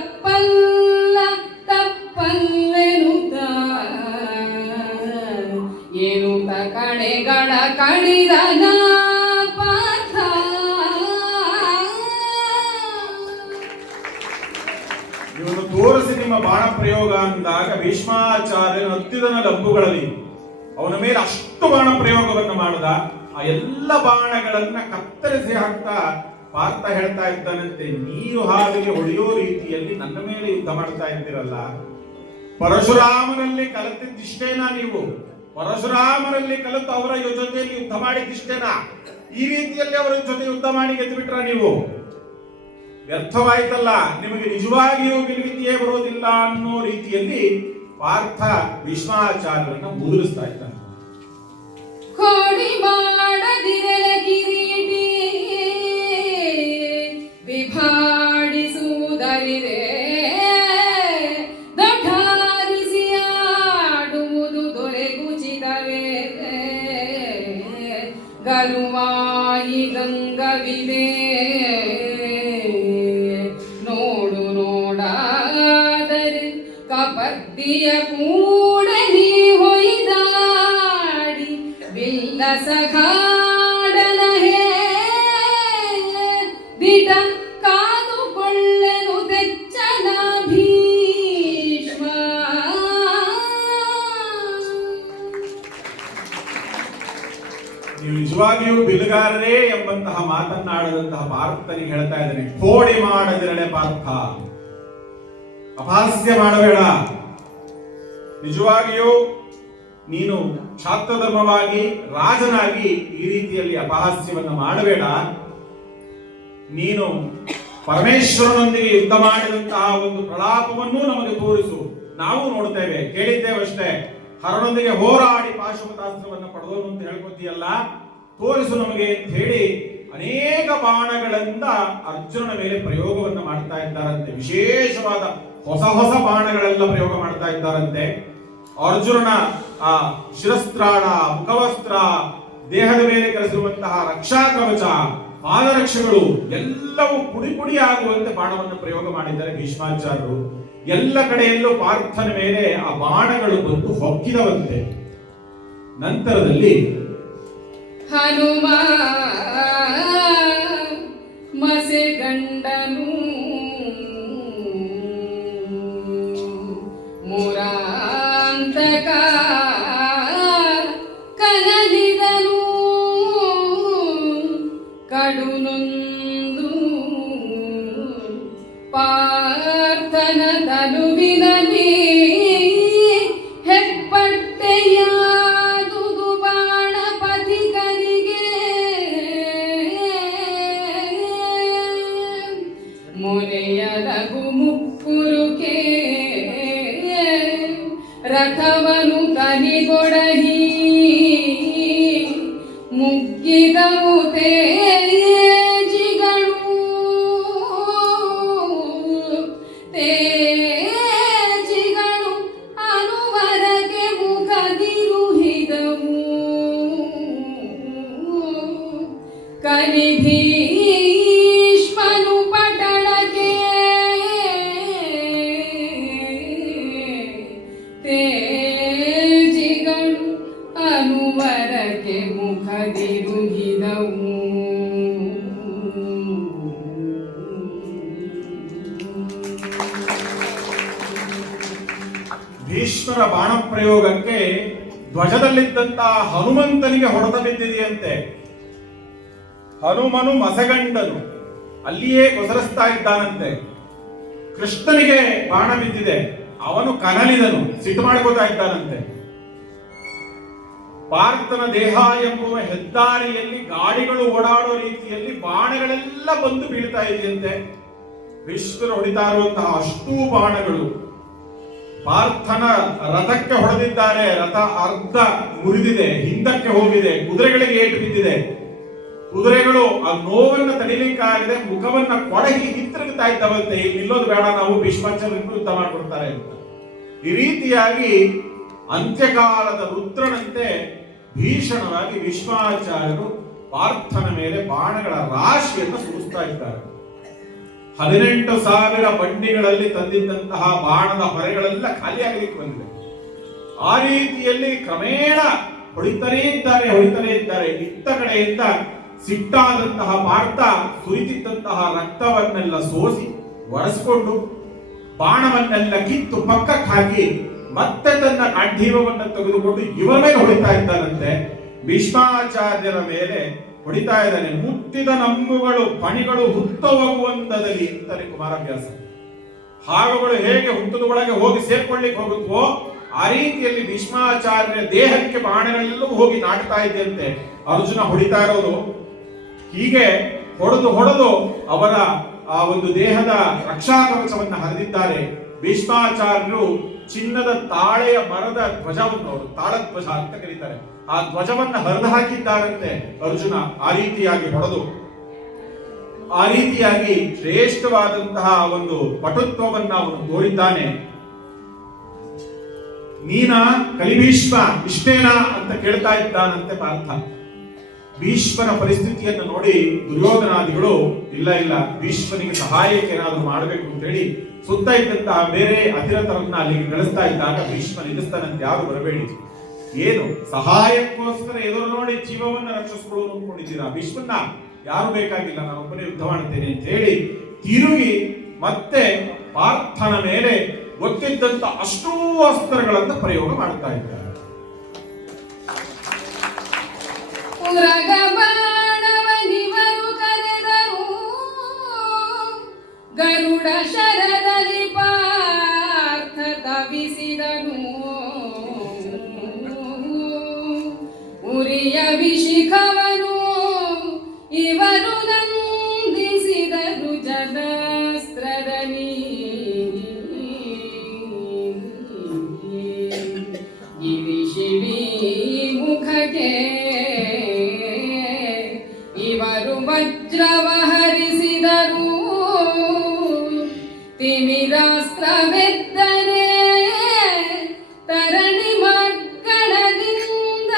ತಪ್ಪಲ್ಲ ತಪ್ಪಲ್ಲೆನುತ ಎನ್ನುತ್ತ ಕಡೆಗಳ ಕಡಿದನ ಪಾರ್ಥ. ಇವನು ತೋರಿಸಿ ನಿಮ್ಮ ಬಾಣ ಪ್ರಯೋಗ ಅಂದಾಗ ಭೀಷ್ಮಾಚಾರ್ಯನ ಹತ್ತಿದನ ಲಂಬುಗಳಲ್ಲಿ ಅವನ ಮೇಲೆ ಅಷ್ಟು ಬಾಣ ಪ್ರಯೋಗವನ್ನು ಮಾಡಿದ. ಆ ಎಲ್ಲ ಬಾಣಗಳನ್ನ ಕತ್ತರಿಸಿ ಹಾಕ್ತಾ ಪಾರ್ಥ ಹೇಳ್ತಾ ಇದ್ದಾನಂತೆ, ನೀರು ಹಾವಿಗೆ ಹೊಡೆಯೋ ರೀತಿಯಲ್ಲಿ ನನ್ನ ಮೇಲೆ ಯುದ್ಧ ಮಾಡ್ತಾ ಇದ್ದೀರಲ್ಲ, ಪರಶುರಾಮನಲ್ಲಿ ಕಲಿತಿದ್ದಿಷ್ಟೇನಾ ನೀವು? ಪರಶುರಾಮನಲ್ಲಿ ಕಲಿತು ಅವರ ಜೊತೆಯಲ್ಲಿ ಯುದ್ಧ ಮಾಡಿದ್ದಿಷ್ಟೇನಾ? ಈ ರೀತಿಯಲ್ಲಿ ಅವರ ಜೊತೆ ಯುದ್ಧ ಮಾಡಿ ಗೆದ್ದು ಬಿಟ್ರ ನೀವು? ವ್ಯರ್ಥವಾಯ್ತಲ್ಲ, ನಿಮಗೆ ನಿಜವಾಗಿಯೂ ಗೆಲುವಿದೆಯೇ ಬರೋದಿಲ್ಲ ಅನ್ನೋ ರೀತಿಯಲ್ಲಿ ಪಾರ್ಥ ಭೀಷ್ಮಾಚಾರ್ಯರನ್ನ ಮುದುರಿಸ್ತಾ ಇದ್ದಾನೆ. ಕೋಡಿ ಮಾಡದಿರಲ ಕಿರೀಟಿ ವಿಭಾಡಿಸುವುದರಿದೆ, ದಠಾರಿಸಿ ಆಡುವುದು ದೊರೆಗುಚಿತವೇ, ಗರುವಾಯಿ ಗಂಗವಿದೆ ನೋಡು ನೋಡಾದರೆ ಕಪರ್ದಿಯ ಕೂಡಲಿ ಹೊಯ್ದಾಡಿ ಬಿಲ್ಲ ಸಖಾಡನ ಹೇ ದಿಟ ಕಾದುಕೊಳ್ಳೆನು ತೆಚ್ಚನ ಭೀಷ್ಮ. ನೀವು ನಿಜವಾಗಿಯೂ ಬಿಲ್ಲುಗಾರರೇ ಎಂಬಂತಹ ಮಾತನ್ನಾಡದಂತಹ ಪಾರ್ಥನಿಗೆ ಹೇಳ್ತಾ ಇದ್ದಾನೆ, ಕೋಡಿ ಮಾಡದಿರಳೆ ಪಾರ್ಥ, ಅಪಹಾಸ್ಯ ಮಾಡಬೇಡ. ನಿಜವಾಗಿಯೂ ನೀನು ಕ್ಷಾತ್ರಧರ್ಮವಾಗಿ ರಾಜನಾಗಿ ಈ ರೀತಿಯಲ್ಲಿ ಅಪಹಾಸ್ಯವನ್ನು ಮಾಡಬೇಡ. ನೀನು ಪರಮೇಶ್ವರನೊಂದಿಗೆ ಯುದ್ಧ ಮಾಡಿದಂತಹ ಒಂದು ಪ್ರಲಾಪವನ್ನು ನಮಗೆ ತೋರಿಸು, ನಾವು ನೋಡ್ತೇವೆ, ಕೇಳಿದ್ದೇವಷ್ಟೇ. ಹರನೊಂದಿಗೆ ಹೋರಾಡಿ ಪಾಶುಪತಾಸ್ತ್ರವನ್ನು ಪಡೆದೋನು ಅಂತ ಹೇಳ್ಕೊತೀಯಲ್ಲ, ತೋರಿಸು ನಮಗೆ ಅಂತ ಹೇಳಿ ಅನೇಕ ಬಾಣಗಳಿಂದ ಅರ್ಜುನನ ಮೇಲೆ ಪ್ರಯೋಗವನ್ನು ಮಾಡ್ತಾ ಇದ್ದಾರಂತೆ. ವಿಶೇಷವಾದ ಹೊಸ ಹೊಸ ಬಾಣಗಳೆಲ್ಲ ಪ್ರಯೋಗ ಮಾಡ್ತಾ ಇದ್ದಾರಂತೆ. ಅರ್ಜುನನ ಆ ಶಿರಸ್ತ್ರಾಣ, ಮುಖವಸ್ತ್ರ, ದೇಹದ ಮೇಲೆ ಕರೆಸಿರುವಂತಹ ರಕ್ಷಾ ಕವಚ, ಪಾದರಕ್ಷೆಗಳು ಎಲ್ಲವೂ ಪುಡಿ ಪುಡಿ ಆಗುವಂತೆ ಬಾಣವನ್ನು ಪ್ರಯೋಗ ಮಾಡಿದ್ದಾರೆ ಭೀಷ್ಮಾಚಾರ್ಯರು. ಎಲ್ಲ ಕಡೆಯಲ್ಲೂ ಪಾರ್ಥನ ಮೇಲೆ ಆ ಬಾಣಗಳು ಬಂದು ಹೊಕ್ಕಿದವಂತೆ. ನಂತರದಲ್ಲಿ ಹನುಮ ಮಸೆಗಂಡನು ಮುರಾಂತಕ ಕನಲಿದನು ಕಡುನೊಂದು ಪಾರ್ಥನ ತನುವಿನಲ್ಲಿ ಹೆಬ್ಬಟ್ಟೆಯಾದುದು ಬಾಣಪತಿಗರಿಗೆ ಮುನೆಯಲಗು ಮುಕ್ಕುರುಕೆ ರಥವನು ಕನಿಗೊಡಹಿ ಮುಗ್ಗಿದವು ತೇಜಿಗಳು ತೇಜಿಗಳು ಅನುವರಗೆ ಮುಖದಿರುಹಿದವು ಕಲಿಭೀಷ್ಮನು ಪಟಳಕ್ಕೆ ತೇಜಿಗಳು ಅನುವರಕ್ಕೆ ಮುಖದಿರುಹಿದವು. ಭೀಷ್ಮರ ಬಾಣ ಪ್ರಯೋಗಕ್ಕೆ ಧ್ವಜದಲ್ಲಿದ್ದಂತಹ ಹನುಮಂತನಿಗೆ ಹೊಡೆತ ಬಿದ್ದಿದೆಯಂತೆ. ಹನುಮನು ಮಸಗಂಡನು ಅಲ್ಲಿಯೇ ಗೊಸರಿಸ್ತಾ ಇದ್ದಾನಂತೆ. ಕೃಷ್ಣನಿಗೆ ಬಾಣ ಬಿದ್ದಿದೆ, ಅವನು ಕನಲಿದನು, ಸಿಟ್ಟು ಮಾಡ್ಕೋತಾ ಇದ್ದಾನಂತೆ. ಪಾರ್ಥನ ದೇಹ ಎಂಬುವ ಹೆದ್ದಾರಿಯಲ್ಲಿ ಗಾಡಿಗಳು ಓಡಾಡೋ ರೀತಿಯಲ್ಲಿ ಬಾಣಗಳೆಲ್ಲ ಬಂದು ಬೀಳ್ತಾ ಇದೆಯಂತೆ. ಭೀಷ್ಮರು ಹೊಡಿತಾ ಇರುವಂತಹ ಅಷ್ಟೂ ಬಾಣಗಳು ಪಾರ್ಥನ ರಥಕ್ಕೆ ಹೊಡೆದಿದ್ದಾರೆ. ರಥ ಅರ್ಧ ಮುರಿದಿದೆ, ಹಿಂದಕ್ಕೆ ಹೋಗಿದೆ, ಕುದುರೆಗಳಿಗೆ ಏಟು ಬಿದ್ದಿದೆ. ಕುದುರೆಗಳು ಆ ನೋವನ್ನು ತಡಿಲಿಕ್ಕಾಗದೆ ಮುಖವನ್ನ ಕೊಡಗಿ ಹಿಂತಿರುಗುತ್ತಾ ಇದ್ದವಂತೆ. ಇಲ್ಲಿ ನಿಲ್ಲೋದು ಬೇಡ, ನಾವು ಭೀಷ್ಮಾಚಾರ್ಯರು ಯುದ್ಧ ಮಾಡಿಕೊಡ್ತಾರೆ ಅಂತ. ಈ ರೀತಿಯಾಗಿ ಅಂತ್ಯಕಾಲದ ರುದ್ರನಂತೆ ಭೀಷಣವಾಗಿ ಭೀಷ್ಮಾಚಾರ್ಯರು ಪಾರ್ಥನ ಮೇಲೆ ಬಾಣಗಳ ರಾಶಿಯನ್ನು ಸುರಿಸ್ತಾ ಇದ್ದಾರೆ. 18,000 ಬಂಡಿಗಳಲ್ಲಿ ತಂದಿದ್ದಂತಹ ಬಾಣದ ಹೊರೆಗಳೆಲ್ಲ ಖಾಲಿಯಾಗಲಿಕ್ಕೆ ಬಂದಿದೆ. ಆ ರೀತಿಯಲ್ಲಿ ಕ್ರಮೇಣ ಹೊಡಿತಲೇ ಇದ್ದಾರೆ. ಇತ್ತ ಕಡೆಯಿಂದ ಸಿಟ್ಟಾದಂತಹ ಪಾರ್ಥ ಸುರಿತಿದ್ದಂತಹ ರಕ್ತವನ್ನೆಲ್ಲ ಸೋಸಿ ಒರೆಸಿಕೊಂಡು ಬಾಣವನ್ನೆಲ್ಲ ಕಿತ್ತು ಪಕ್ಕಕ್ಕೆ ಹಾಕಿ ಮತ್ತೆ ತನ್ನ ಗಾಂಧೀವವನ್ನು ತೆಗೆದುಕೊಂಡು ಇವರ ಮೇಲೆ ಹೊಡಿತಾ ಇದ್ದಾನಂತೆ. ಭೀಷ್ಮಾಚಾರ್ಯರ ಮೇಲೆ ಹೊಡಿತಾ ಇದ್ದಾನೆ. ಮುಟ್ಟಿದ ನಂಬುಗಳು ಪಣಿಗಳು ಹುತ್ತ ಹೋಗುವಂತದಲ್ಲಿ ಅಂತಾರೆ ಕುಮಾರವ್ಯಾಸ. ಹಾವುಗಳು ಹೇಗೆ ಹುತ್ತದ ಒಳಗೆ ಹೋಗಿ ಸೇರ್ಕೊಳ್ಳಿಕ್ಕೆ ಹೋಗುತ್ತವೋ ಆ ರೀತಿಯಲ್ಲಿ ಭೀಷ್ಮಾಚಾರ್ಯರ ದೇಹಕ್ಕೆ ಬಾಣಗಳೆಲ್ಲವೂ ಹೋಗಿ ನಾಟ್ತಾ ಇದ್ದಂತೆ. ಅರ್ಜುನ ಹೊಡಿತಾ ಇರೋದು ಹೀಗೆ ಹೊಡೆದು ಅವರ ಆ ಒಂದು ದೇಹದ ರಕ್ಷಾ ಕವಚವನ್ನು ಹರಿದಿದ್ದಾರೆ. ಭೀಷ್ಮಾಚಾರ್ಯರು ಚಿನ್ನದ ತಾಳೆಯ ಮರದ ಧ್ವಜವನ್ನು, ಅವರು ತಾಳಧ್ವಜ ಅಂತ ಕರೀತಾರೆ, ಆ ಧ್ವಜವನ್ನು ಹರಿದು ಹಾಕಿದ್ದಾರಂತೆ ಅರ್ಜುನ. ಆ ರೀತಿಯಾಗಿ ಹೊಡೆದು ಆ ರೀತಿಯಾಗಿ ಶ್ರೇಷ್ಠವಾದಂತಹ ಒಂದು ಪಟುತ್ವವನ್ನು ಅವನು ತೋರಿದ್ದಾನೆ. ನೀನಾ ಕಲಿಭೀಷ್ಮ ಇಷ್ಟೇನಾ ಅಂತ ಕೇಳ್ತಾ ಇದ್ದಾನಂತೆ ಪಾರ್ಥ. ಭೀಷ್ಮನ ಪರಿಸ್ಥಿತಿಯನ್ನು ನೋಡಿ ದುರ್ಯೋಧನಾದಿಗಳು ಇಲ್ಲ ಭೀಷ್ಮನಿಗೆ ಸಹಾಯಕ್ಕೆ ಏನಾದರೂ ಮಾಡಬೇಕು ಅಂತ ಹೇಳಿ ಸುತ್ತ ಇದ್ದಂತಹ ಬೇರೆ ಅತಿರಥರನ್ನ ಅಲ್ಲಿಗೆ ಕಳಿಸ್ತಾ ಇದ್ದಾಗ ಭೀಷ್ಮ ನಿಲ್ಲಿಸ್ತಾನಂತೆ, ಯಾರು ಬರಬೇಡಿ, ಏನು ಸಹಾಯಕ್ಕೋಸ್ಕರ ಎದುರು ನೋಡಿ ಜೀವವನ್ನು ರಕ್ಷಿಸಿಕೊಳ್ಳೋದು ಅಂದ್ಕೊಂಡಿದ್ದೀರಾ? ಭೀಷ್ಮನ್ನ ಯಾರು ಬೇಕಾಗಿಲ್ಲ, ನಾನು ಒಬ್ಬನೇ ಯುದ್ಧ ಮಾಡುತ್ತೇನೆ ಅಂತ ಹೇಳಿ ತಿರುಗಿ ಮತ್ತೆ ಪಾರ್ಥನ ಮೇಲೆ ಗೊತ್ತಿದ್ದಂತ ಅಷ್ಟೂ ಅಸ್ತ್ರಗಳನ್ನು ಪ್ರಯೋಗ ಮಾಡ್ತಾ ಇದ್ದಾರೆ. ಬಾಣವನಿವರು ಕರೆದರು, ಗರುಡ ಶರದಲ್ಲಿ ಪಾರ್ಥ ತವಿಸಿದನು. ಉರಿಯ ವಿಶಿಖವನು ಇವರು ನಂದಿಸಿದರು ಜಲಸ್ತ್ರದಲ್ಲಿ. ಗಿರಿ ಶಿವಿ ಮುಖಕ್ಕೆ ಇವರು ವಜ್ರವ ಹರಿಸಿದರು. ತಿಮಿರಾಸ್ತ್ರವೆದ್ದರೆ ತರಣಿ ಮರ್ಕಣದಿಂದ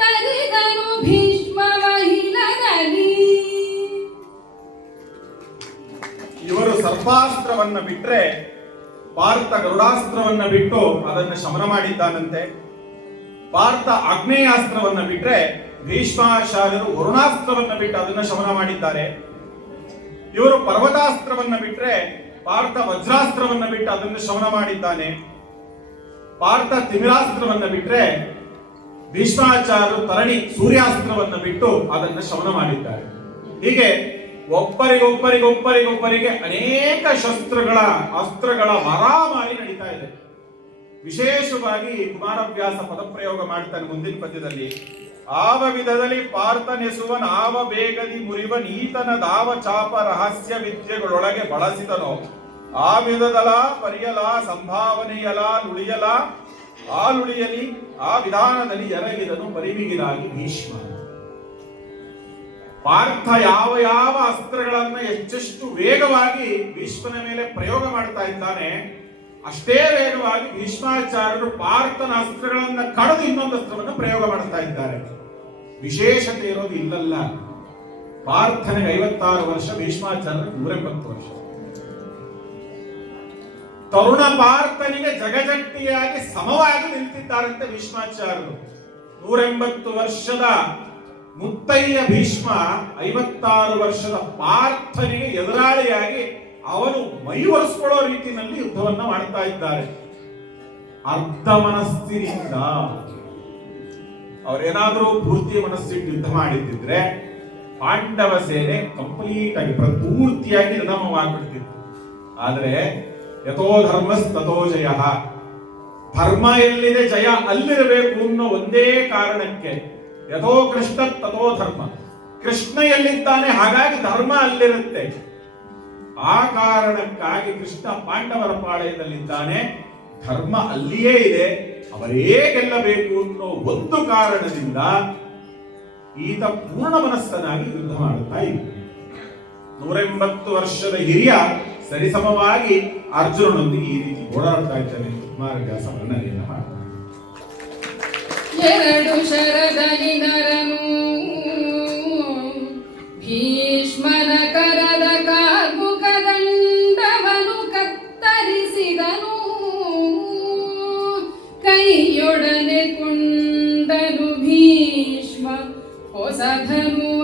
ತರಿದನು ಭೀಷ್ಮ ಮಹಿಳದಲ್ಲಿ. ಇವರು ಸರ್ಪಾಸ್ತ್ರವನ್ನ ಬಿಟ್ರೆ ಪಾರ್ಥ ಗರುಡಾಸ್ತ್ರವನ್ನ ಬಿಟ್ಟು ಅದನ್ನು ಶಮನ ಮಾಡಿದ್ದಾನಂತೆ. ಪಾರ್ಥ ಆಗ್ನೇಯಾಸ್ತ್ರವನ್ನ ಬಿಟ್ರೆ ಭೀಷ್ಮಾಚಾರ್ಯರು ವರುಣಾಸ್ತ್ರವನ್ನ ಬಿಟ್ಟು ಅದನ್ನ ಶಮನ ಮಾಡಿದ್ದಾರೆ. ಇವರು ಪರ್ವತಾಸ್ತ್ರವನ್ನ ಬಿಟ್ರೆ ಪಾರ್ಥ ವಜ್ರಾಸ್ತ್ರವನ್ನ ಬಿಟ್ಟು ಅದನ್ನು ಶಮನ ಮಾಡಿದ್ದಾನೆ. ಪಾರ್ಥ ತಿಮಿರಾಸ್ತ್ರವನ್ನ ಬಿಟ್ರೆ ಭೀಷ್ಮಾಚಾರ್ಯರು ತರಣಿ ಸೂರ್ಯಾಸ್ತ್ರವನ್ನ ಬಿಟ್ಟು ಅದನ್ನು ಶಮನ ಮಾಡಿದ್ದಾರೆ. ಹೀಗೆ ಒಬ್ಬರಿಗೊಬ್ಬರಿಗೆ ಅನೇಕ ಅಸ್ತ್ರಗಳ ಮಾರಾಮಾರಿ ನಡೀತಾ ಇದೆ. ವಿಶೇಷವಾಗಿ ಕುಮಾರವ್ಯಾಸ ಪದಪ್ರಯೋಗ ಮಾಡ್ತಾನೆ ಮುಂದಿನ ಪದ್ಯದಲ್ಲಿ. ಆವ ವಿಧದಲ್ಲಿ ಪಾರ್ಥನೆಸುವನ್ ಆವ ಬೇಗದಿ ಮುರಿವ ನೀತನ ದಾವ ಚಾಪ ರಹಸ್ಯ ವಿದ್ಯೆಗಳೊಳಗೆ ಬಳಸಿದನೋ ಆ ವಿಧದಲ ಪರಿಯಲ ಸಂಭಾವನೆಯಲ ನುಳಿಯಲ ಆ ನುಳಿಯಲಿ ಆ ವಿಧಾನದಲ್ಲಿ ಎರಗಿದನು ಪರಿವಿಗಿರಾಗಿ ಭೀಷ್ಮ. ಪಾರ್ಥ ಯಾವ ಅಸ್ತ್ರಗಳನ್ನ ಎಷ್ಟೆಷ್ಟು ವೇಗವಾಗಿ ಭೀಷ್ಮನ ಮೇಲೆ ಪ್ರಯೋಗ ಮಾಡ್ತಾ ಇದ್ದಾನೆ, ಅಷ್ಟೇ ವೇಗವಾಗಿ ಭೀಷ್ಮಾಚಾರ್ಯರು ಪಾರ್ಥನ ಅಸ್ತ್ರಗಳನ್ನ ಕಳೆದು ಇನ್ನೊಂದು ಅಸ್ತ್ರವನ್ನು ಪ್ರಯೋಗ ಮಾಡ್ತಾ ಇದ್ದಾರೆ. ವಿಶೇಷತೆ ಇರೋದು ಇಲ್ಲಲ್ಲ. ಪಾರ್ಥನಿಗೆ 56 ವರ್ಷ, ಭೀಷ್ಮಾಚಾರ್ಯರಿಗೆ 180 ವರ್ಷ. ತರುಣ ಪಾರ್ಥನಿಗೆ ಜಗಜಟ್ಟಿಯಾಗಿ ಸಮವಾಗಿ ನಿಂತಿದ್ದಾರಂತೆ ಭೀಷ್ಮಾಚಾರ್ಯರು. 180 ವರ್ಷದ ಮುತ್ತಯ್ಯ ಭೀಷ್ಮ 56 ವರ್ಷದ ಪಾರ್ಥನಿಗೆ ಎದುರಾಳಿಯಾಗಿ ಅವನು ಮೈ ಒರೆಸ್ಕೊಳ್ಳೋ ರೀತಿಯಲ್ಲಿ ಯುದ್ಧವನ್ನ ಮಾಡ್ತಾ ಇದ್ದಾರೆ. ಅರ್ಧ ಮನಸ್ಸಿನಿಂದ ಅವರೇನಾದ್ರೂ ಪೂರ್ತಿ ಮನಸ್ಸಿಟ್ಟು ಯುದ್ಧ ಮಾಡಿದ್ದಿದ್ರೆ ಪಾಂಡವ ಸೇನೆ ಕಂಪ್ಲೀಟ್ ಆಗಿ ಪೂರ್ತಿಯಾಗಿ ನಿರ್ನಾಮವಾಗ್ಬಿಡ್ತಿತ್ತು. ಆದರೆ ಯಥೋ ಧರ್ಮಸ್ತಥೋ ಜಯ, ಧರ್ಮ ಎಲ್ಲಿದೆ ಜಯ ಅಲ್ಲಿರಬೇಕು ಅನ್ನೋ ಒಂದೇ ಕಾರಣಕ್ಕೆ ಯಥೋ ಕೃಷ್ಣ ತಥೋ ಧರ್ಮ, ಕೃಷ್ಣ ಎಲ್ಲಿದ್ದಾನೆ ಹಾಗಾಗಿ ಧರ್ಮ ಅಲ್ಲಿರುತ್ತೆ. ಆ ಕಾರಣಕ್ಕಾಗಿ ಕೃಷ್ಣ ಪಾಂಡವರ ಪಾಳೆಯದಲ್ಲಿದ್ದಾನೆ, ಧರ್ಮ ಅಲ್ಲಿಯೇ ಇದೆ, ಅವರೇ ಗೆಲ್ಲಬೇಕು ಅನ್ನೋ ಒಂದು ಕಾರಣದಿಂದ ಈತ ಪೂರ್ಣ ಮನಸ್ಸನಾಗಿ ಯುದ್ಧ ಮಾಡುತ್ತಾ ಇದ್ದ. 180 ವರ್ಷದ ಹಿರಿಯ ಸರಿಸಮವಾಗಿ ಅರ್ಜುನನೊಂದಿಗೆ ಈ ರೀತಿ ಓಡಾಡ್ತಾ ಇದ್ದಾನೆ. ಕುಮಾರವ್ಯಾಸ ವರ್ಣನೆಯನ್ನು ಮಾಡ್ತಾನೆ. ಎರಡು ಶರದಲ್ಲಿ ನರನು ಭೀಷ್ಮನ ಕರದ ಕಾರ್ಮುಕದಂಡ ಹೊಸ ಧನುವ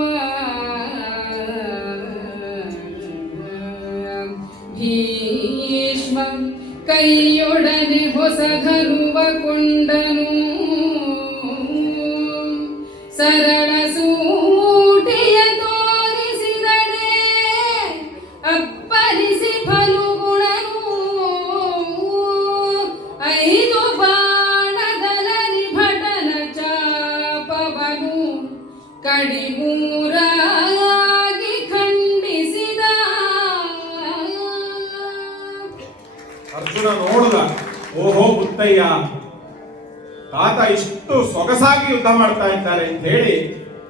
ಭೀಷ್ಮ ಕೈಯೊಡನೆ ಹೊಸ ಧನುವ ಕೊಂಡನು ಸರಳ ಸೂಟಿಯ ತೋರಿಸಿದಡೆ ಅಪ್ಪರಿಸಿ ಫಲುಗುಣನು 5 ಬಾಣದಲರಿ ಭಟನ ಚಾಪವನು ಕಡಿಮೂರಾಗಿ ಖಂಡಿಸಿದ. ಅರ್ಜುನ ನೋಡಿದ, ಓಹೋ ಮುತ್ತಯ್ಯ, ತಾತ ಇಷ್ಟು ಸೊಗಸಾಗಿ ಯುದ್ಧ ಮಾಡ್ತಾ ಇದ್ದಾರೆ ಅಂತ ಹೇಳಿ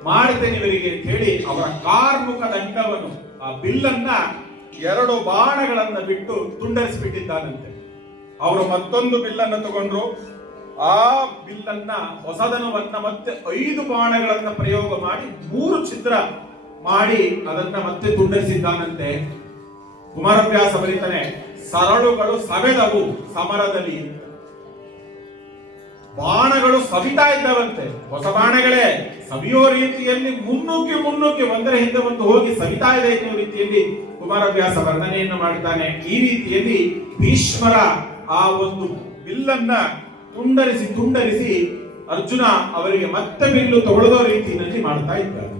ಮಾಡ್ತೇನೆ ಇವರಿಗೆ ಅಂತ ಹೇಳಿ ಅವರ ಕಾರ್ಮುಖ ದಂಡವನ್ನು, ಆ ಬಿಲ್ಲನ್ನ 2 ಬಾಣಗಳನ್ನ ಬಿಟ್ಟು ತುಂಡರಿಸಿಬಿಟ್ಟಿದ್ದಾನಂತೆ. ಅವರು ಮತ್ತೊಂದು ಬಿಲ್ಲನ್ನು ತಗೊಂಡ್ರು. ಆ ಬಿಲ್ಲನ್ನ ಹೊಸದನವನ್ನ ಮತ್ತೆ 5 ಬಾಣಗಳನ್ನ ಪ್ರಯೋಗ ಮಾಡಿ 3 ಛಿದ್ರ ಮಾಡಿ ಅದನ್ನ ಮತ್ತೆ ತುಂಡರಿಸಿದ್ದಾನಂತೆ. ಕುಮಾರವ್ಯಾಸ ಬರೀತಾನೆ, ಸರಳುಗಳು ಸವೆದವು ಸಮರದಲ್ಲಿ, ಬಾಣಗಳು ಸವಿತಾ ಇದ್ದವಂತೆ. ಹೊಸ ಬಾಣಗಳೇ ಸವಿಯೋ ರೀತಿಯಲ್ಲಿ ಮುನ್ನುಗ್ಗಿ ಒಂದರ ಹಿಂದೆ ಒಂದು ಹೋಗಿ ಸವಿತಾ ಇದೆ ಎನ್ನುವ ರೀತಿಯಲ್ಲಿ ಕುಮಾರವ್ಯಾಸ ವರ್ಣನೆಯನ್ನು ಮಾಡ್ತಾನೆ. ಈ ರೀತಿಯಲ್ಲಿ ಭೀಷ್ಮರ ಆ ಒಂದು ಬಿಲ್ಲನ್ನ ತುಂಡರಿಸಿ ಅರ್ಜುನ ಅವರಿಗೆ ಮತ್ತೆ ಬಿಲ್ಲು ತಗೊಳ್ಳೋ ರೀತಿಯಲ್ಲಿ ಮಾಡ್ತಾ ಇದ್ದಾರೆ.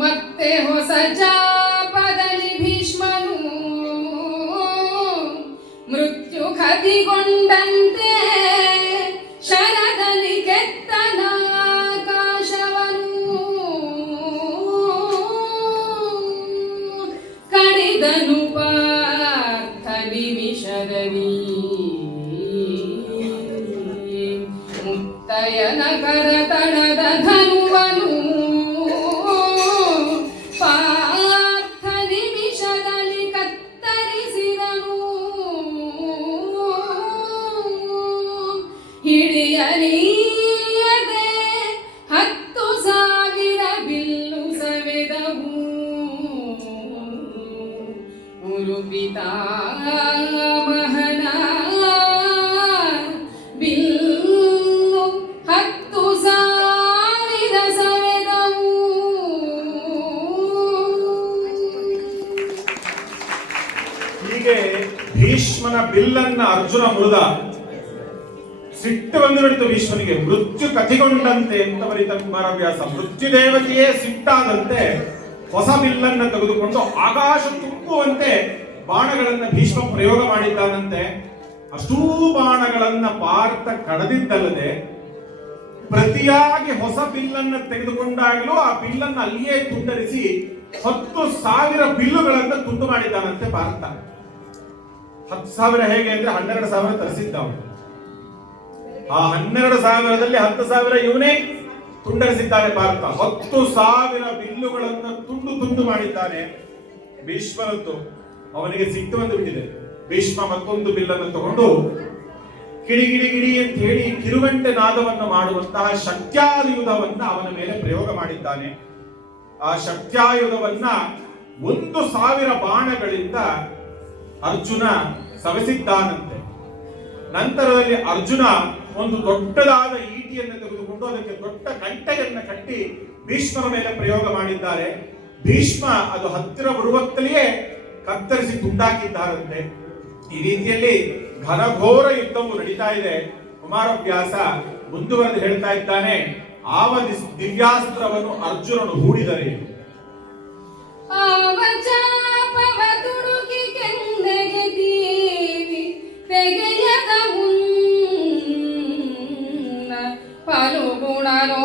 ಮತ್ತೆ ಹೊಸ ಚಾಪದಲ್ಲಿ ಭೀಷ್ಮನು ಮೃತ್ಯು ಖತಿಗೊಂಡಂತೆ ಶರದಲ್ಲಿ ಕೆತ್ತನ ಆಕಾಶವನ್ನು ಕಡಿದನು ಪಾರ್ಥ ನಿಮಿಷದಲ್ಲಿ ಮುತ್ತಯ್ಯನ ಕರತಳದ ಧನುವನು ಪಾರ್ಥ ನಿಮಿಷದಲ್ಲಿ ಕತ್ತರಿಸಿದನು ಹಿಡಿಯಲಿಯದೆ 10,000 ಬಿಲ್ಲು ಸವೆದವು ಉರುಪಿತಾಮಹನ ಬಿಲ್ಲು 10,000 ಸವೆದವು. ಹೀಗೆ ಭೀಷ್ಮನ ಬಿಲ್ಲನ್ನ ಅರ್ಜುನ ಮುರಿದ. ಸಿಟ್ಟು ಬಂದು ಬಿಡ್ತು ಭೀಷ್ಮನಿಗೆ. ಮೃತ್ಯು ಕಥಿಗೊಂಡಂತೆ ಅಂತ ಬರೀತ ಕುಮಾರವ್ಯಾಸ. ಮೃತ್ಯು ದೇವತೆಯೇ ಸಿಟ್ಟಾದಂತೆ ಹೊಸ ಬಿಲ್ಲನ್ನ ತೆಗೆದುಕೊಂಡು ಆಕಾಶ ತುಂಬುವಂತೆ ಬಾಣಗಳನ್ನ ಭೀಷ್ಮ ಪ್ರಯೋಗ ಮಾಡಿದ್ದಾನಂತೆ. ಅಷ್ಟೂ ಬಾಣಗಳನ್ನ ಪಾರ್ಥ ಕಡದಿದ್ದಲ್ಲದೆ ಪ್ರತಿಯಾಗಿ ಹೊಸ ಬಿಲ್ಲನ್ನ ತೆಗೆದುಕೊಂಡಾಗಲೂ ಆ ಬಿಲ್ಲನ್ನ ಅಲ್ಲಿಯೇ ತುಂಡರಿಸಿ 10,000 ಬಿಲ್ಲುಗಳನ್ನ ತುಂಡು ಮಾಡಿದ್ದಾನಂತೆ ಪಾರ್ಥ. 10,000 ಹೇಗೆ ಅಂದ್ರೆ 12,000 ತರಿಸಿದ್ದವನು. ಆ 12,000ದಲ್ಲಿ 10,000 ಇವನೇ ತುಂಡರಿಸಿದ್ದಾನೆ ಪಾರ್ಥ. 10,000 ಬಿಲ್ಲುಗಳನ್ನು ತುಂಡು ಮಾಡಿದ್ದಾನೆ ಭೀಷ್ಮನದ್ದು. ಅವನಿಗೆ ಸಿಟ್ಟು ಬಂದು ಬಿಟ್ಟಿದೆ. ಭೀಷ್ಮ ಮತ್ತೊಂದು ಬಿಲ್ಲನ್ನು ತಗೊಂಡು ಗಿಡಿ ಅಂತ ಹೇಳಿ ಕಿರುಗಂಟೆ ನಾದವನ್ನು ಮಾಡುವಂತಹ ಶಕ್ತ್ಯಾಯುಧವನ್ನ ಅವನ ಮೇಲೆ ಪ್ರಯೋಗ ಮಾಡಿದ್ದಾನೆ. ಆ ಶಕ್ತ್ಯಾಯುಧವನ್ನ 1,000 ಬಾಣಗಳಿಂದ ಅರ್ಜುನ ಸವೆಸಿದ್ದಾನಂತೆ. ನಂತರದಲ್ಲಿ ಅರ್ಜುನ ಒಂದು ದೊಡ್ಡದಾದ ಈಟಿಯನ್ನು ತೆಗೆದುಕೊಂಡು ಅದಕ್ಕೆ ದೊಡ್ಡ ಗಂಟೆಯನ್ನು ಕಟ್ಟಿ ಭೀಷ್ಮರ ಮೇಲೆ ಪ್ರಯೋಗ ಮಾಡಿದ್ದಾರೆ. ಭೀಷ್ಮ ಅದು ಹತ್ತಿರ ಬರುವತ್ತಲೆಯೇ ಕತ್ತರಿಸಿ ತುಂಡಾಕಿದ್ದಾರಂತೆ. ಈ ರೀತಿಯಲ್ಲಿ ಘನಘೋರ ಯುದ್ಧವು ನಡೀತಾ ಇದೆ. ಕುಮಾರವ್ಯಾಸ ಮುಂದುವರೆದು ಹೇಳ್ತಾ ಇದ್ದಾನೆ, ಆವ ದಿವ್ಯಾಸ್ತ್ರವನ್ನು ಅರ್ಜುನನು ಹೂಡಿದರೆ ತೆಗೆಯದ ಮುನ್ನ ಫಲುಗುಣನೋ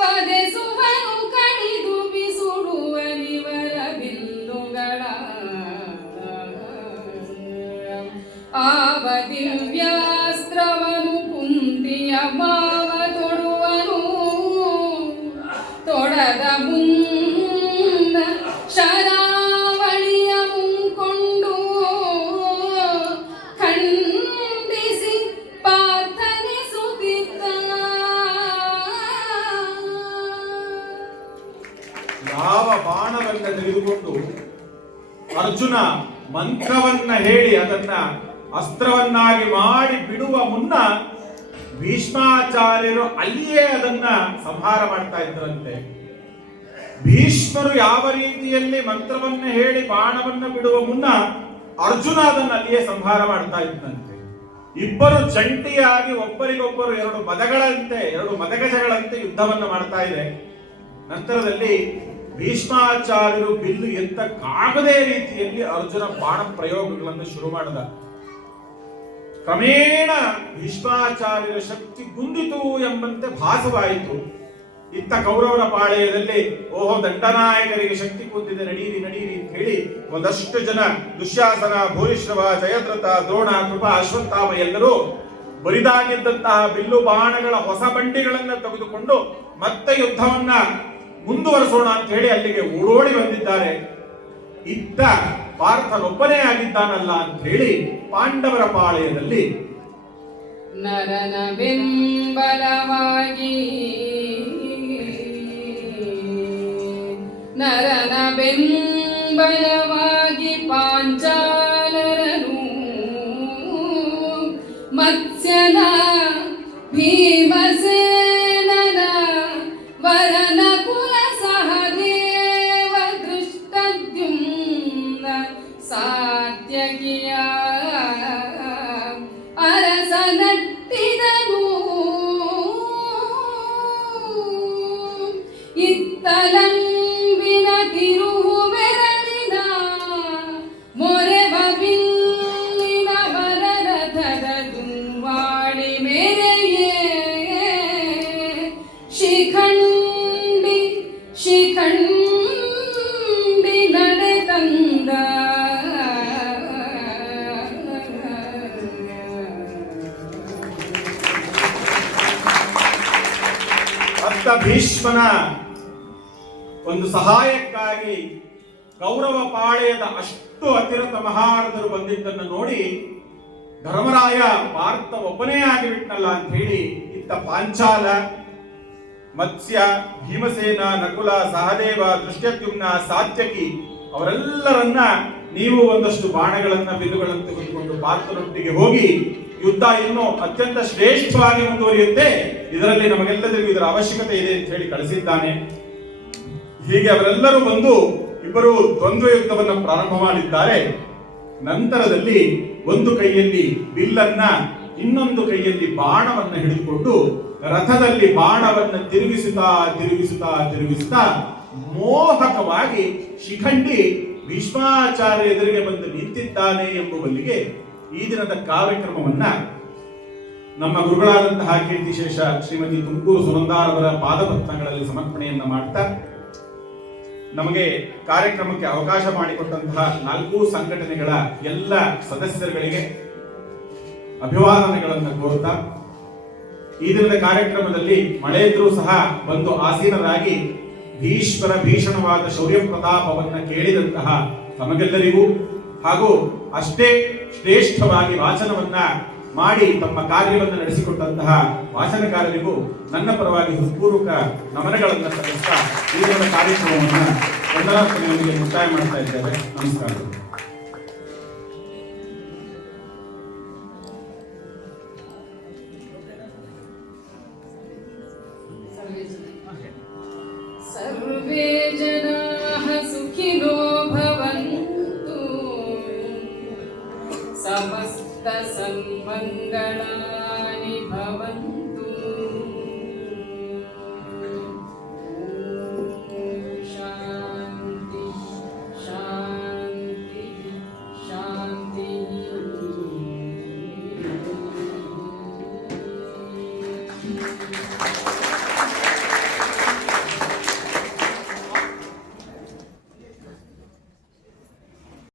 ವದೆಸುವನು ಕಡಿದು ಬಿಸುಡುವನಿವರ ಬಿಲ್ಲುಗಳ ಆವ ದಿವ್ಯಾಸ್ತ್ರವನು ಕುಂತಿಯ ಮಾವ ತೊಡುವನು ತೊಡದ ಮುಂದ ಶರಾವಳಿಯ ಮುಂಕೊಂಡು ಖಂಡಿಸಿ ಪ್ರಾರ್ಥನಿಸುತ್ತಿದ್ದ. ಯಾವ ಬಾಣವನ್ನ ತೆಗೆದುಕೊಂಡು ಅರ್ಜುನ ಮಂತ್ರವನ್ನ ಹೇಳಿ ಅದನ್ನ ಅಸ್ತ್ರವನ್ನಾಗಿ ಮಾಡಿ ಬಿಡುವ ಮುನ್ನ ಭೀಷ್ಮಾಚಾರ್ಯರು ಅಲ್ಲಿಯೇ ಅದನ್ನ ಸಂಹಾರ ಮಾಡ್ತಾ ಇದ್ರಂತೆ. ಭೀಷ್ಮರು ಯಾವ ರೀತಿಯಲ್ಲಿ ಮಂತ್ರವನ್ನ ಹೇಳಿ ಬಾಣವನ್ನ ಬಿಡುವ ಮುನ್ನ ಅರ್ಜುನ ಅದನ್ನು ಅಲ್ಲಿಯೇ ಸಂಹಾರ ಮಾಡ್ತಾ ಇದ್ದಂತೆ. ಇಬ್ಬರು ಜಂಟಿಯಾಗಿ ಒಬ್ಬರಿಗೊಬ್ಬರು ಎರಡು ಮದಗಜಗಳಂತೆ ಯುದ್ಧವನ್ನ ಮಾಡ್ತಾ ಇದೆ. ನಂತರದಲ್ಲಿ ಭೀಷ್ಮಾಚಾರ್ಯರು ಬಿಲ್ಲು ಎತ್ತಕ್ಕಾಗದೇ ರೀತಿಯಲ್ಲಿ ಅರ್ಜುನ ಬಾಣ ಪ್ರಯೋಗಗಳನ್ನು ಶುರು ಮಾಡಿದ. ಕ್ರಮೇಣ ಭೀಷ್ಮಾಚಾರ್ಯರ ಶಕ್ತಿ ಕುಂದಿತು ಎಂಬಂತೆ ಭಾಸವಾಯಿತು. ಇತ್ತ ಕೌರವರ ಪಾಳೆಯದಲ್ಲಿ ಓಹೋ ದಂಡನಾಯಕರಿಗೆ ಶಕ್ತಿ ಕುಂದಿದೆ, ನಡೀರಿ ನಡೀರಿ ಅಂತ ಹೇಳಿ ಒಂದಷ್ಟು ಜನ ದುಶ್ಯಾಸನ, ಭೂರಿಶ್ರವ, ಜಯದ್ರಥ, ದ್ರೋಣ, ಕೃಪ, ಅಶ್ವತ್ಥಾಮ ಎಲ್ಲರೂ ಬರಿದಾಗಿದ್ದಂತಹ ಬಿಲ್ಲು ಬಾಣಗಳ ಹೊಸ ಬಂಡಿಗಳನ್ನ ತೆಗೆದುಕೊಂಡು ಮತ್ತೆ ಯುದ್ಧವನ್ನ ಮುಂದುವರಿಸೋಣ ಅಂತ ಹೇಳಿ ಅಲ್ಲಿಗೆ ಓಡೋಡಿ ಬಂದಿದ್ದಾರೆ. ಇತ್ತ ಪಾರ್ಥನೊಬ್ಬನೇ ಆಗಿದ್ದಾನಲ್ಲ ಅಂತ ಹೇಳಿ ಪಾಂಡವರ ಪಾಳೆಯದಲ್ಲಿ ನರನ ಬೆಂಬಲವಾಗಿ ಪಾಂಚಾಲರನು ಮತ್ಸ್ಯನ ಭೀಮಸೇನನ ವರನ ಕುಲ ಸಹದೇವ ದೃಷ್ಟದ್ಯುಮ್ನ ಸಾತ್ಯಕಿಯ ಅರಸನಟ್ಟಿದನು. ಇತ್ತಲಂಬಿನ ತಿರುಹು ಬೆರಳಿನ ಮೊರೆವ ಬಿಲ್ಲಿನ ಬರರಥದ ದುಂವಾಡಿ ಮೇರೆಯೇ ಶಿಖಂಡಿ ನಡೆತಂದ. ಅತ್ತ ಭೀಷ್ಮನ ಒಂದು ಸಹಾಯಕ್ಕಾಗಿ ಕೌರವ ಪಾಳೆಯದ ಅಷ್ಟು ಅತಿರಥ ಮಹಾರಥರು ಬಂದಿದ್ದನ್ನು ನೋಡಿ ಧರ್ಮರಾಯ ಪಾರ್ಥ ಒಬ್ಬನೇ ಆಗಿಬಿಟ್ನಲ್ಲ ಅಂತ ಹೇಳಿ ಇತ್ತ ಪಾಂಚಾಲ, ಮತ್ಸ್ಯ, ಭೀಮಸೇನ, ನಕುಲ, ಸಹದೇವ, ದೃಷ್ಟದ್ಯುಮ್ನ, ಸಾತ್ಯಕಿ ಅವರೆಲ್ಲರನ್ನ ನೀವು ಒಂದಷ್ಟು ಬಾಣಗಳನ್ನ ಬಿಲ್ಲುಗಳನ್ನು ತೆಗೆದುಕೊಂಡು ಪಾರ್ಥನೊಟ್ಟಿಗೆ ಹೋಗಿ ಯುದ್ಧ ಇನ್ನೂ ಅತ್ಯಂತ ಶ್ರೇಷ್ಠವಾಗಿ ಮುಂದುವರಿಯುತ್ತೆ, ಇದರಲ್ಲಿ ನಮಗೆಲ್ಲರಿಗೂ ಇದರ ಅವಶ್ಯಕತೆ ಇದೆ ಅಂತ ಹೇಳಿ ಕಳಿಸಿದ್ದಾನೆ. ಹೀಗೆ ಅವರೆಲ್ಲರೂ ಬಂದು ಇಬ್ಬರು ದ್ವಂದ್ವ ಯುದ್ಧವನ್ನು ಪ್ರಾರಂಭ ಮಾಡಿದ್ದಾರೆ. ನಂತರದಲ್ಲಿ ಒಂದು ಕೈಯಲ್ಲಿ ಬಿಲ್ಲನ್ನ, ಇನ್ನೊಂದು ಕೈಯಲ್ಲಿ ಬಾಣವನ್ನ ಹಿಡಿದುಕೊಂಡು ರಥದಲ್ಲಿ ಬಾಣವನ್ನ ತಿರುಗಿಸುತ್ತಾ ಮೋಹಕವಾಗಿ ಶಿಖಂಡಿ ಭೀಷ್ಮಾಚಾರ್ಯ ಎದುರಿಗೆ ಬಂದು ನಿಂತಿದ್ದಾನೆ ಎಂಬುವಲ್ಲಿಗೆ ಈ ದಿನದ ಕಾರ್ಯಕ್ರಮವನ್ನ ನಮ್ಮ ಗುರುಗಳಾದಂತಹ ಕೀರ್ತಿಶೇಷ ಶ್ರೀಮತಿ ತುಮಕೂರು ಸುನಂದಾರವರ ಪಾದಪತ್ರಗಳಲ್ಲಿ ಸಮರ್ಪಣೆಯನ್ನ ಮಾಡ್ತಾ ನಮಗೆ ಕಾರ್ಯಕ್ರಮಕ್ಕೆ ಅವಕಾಶ ಮಾಡಿಕೊಟ್ಟಂತಹ 4 ಸಂಘಟನೆಗಳ ಎಲ್ಲ ಸದಸ್ಯರುಗಳಿಗೆ ಅಭಿವಾದನೆಗಳನ್ನು ಕೋರುತ್ತಾ ಈ ದಿನದ ಕಾರ್ಯಕ್ರಮದಲ್ಲಿ ಮಳೆ ಇದ್ರೂ ಸಹ ಬಂದು ಆಸೀನರಾಗಿ ಭೀಷ್ಮರ ಭೀಷಣವಾದ ಶೌರ್ಯ ಪ್ರತಾಪವನ್ನ ಕೇಳಿದಂತಹ ತಮಗೆಲ್ಲರಿಗೂ ಹಾಗೂ ಅಷ್ಟೇ ಶ್ರೇಷ್ಠವಾಗಿ ವಾಚನವನ್ನ ಮಾಡಿ ತಮ್ಮ ಕಾರ್ಯವನ್ನು ನಡೆಸಿಕೊಟ್ಟಂತಹ ವಾಚನಕಾರರಿಗೂ ನನ್ನ ಪರವಾಗಿ ಹೃತ್ಪೂರ್ವಕ ನಮನಗಳನ್ನು ಸಲ್ಲಿಸ್ತಾ ಈ ದಿನದ ಕಾರ್ಯಕ್ರಮವನ್ನು ವಂದನಾರ್ಪಣೆಯೊಂದಿಗೆ ಮುಕ್ತಾಯ ಮಾಡ್ತಾ ಇದ್ದೇವೆ. ನಮಸ್ಕಾರಗಳು. ಸರ್ವೇ ಜನಾಃ ಸುಖಿನೋ ಭವಂತು, ಸಮಸ್ತ ಸನ್ಮಂಗಳಾನಿ